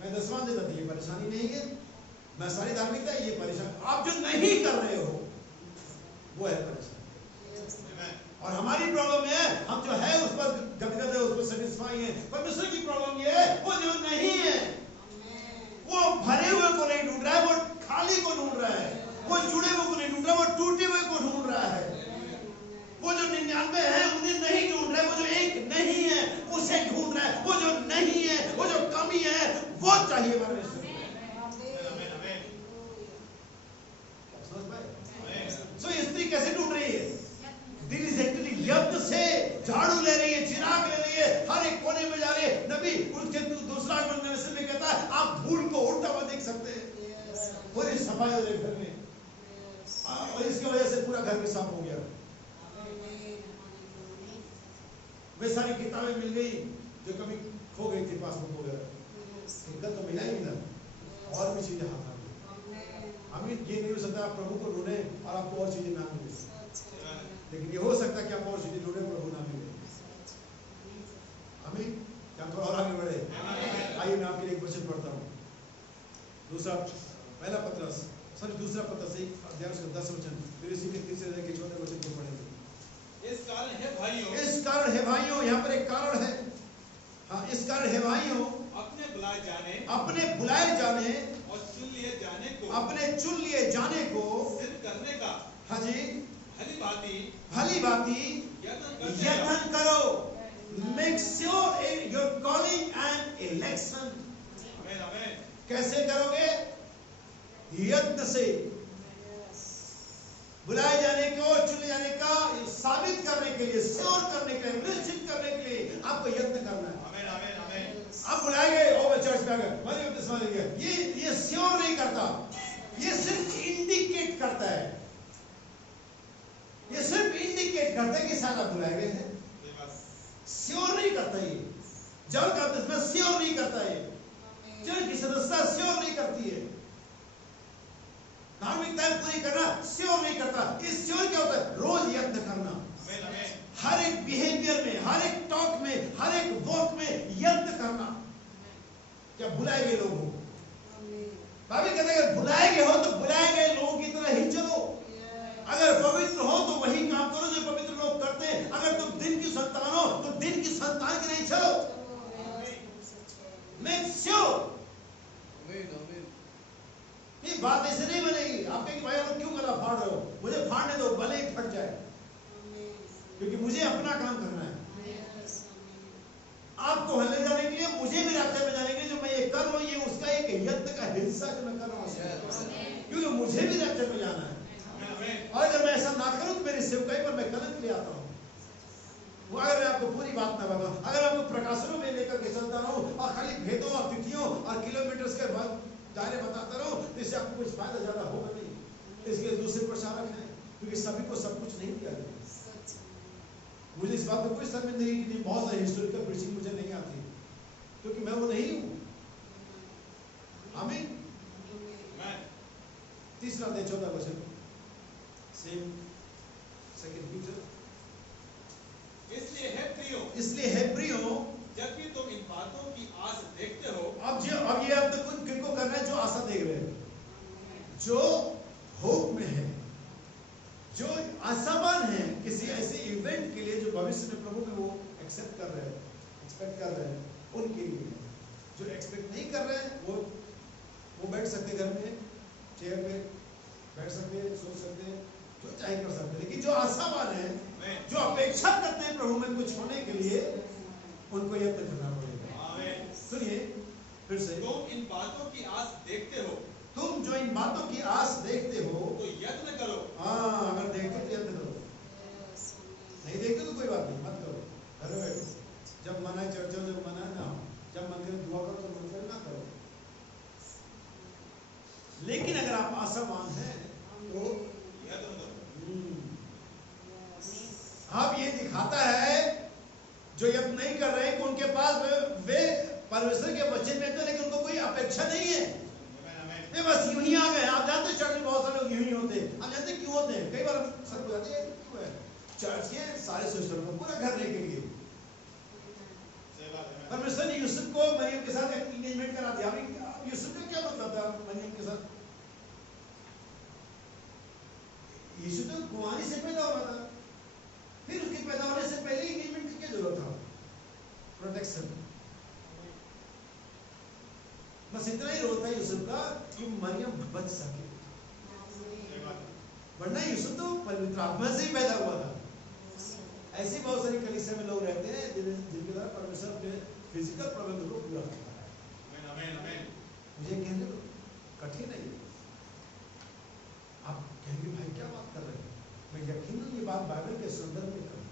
मैं दशवां देता था, ये परेशानी नहीं है। मैं सारी धार्मिकता, ये परेशानी। आप जो नहीं कर रहे हो वो है परेशानी। और हमारी प्रॉब्लम है, हम जो है उस पर गदगद है, उस पर सेटिस्फाई है। परमेश्वर की प्रॉब्लम ये है, वो जो नहीं है, वो भरे हुए को नहीं ढूंढ रहा है, वो खाली को ढूंढ रहा है। वो जुड़े हुए को नहीं ढूंढ रहा, वो टूटे हुए को ढूंढ रहा है। वो जो 99 है उन्हें नहीं ढूंढ रहा है, वो जो एक नहीं है उसे ढूंढ रहा है। वो जो नहीं है, वो जो कमी है, वो चाहिए परमेश्वर। सो स्त्री कैसे ढूंढ रही है? डिलिजेंटली, यत्न से झाड़ू ले रही है, चिराग ले रही है, हर एक कोने में जा रही है। नबी उसके दूसरा आगमन में कहता है आप धूल को उड़ता हुआ देख सकते हैं। पूरी सफाई हो रही घर में, और इसकी वजह से पूरा घर भी साफ हो गया। वे सारी किताबें मिल गई जो कभी खो गई थी, पासबुक वगैरह। इनका तो मिला ही मिला, और भी चीजें हाथ आ गई। हमें ये नहीं हो सकता आप प्रभु को ढूंढे और आपको और चीजें ना मिले, लेकिन ये हो सकता है कि आप और चीजें ढूंढे, प्रभु ना मिले। हमें क्या थोड़ा और आगे बढ़े? आइए मैं आपके लिए एक वचन पढ़ता हूँ। दूसरा पत्रस 10 वचन, फिर इसी के 3 से लेकर 14 वचन को पढ़ेंगे। इस कारण है भाइयों, इस कारण है भाइयों, यहाँ पर एक कारण है। हाँ, इस कारण है भाइयों, अपने बुलाए जाने और चुन लिए जाने को, अपने चुन लिए जाने को सिद्ध करने का, हाँ जी, भली भांति यत्न करो। Make sure your calling and election। कैसे करोगे? यत्न से बुलाए जाने को, चुने जाने का साबित करने के लिए, श्योर करने के लिए, निश्चित करने के लिए आपको यत्न करना है। आमीन आमीन आमीन। आप बुलाए गए, ओ मैं चर्च में आ गया, मैंने बपतिस्मा ले लिया, ये श्योर नहीं करता, ये सिर्फ इंडिकेट करता है, ये सिर्फ इंडिकेट करता है कि शायद आप बुलाए गए हैं, श्योर नहीं करता। ये जल का बपतिस्मा श्योर नहीं करता, ये चर्च की सदस्यता श्योर नहीं करती है, धार्मिकताएं पूरी करना श्योर नहीं करता। इस श्योर क्या होता है? रोज यत्न करना, हर एक बिहेवियर में, हर एक टॉक में, हर एक वर्क में यत्न करना। क्या बुलाए गए लोग हो? बाइबल कहता है बुलाए गए हो तो बुलाए गए लोगों की तरह ही चलो। अगर पवित्र हो तो वही काम करो जो पवित्र लोग करते हैं। अगर तुम दिन की संतान हो तो दिन की संतान की नहीं चलो। Make sure. ये बात ऐसे नहीं बनेगी। आप कहेंगे भाई लोग क्यों गला फाड़ रहे हो? मुझे फाड़ने दो, भले ही फट जाए, क्योंकि मुझे अपना काम करना है। आपको हले जाने के लिए, मुझे भी रास्ते में जाने के लिए जो मैं ये कर रहा हूँ, ये उसका एक यत्न का हिस्सा जो मैं कर रहा हूँ, क्योंकि मुझे भी रास्ते में जाना है। और अगर मैं ऐसा ना करूं तो मेरी सेवकाई पर मैं कलंक ले आता हूँ। वो अगर मैं आपको पूरी बात ना बताऊं, अगर आपको प्रकाशनों में लेकर के चलता रहूं और खाली भेदों और तिथियों और किलोमीटर्स के दायरे बताता रहूं, तो इससे आपको कुछ फायदा ज्यादा होगा नहीं। इसके दूसरे प्रचारक हैं, क्योंकि सभी को सब कुछ नहीं दिया गया। मुझे इस बात में कोई शर्मिंदगी नहीं, बहुत सारी हिस्टोरिकल प्रीचिंग मुझे नहीं आती, क्योंकि मैं वो नहीं हूं। आमीन। तीसरा अध्याय 14 वचन, सेम सेकंड पीटर। इसलिए है प्रियो, जब भी तुम इन बातों की आस देखते हो। अब ये अब तो किनको करना है? जो आशा देख रहे हैं, जो होप में है, जो आशावान है किसी ऐसे इवेंट के लिए जो भविष्य में प्रभु में वो एक्सेप्ट कर रहे हैं, एक्सपेक्ट कर रहे हैं, उनके लिए। जो एक्सपेक्ट नहीं कर रहे हैं वो बैठ सकते घर में, चेयर पे बैठ सकते, सोच सकते, जो चाहे कर सकते। लेकिन जो आशावान है, जो अपेक्षा करते हैं प्रभु में कुछ होने के लिए, उनको यत्न करना पड़ेगा। सुनिए फिर से, तुम इन बातों की आस देखते हो। तुम जो इन बातों की आस देखते हो तो यत्न करो। हाँ, अगर देखते तो यत्न करो, नहीं देखते तो कोई बात नहीं, मत करो, घर में बैठो। जब मन आए चर्च, जब मन आए ना हो, जब मन करे दुआ करो, जब मन करे ना करो। लेकिन अगर आप आशावान हैं तो यत्न करो। अब ये दिखाता है जो यत्न नहीं कर रहे हैं कि उनके पास वे परमेश्वर के वचन में तो, लेकिन उनको कोई अपेक्षा नहीं है। वे बस यूं ही आ गए। आप जानते हैं चर्च में बहुत सारे लोग यूं ही होते हैं। आप जानते हैं क्यों होते हैं? कई बार सर को जाते हैं क्यों है चर्च के सारे सिस्टम को पूरा घर लेके लिए। परमेश्वर ने यूसुफ को मरियम के साथ एंगेजमेंट करा दिया। यूसुफ का क्या मतलब था मरियम के साथ? यीशु तो कुंवारी से पैदा हुआ था, फिर उसके पैदा होने से पहले एंगेजमेंट की क्या जरूरत था? प्रोटेक्शन। बस इतना ही रोल था यूसुफ का कि मरियम बच सके, वरना यूसुफ तो पवित्र आत्मा से ही पैदा हुआ था। ऐसी बहुत सारी कलीसिया में लोग रहते हैं जिनके द्वारा परमेश्वर अपने फिजिकल प्रबंध को पूरा करता है। मुझे कहने दो, कठिन है। आप कहेंगे भाई क्या बात कर रहे हैं? मैं यकीनन ये बात बाइबल के संदर्भ में कर रहा हूं।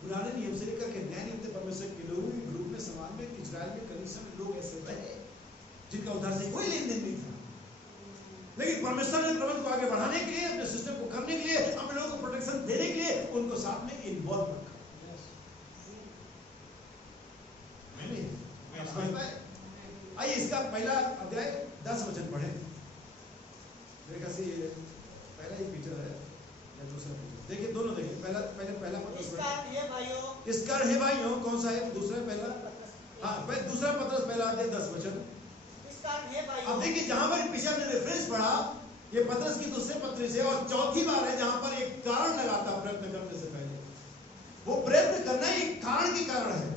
पुराने नियम से लेकर के नए नियम तक परमेश्वर के लोगों के ग्रुप में समाज में इजराइल में कलीसिया में लोग ऐसे रहे जिनका उद्धार से कोई लेन देन नहीं था, लेकिन परमेश्वर ने प्रबंध को आगे बढ़ाने के लिए, अपने सिस्टम को करने के लिए, अपने लोगों को प्रोटेक्शन देने के लिए उनको साथ में इन्वॉल्व रखा। आइए इसका पहला अध्याय 10 वचन पढ़े। मेरे ख्याल से ये पहला ही पीटर है या दूसरा पीटर? देखिए दोनों देखिए। पहला पत्र इस कारण हे भाइयों, कौन सा है? दूसरा पहला, हाँ दूसरा पत्र पहला अध्याय 10 वचन। अब देखिए जहां पर पीछे हमने रेफरेंस पढ़ा, ये पत्रस की दूसरे पत्र से और चौथी बार है जहां पर एक कारण लगाता प्रयत्न करने से पहले। वो प्रयत्न करना एक कारण के कारण है।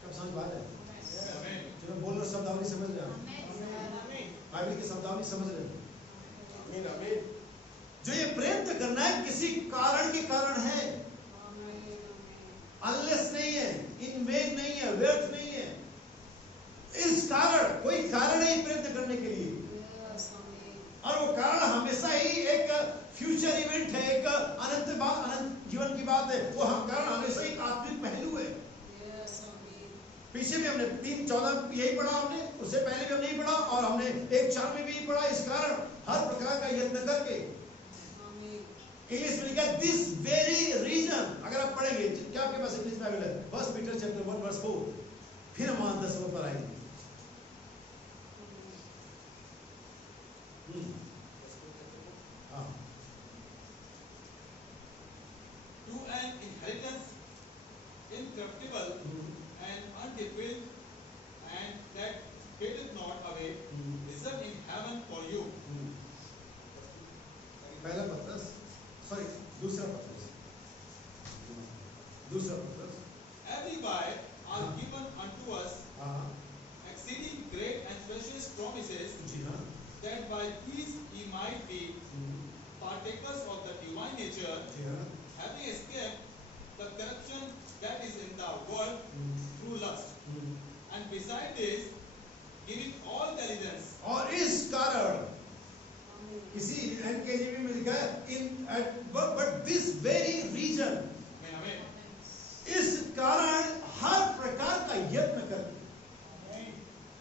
कब समझ बात है? जो मैं बोल रहा शब्दावली समझ रहे हैं? बाइबल की शब्दावली समझ रहे हैं? जो ये प्रयत्न करना है किसी कारण के कारण है, अनलेस नहीं है, इन वेन नहीं है, व्यर्थ नहीं है। इस कारण, कोई कारण है प्रयत्न करने के लिए। वो हम कारण हमेशा एक आत्मिक पहलू है। पीछे भी हमने 3:14 यही पढ़ा, हमने उससे पहले भी हमने यही पढ़ा और हमने 1:4 में भी यही पढ़ा। इस कारण हर प्रकार का यत्न करके, इंग्लिश में लिखा दिस वेरी रीजन। अगर आप पढ़ेंगे, क्या आपके पास इंग्लिश बाइबल है? 1 पीटर चैप्टर 1 वर्स 4। फिर हम 10 पर आएंगे। To an inheritance incorruptible and undefiled, and that fadeth not away, reserved in heaven for you. पहला पत्रस, सॉरी दूसरा पत्रस। Every bite are given unto us exceeding great and precious promises, that by these ye might be partakers of the divine nature, having escaped the corruption that is in the world through lust. And beside this, giving all diligence. और इस कारण, इसी NKJV में लिखा है but this very reason, इस कारण हर प्रकार का यत्न करके,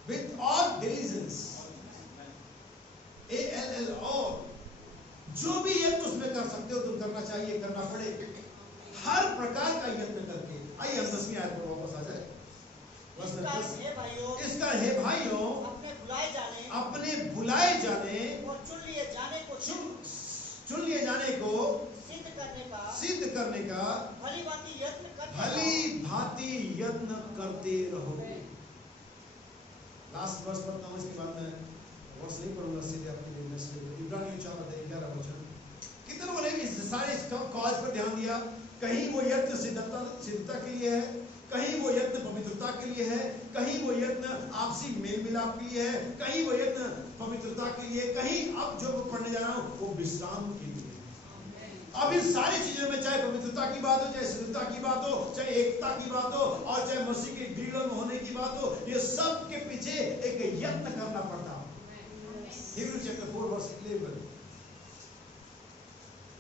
with all diligence, ALL all, जो भी यत्न उसमें कर सकते हो तुम करना चाहिए, करना पड़े, हर प्रकार का यत्न करके। आइए हम 10वीं आयत पर वापस आ जाए। इसका हे भाइयों, अपने बुलाए जाने और चुन लिए जाने को सिद्ध करने का भली भांति यत्न करते रहो। लास्ट वर्स पढ़ता हूँ, इसके बाद मैं वर्स नहीं पढ़ूंगा, सीधे आपके लिए नेक्स्ट इब्रानियों 4:11 वचन। कितने लोगों ने इस सारे कॉज पर ध्यान दिया? कहीं वो यत्न सिद्धता के लिए है, कहीं वो यत्न पवित्रता के लिए है, कहीं वो यत्न आपसी मेल मिलाप के लिए है, कहीं वो यत्न पवित्रता के लिए, कहीं अब जो पढ़ने जा रहा हूँ वो विश्राम के लिए। अब इन सारी चीजों में, चाहे पवित्रता की बात हो, चाहे सिद्धता की बात हो, चाहे एकता की बात हो, और चाहे मसीह के गिरल होने की बात हो, ये सब के पीछे एक यत्न करना पड़ता है। Hebrew chapter 4 verse 11।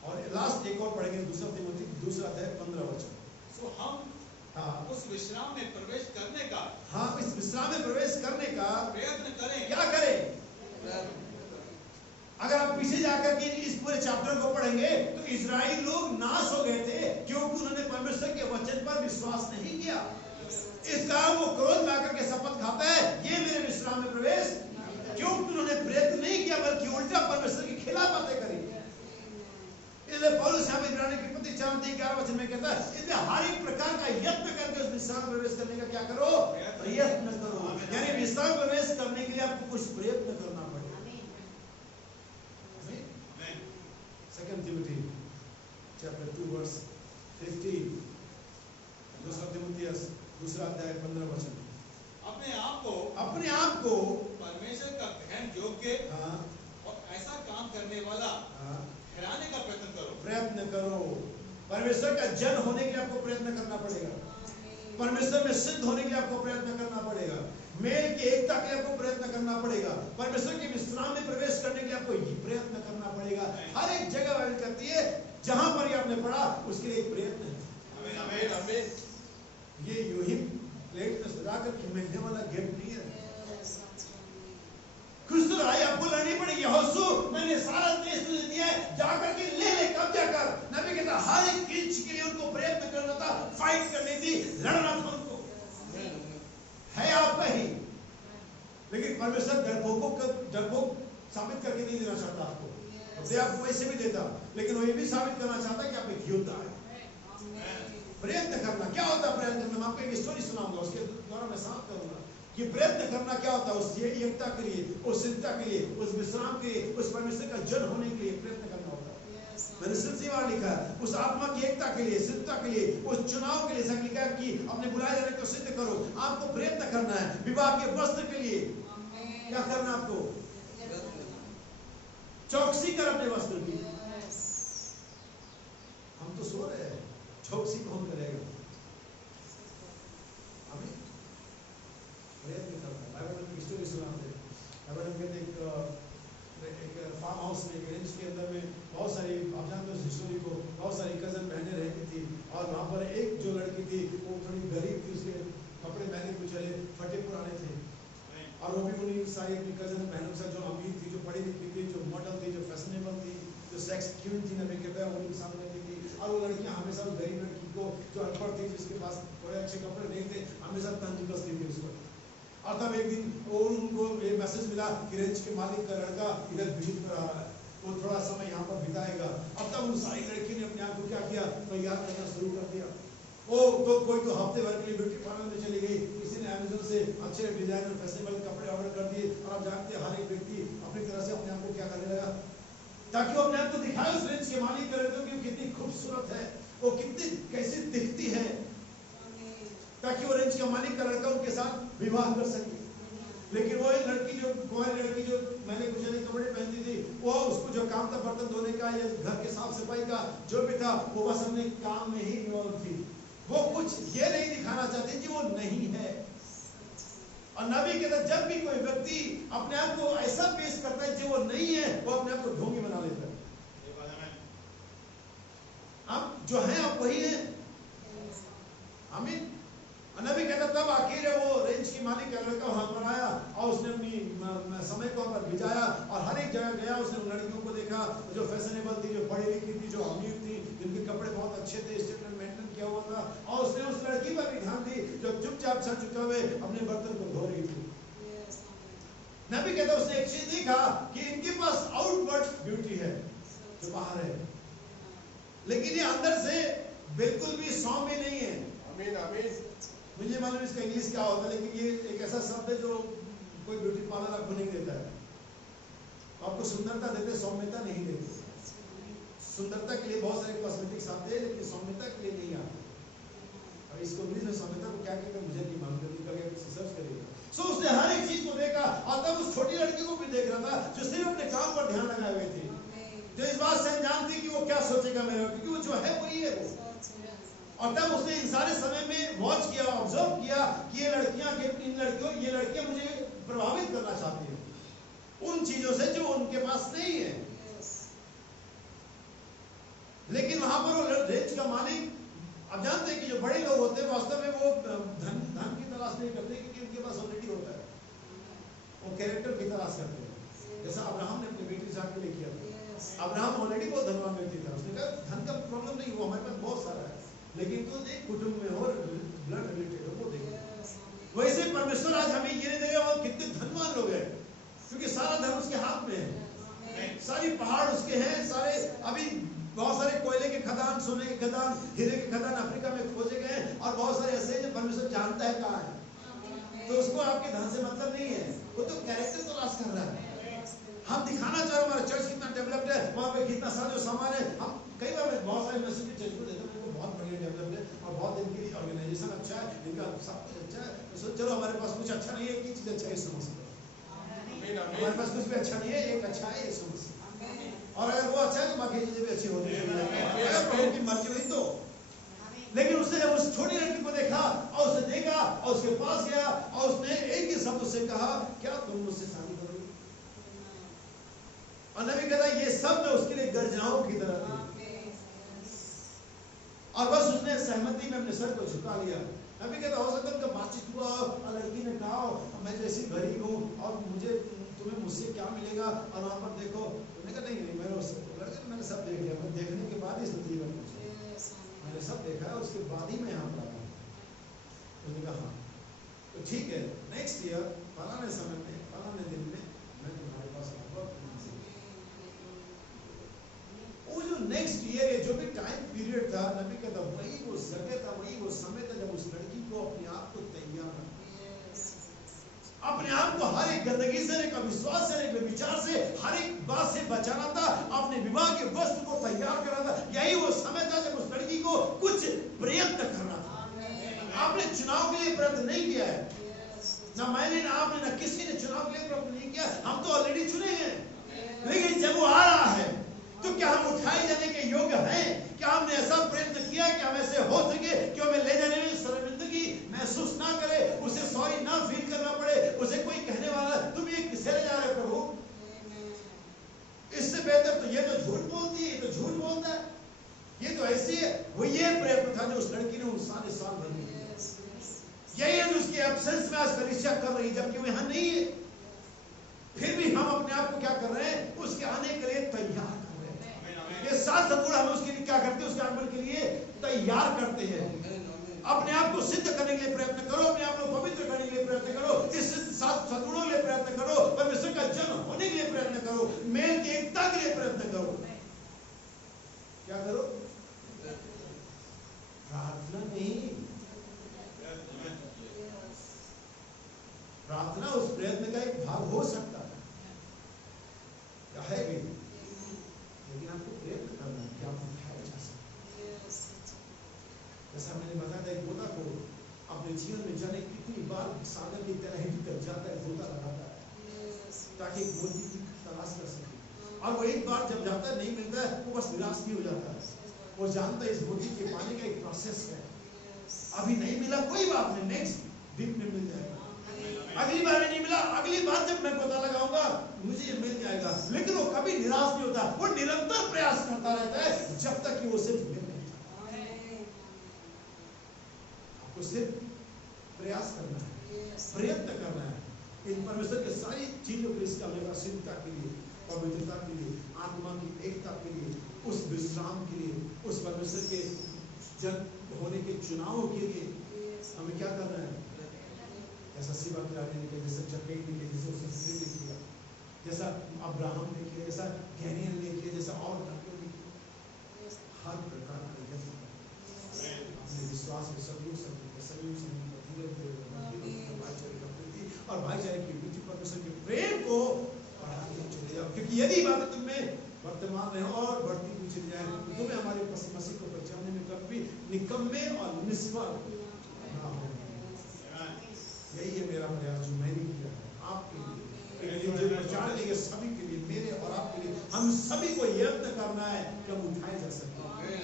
और लास्ट एक और पढ़ेंगे, 2 तिमोथी 2:15 वचन। सो हम उस विश्राम में प्रवेश करने का, इस विश्राम में प्रवेश करने का प्रयत्न करें। क्या करें? अगर आप पीछे जाकर के इस पूरे चैप्टर को पढ़ेंगे तो इजराइल लोग नाश हो गए थे क्योंकि उन्होंने परमेश्वर के वचन पर विश्वास नहीं किया। इस कारण वो क्रोध में आकर के शपथ खाता है, ये मेरे विश्राम में प्रवेश, क्योंकि उन्होंने प्रयत्न नहीं किया बल्कि उल्टा परमेश्वर के खिलाफ बातें करी। इसलिए पौलुस यहाँ इब्रानियों की पत्री 4:11 वचन में कहता है, इसलिए हर एक प्रकार का यत्न करके उस विश्राम में प्रवेश करने का क्या करो? प्रयत्न करो। यानी विश्राम प्रवेश करने के लिए आपको कुछ प्रयत्न करना पड़ेगा। 2 Timothy chapter 2 verse 15, 2 तिमुथियुस 2:15 वचन। अपने आप को परमेश्वर का ग्रहण योग्य और ऐसा काम करने वाला ठहराने का प्रयत्न करो। परमेश्वर का जन होने के लिए आपको प्रयत्न करना पड़ेगा, परमेश्वर में सिद्ध होने के लिए आपको प्रयत्न करना पड़ेगा, मेल की एकता के लिए आपको प्रयत्न करना पड़ेगा, परमेश्वर के विश्राम में प्रवेश करने के लिए आपको प्रयत्न करना पड़ेगा। हर एक जगह बाइबल कहती है जहां पर ये आपने पढ़ा उसके लिए एक प्रयत्न है। आमीन आमीन। ये यूं ही प्लेट में सजा कर मिलने वाला गिफ्ट नहीं है। कुछ तो लड़ाई आपको लड़नी पड़ेगी। यहोशू, मैंने सारा देश तुझे दिया है, जाकर के ले कब्जा कर। नबी कहता हर एक इंच के लिए उनको प्रयत्न करना था, फाइट करनी थी, लड़ना था उनको। है आपका ही, लेकिन परमेश्वर डरपोक साबित करके नहीं देना चाहता आपको। दे आपको वैसे भी देता, लेकिन वो ये भी साबित करना चाहता है कि आप एक योद्धा है। प्रयत्न करना क्या होता है? प्रयत्न करना, मैं आपको एक स्टोरी सुनाऊंगा, उसके द्वारा मैं साफ करूंगा कि प्रयत्न करना क्या होता है। उस एकता के लिए, उस सिद्धता के लिए, उस विश्राम के लिए, उस परमेश्वर का जन होने के लिए प्रयत्न करना होता है। मैंने सिलसिला लिखा है, उस आत्मा की एकता के लिए, सिद्धता के लिए, उस चुनाव के लिए सब लिखा है कि अपने बुलाए जाने को सिद्ध करो। आपको प्रयत्न करना है। विवाह के वस्त्र के लिए क्या करना आपको? चौकसी कर अपने वस्त्र की। हम तो सो रहे हैं, चौकसी कौन करेगा? अभी प्रयत्न करना। बाइबल में स्टोरी सुनाते हैं। बाइबल में कहते एक फार्म हाउस में, एक रेंज के अंदर में बहुत सारी, आप जानते हो इस स्टोरी को, बहुत सारी कजन बहनें रहती थी और वहाँ पर एक जो लड़की थी वो थोड़ी गरीब थी, उसके कपड़े मैंने कुछ फटे पुराने थे, और वो भी उन्हीं सारी अपनी कजन बहनों से जो अमीर थी, जो पढ़ी लिखी थी, जो मॉडल थी, जो फैशनेबल थी, जो सेक्स क्वीन थी, नबी कहता है उनके सामने थी। और वो लड़कियां हमेशा उस गरीब लड़की को जो अनपढ़ थी, जिसके पास थोड़े अच्छे कपड़े नहीं थे, हमेशा तंज कसती थी उसको। और तब एक दिन उनको ये मैसेज मिला कि रेंज के मालिक का लड़का इधर विजिट कर रहा है, वो थोड़ा समय यहाँ पर बिताएगा। अब तक उन सारी लड़की ने अपने आप को क्या किया, तैयार करना शुरू कर दिया। वो तो कोई तो हफ्ते भर के लिए ब्यूटी पार्लर में चली गई, किसी ने अमेज़न से अच्छे डिजाइन और फैशनेबल कपड़े ऑर्डर कर दिए। और आप जानते हैं हर एक व्यक्ति अपनी तरह से अपने आप को क्या करने लगा, ताकि वो अपने आप को दिखाए उस रेंज के मालिक के लड़के की कितनी खूबसूरत है, वो कितनी कैसी दिखती है, ताकि वो रेंज का मालिक का लड़का उनके साथ विवाह कर सके। लेकिन वो एक लड़की जो कुंवारी लड़की जो मैंने कुछ नहीं कपड़े पहनती थी, वो उसको जो काम था बर्तन धोने का या घर के साफ सफाई का जो भी था, वो बस अपने काम में ही इन्वॉल्व थी। वो कुछ ये नहीं दिखाना चाहती कि वो नहीं है। और नबी कहता है जब भी कोई व्यक्ति अपने आप को ऐसा पेश करता है जो वो नहीं है, वो अपने आप को ढोंगी बना लेता है। आप जो है आप वही है। आमीन। नबी कहता तब आखिर वो रेंज की मालिक का लड़का वहां पर आया और उसने अपनी समय को वहां पर बिताया और हर एक जगह गया। उसने उन लड़कियों को देखा जो फैशनेबल थी, जो पढ़ी लिखी थी, जो अमीर थी, जिनके कपड़े बहुत अच्छे थे, स्टेटमेंट मेंटेन किया हुआ था। और उसने उस लड़की पर भी ध्यान दी जो चुपचाप सर झुका हुए अपने बर्तन को धो रही थी। नबी कहता उसने एक चीज देखा कि इनके पास आउटवर्ड ब्यूटी है जो बाहर है, लेकिन ये अंदर से बिल्कुल भी सौम्य नहीं है। आमीन आमीन। मुझे मालूम इसका इंग्लिश क्या होता है, लेकिन ये एक ऐसा शब्द है जो कोई ब्यूटी पार्लर आपको नहीं देता है। आपको सुंदरता देते, सौम्यता नहीं देते। सुंदरता के लिए बहुत सारे कॉस्मेटिक्स आते हैं, लेकिन सौम्यता के लिए नहीं आते। और इसको इंग्लिश में सौम्यता को क्या कहते हैं मुझे नहीं मालूम, सर्च करिएगा। सो उसने हर एक चीज को देखा और तब उस छोटी लड़की को भी देख रहा था जो सिर्फ अपने काम पर ध्यान लगाए हुए थी, जो इस बात से अनजान थी कि वो क्या सोचेगा मेरे, क्योंकि वो जो है वही है वो। और तब उसने इन सारे समय में वॉच किया, ऑब्जर्व किया कि ये लड़कियां मुझे प्रभावित करना चाहती हैं उन चीजों से जो उनके पास नहीं है। लेकिन वहां पर वो रेंज का मालिक, अब जानते हैं कि जो बड़े लोग होते हैं वास्तव में वो धन की तलाश नहीं करते, क्योंकि उनके पास ऑलरेडी होता है। वो कैरेक्टर की तलाश करते हैं। जैसा अब्राहम ने अपनी बेटी इसहाक के लिए किया था। अब्राहम ऑलरेडी बहुत धनवान व्यक्ति था, उसने कहा धन का प्रॉब्लम नहीं, वो हमारे पास बहुत सारा है, लेकिन तो देख कुटुंब में हो, ब्लड रिलेटेड हो, वो देख। वैसे परमेश्वर आज हमें ये नहीं देगा वो कितने धनवान लोग हैं, क्योंकि सारा धन उसके हाथ में है, सारी पहाड़ उसके हैं, सारे अभी बहुत सारे कोयले के खदान, सोने के खदान, हीरे के खदान अफ्रीका में खोजे गए हैं, और बहुत सारे ऐसे जो परमेश्वर जानता है कहाँ है। तो उसको आपके धन से मतलब नहीं है, वो तो कैरेक्टर तलाश कर रहा है। हम दिखाना चाह रहे हमारा चर्च कितना डेवलप्ड है, वहाँ पे कितना सारा जो सामान है। हम कई बार बहुत सारे मैसेज की चर्च को देखते हैं, बहुत बढ़िया डेवलप्ड है और बहुत इनकी ऑर्गेनाइजेशन अच्छा है, इनका सब कुछ अच्छा है। तो चलो हमारे पास कुछ अच्छा नहीं है, एक चीज अच्छा है, समझ हमारे पास कुछ भी अच्छा नहीं है, एक अच्छा है, ये समझ। और अगर वो अच्छा है तो बाकी चीजें भी अच्छी होनी चाहिए, अगर प्रभु की मर्जी हुई तो। लेकिन उसने जब उस छोटी लड़की को देखा और उसने देखा और उसके पास गया और उसने एक ही शब्द उससे कहा, क्या तुम मुझसे शादी करोगी? और नबी कहता ये शब्द उसके लिए गर्जनाओं की तरह थी, और बस उसने सहमति में अपने सर को झुका लिया। नबी कहता हो सकता है बातचीत हुआ और लड़की ने कहा मैं जैसी गरीब हूँ और मुझे तुम्हें मुझसे क्या मिलेगा, और वहां पर देखो। उन्होंने कहा नहीं मैंने सब देख लिया, मैं देखने के बाद ही सोची मैंने सब देखा है, उसके बाद ही मैं यहाँ पर आया। उसने कहा हाँ तो ठीक है, नेक्स्ट ईयर फलाने समय में फलाने दिन में मैं तुम्हारे पास आऊंगा। वो जो नेक्स्ट ईयर है, जो भी टाइम पीरियड था, नबी कहता वही वो जगह था, वही वो समय था जब उस लड़की को अपने आप को तैयार रखना, अपने आप को हर एक गंदगी से, एक अविश्वास से, एक विचार से, हर एक बात से बचाना था, अपने विवाह के वस्त्र को तैयार करना था। यही वो समय था जब उस लड़की को कुछ प्रयत्न करना था। आपने चुनाव के लिए प्रयत्न नहीं किया है, ना मैंने, ना आपने, ना किसी ने चुनाव के लिए प्रयत्न नहीं किया। हम तो ऑलरेडी चुने हैं, लेकिन जब वो आ रहा है तो क्या हम उठाए जाने के योग्य हैं? क्या हमने ऐसा प्रयत्न किया कि हम ऐसे हो सके कि हमें ले जाने में शर्मिंदगी महसूस ना करे, उसे सॉरी ना फील करना पड़े, उसे कोई कहने वाला तुम ये किसे ले जा रहे प्रभु? इससे बेहतर तो ये तो झूठ बोलती है, ये तो झूठ बोलता है, ये तो ऐसी है। वो ये प्रयत्न था जो उस लड़की ने उन सारे साल भर में किया। यही है जो उसके एब्सेंस में आज कलीसिया कर रही है, जबकि वो यहाँ नहीं है। फिर भी हम अपने आप को क्या कर रहे हैं, उसके आने के लिए तैयार कर रहे हैं। ये सात सतगुण हम उसके लिए क्या करते हैं, उसके आगमन के लिए तैयार करते हैं। अपने आप को सिद्ध करने के लिए प्रयत्न करो, अपने आप को पवित्र करने के लिए प्रयत्न करो, इस सात सद्गुणों के लिए प्रयत्न करो, परमेश्वर का जन होने के लिए प्रयत्न करो, मेल की एकता के लिए प्रयत्न करो। क्या करो? प्रार्थना नहीं, प्रार्थना उस प्रयत्न का एक भाग हो सकता है, क्या है भी, लेकिन आपको प्रयत्न करना है कि आप उठाया जा सके। जैसा मैंने बताया था, एक गोता को अपने जीवन में जाने कितनी बार सागर की तरह ही कर जाता है, गोता लगाता है ताकि एक मोती की तलाश कर सके। और वो एक बार जब जाता है नहीं मिलता है, वो बस निराश नहीं हो जाता है, वो जानता है इस मोती के पाने का एक प्रोसेस है। अभी नहीं मिला कोई बात नहीं, नेक्स्ट वीक में मिल जाएगा। अगली बार नहीं मिला, अगली बार जब मैं गोता लगाऊंगा मुझे ये मिल जाएगा। लेकिन वो कभी निराश नहीं होता, वो निरंतर प्रयास करता रहता है जब तक कि वो सिर्फ मिल नहीं जाता। आपको सिर्फ प्रयास करना है, प्रयत्न करना है, इन परमेश्वर के सारी चीजों को इसका सिद्धता के लिए, पवित्रता के लिए, आत्मा की एकता के लिए, उस विश्राम के लिए, उस परमेश्वर के जन होने के चुनाव के लिए हमें क्या करना है। जैसा सिबा के राजा ने किया, जैसा जक्कई ने किया, जैसा उसने ने किया, जैसा अब्राहम ने किया, जैसा डैनियल ने किया, जैसा और हर प्रकार का अपने विश्वास में और भाईचारे के बीच परमेश्वर के प्रेम को बढ़ाते चले जाओ। क्योंकि यदि बातें तुम में वर्तमान रहे और बढ़ती हुई चली जाए तो तुम्हें हमारे मसीह को पहचानने में कभी निकम्मे और निष्फल ना हो। यही है मेरा प्रयास जो मैंने किया है आपके लिए, जो प्रचार के सभी के लिए, मेरे और आपके लिए। हम सभी को यत्न करना है कि हम उठाए जा सके।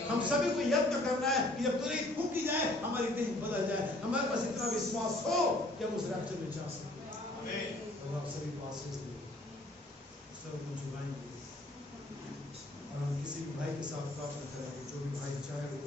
हम सभी को यत्न करना है कि जब तुरंत फूंकी जाए हमारी देह बदल जाए, हमारे पास इतना विश्वास हो कि हम उस रैप्चर में जा सके। और आप सभी को आशीष दे, सब को झुकाएंगे और हम किसी भी भाई के साथ प्रार्थना करेंगे, जो भी भाई चाहे वो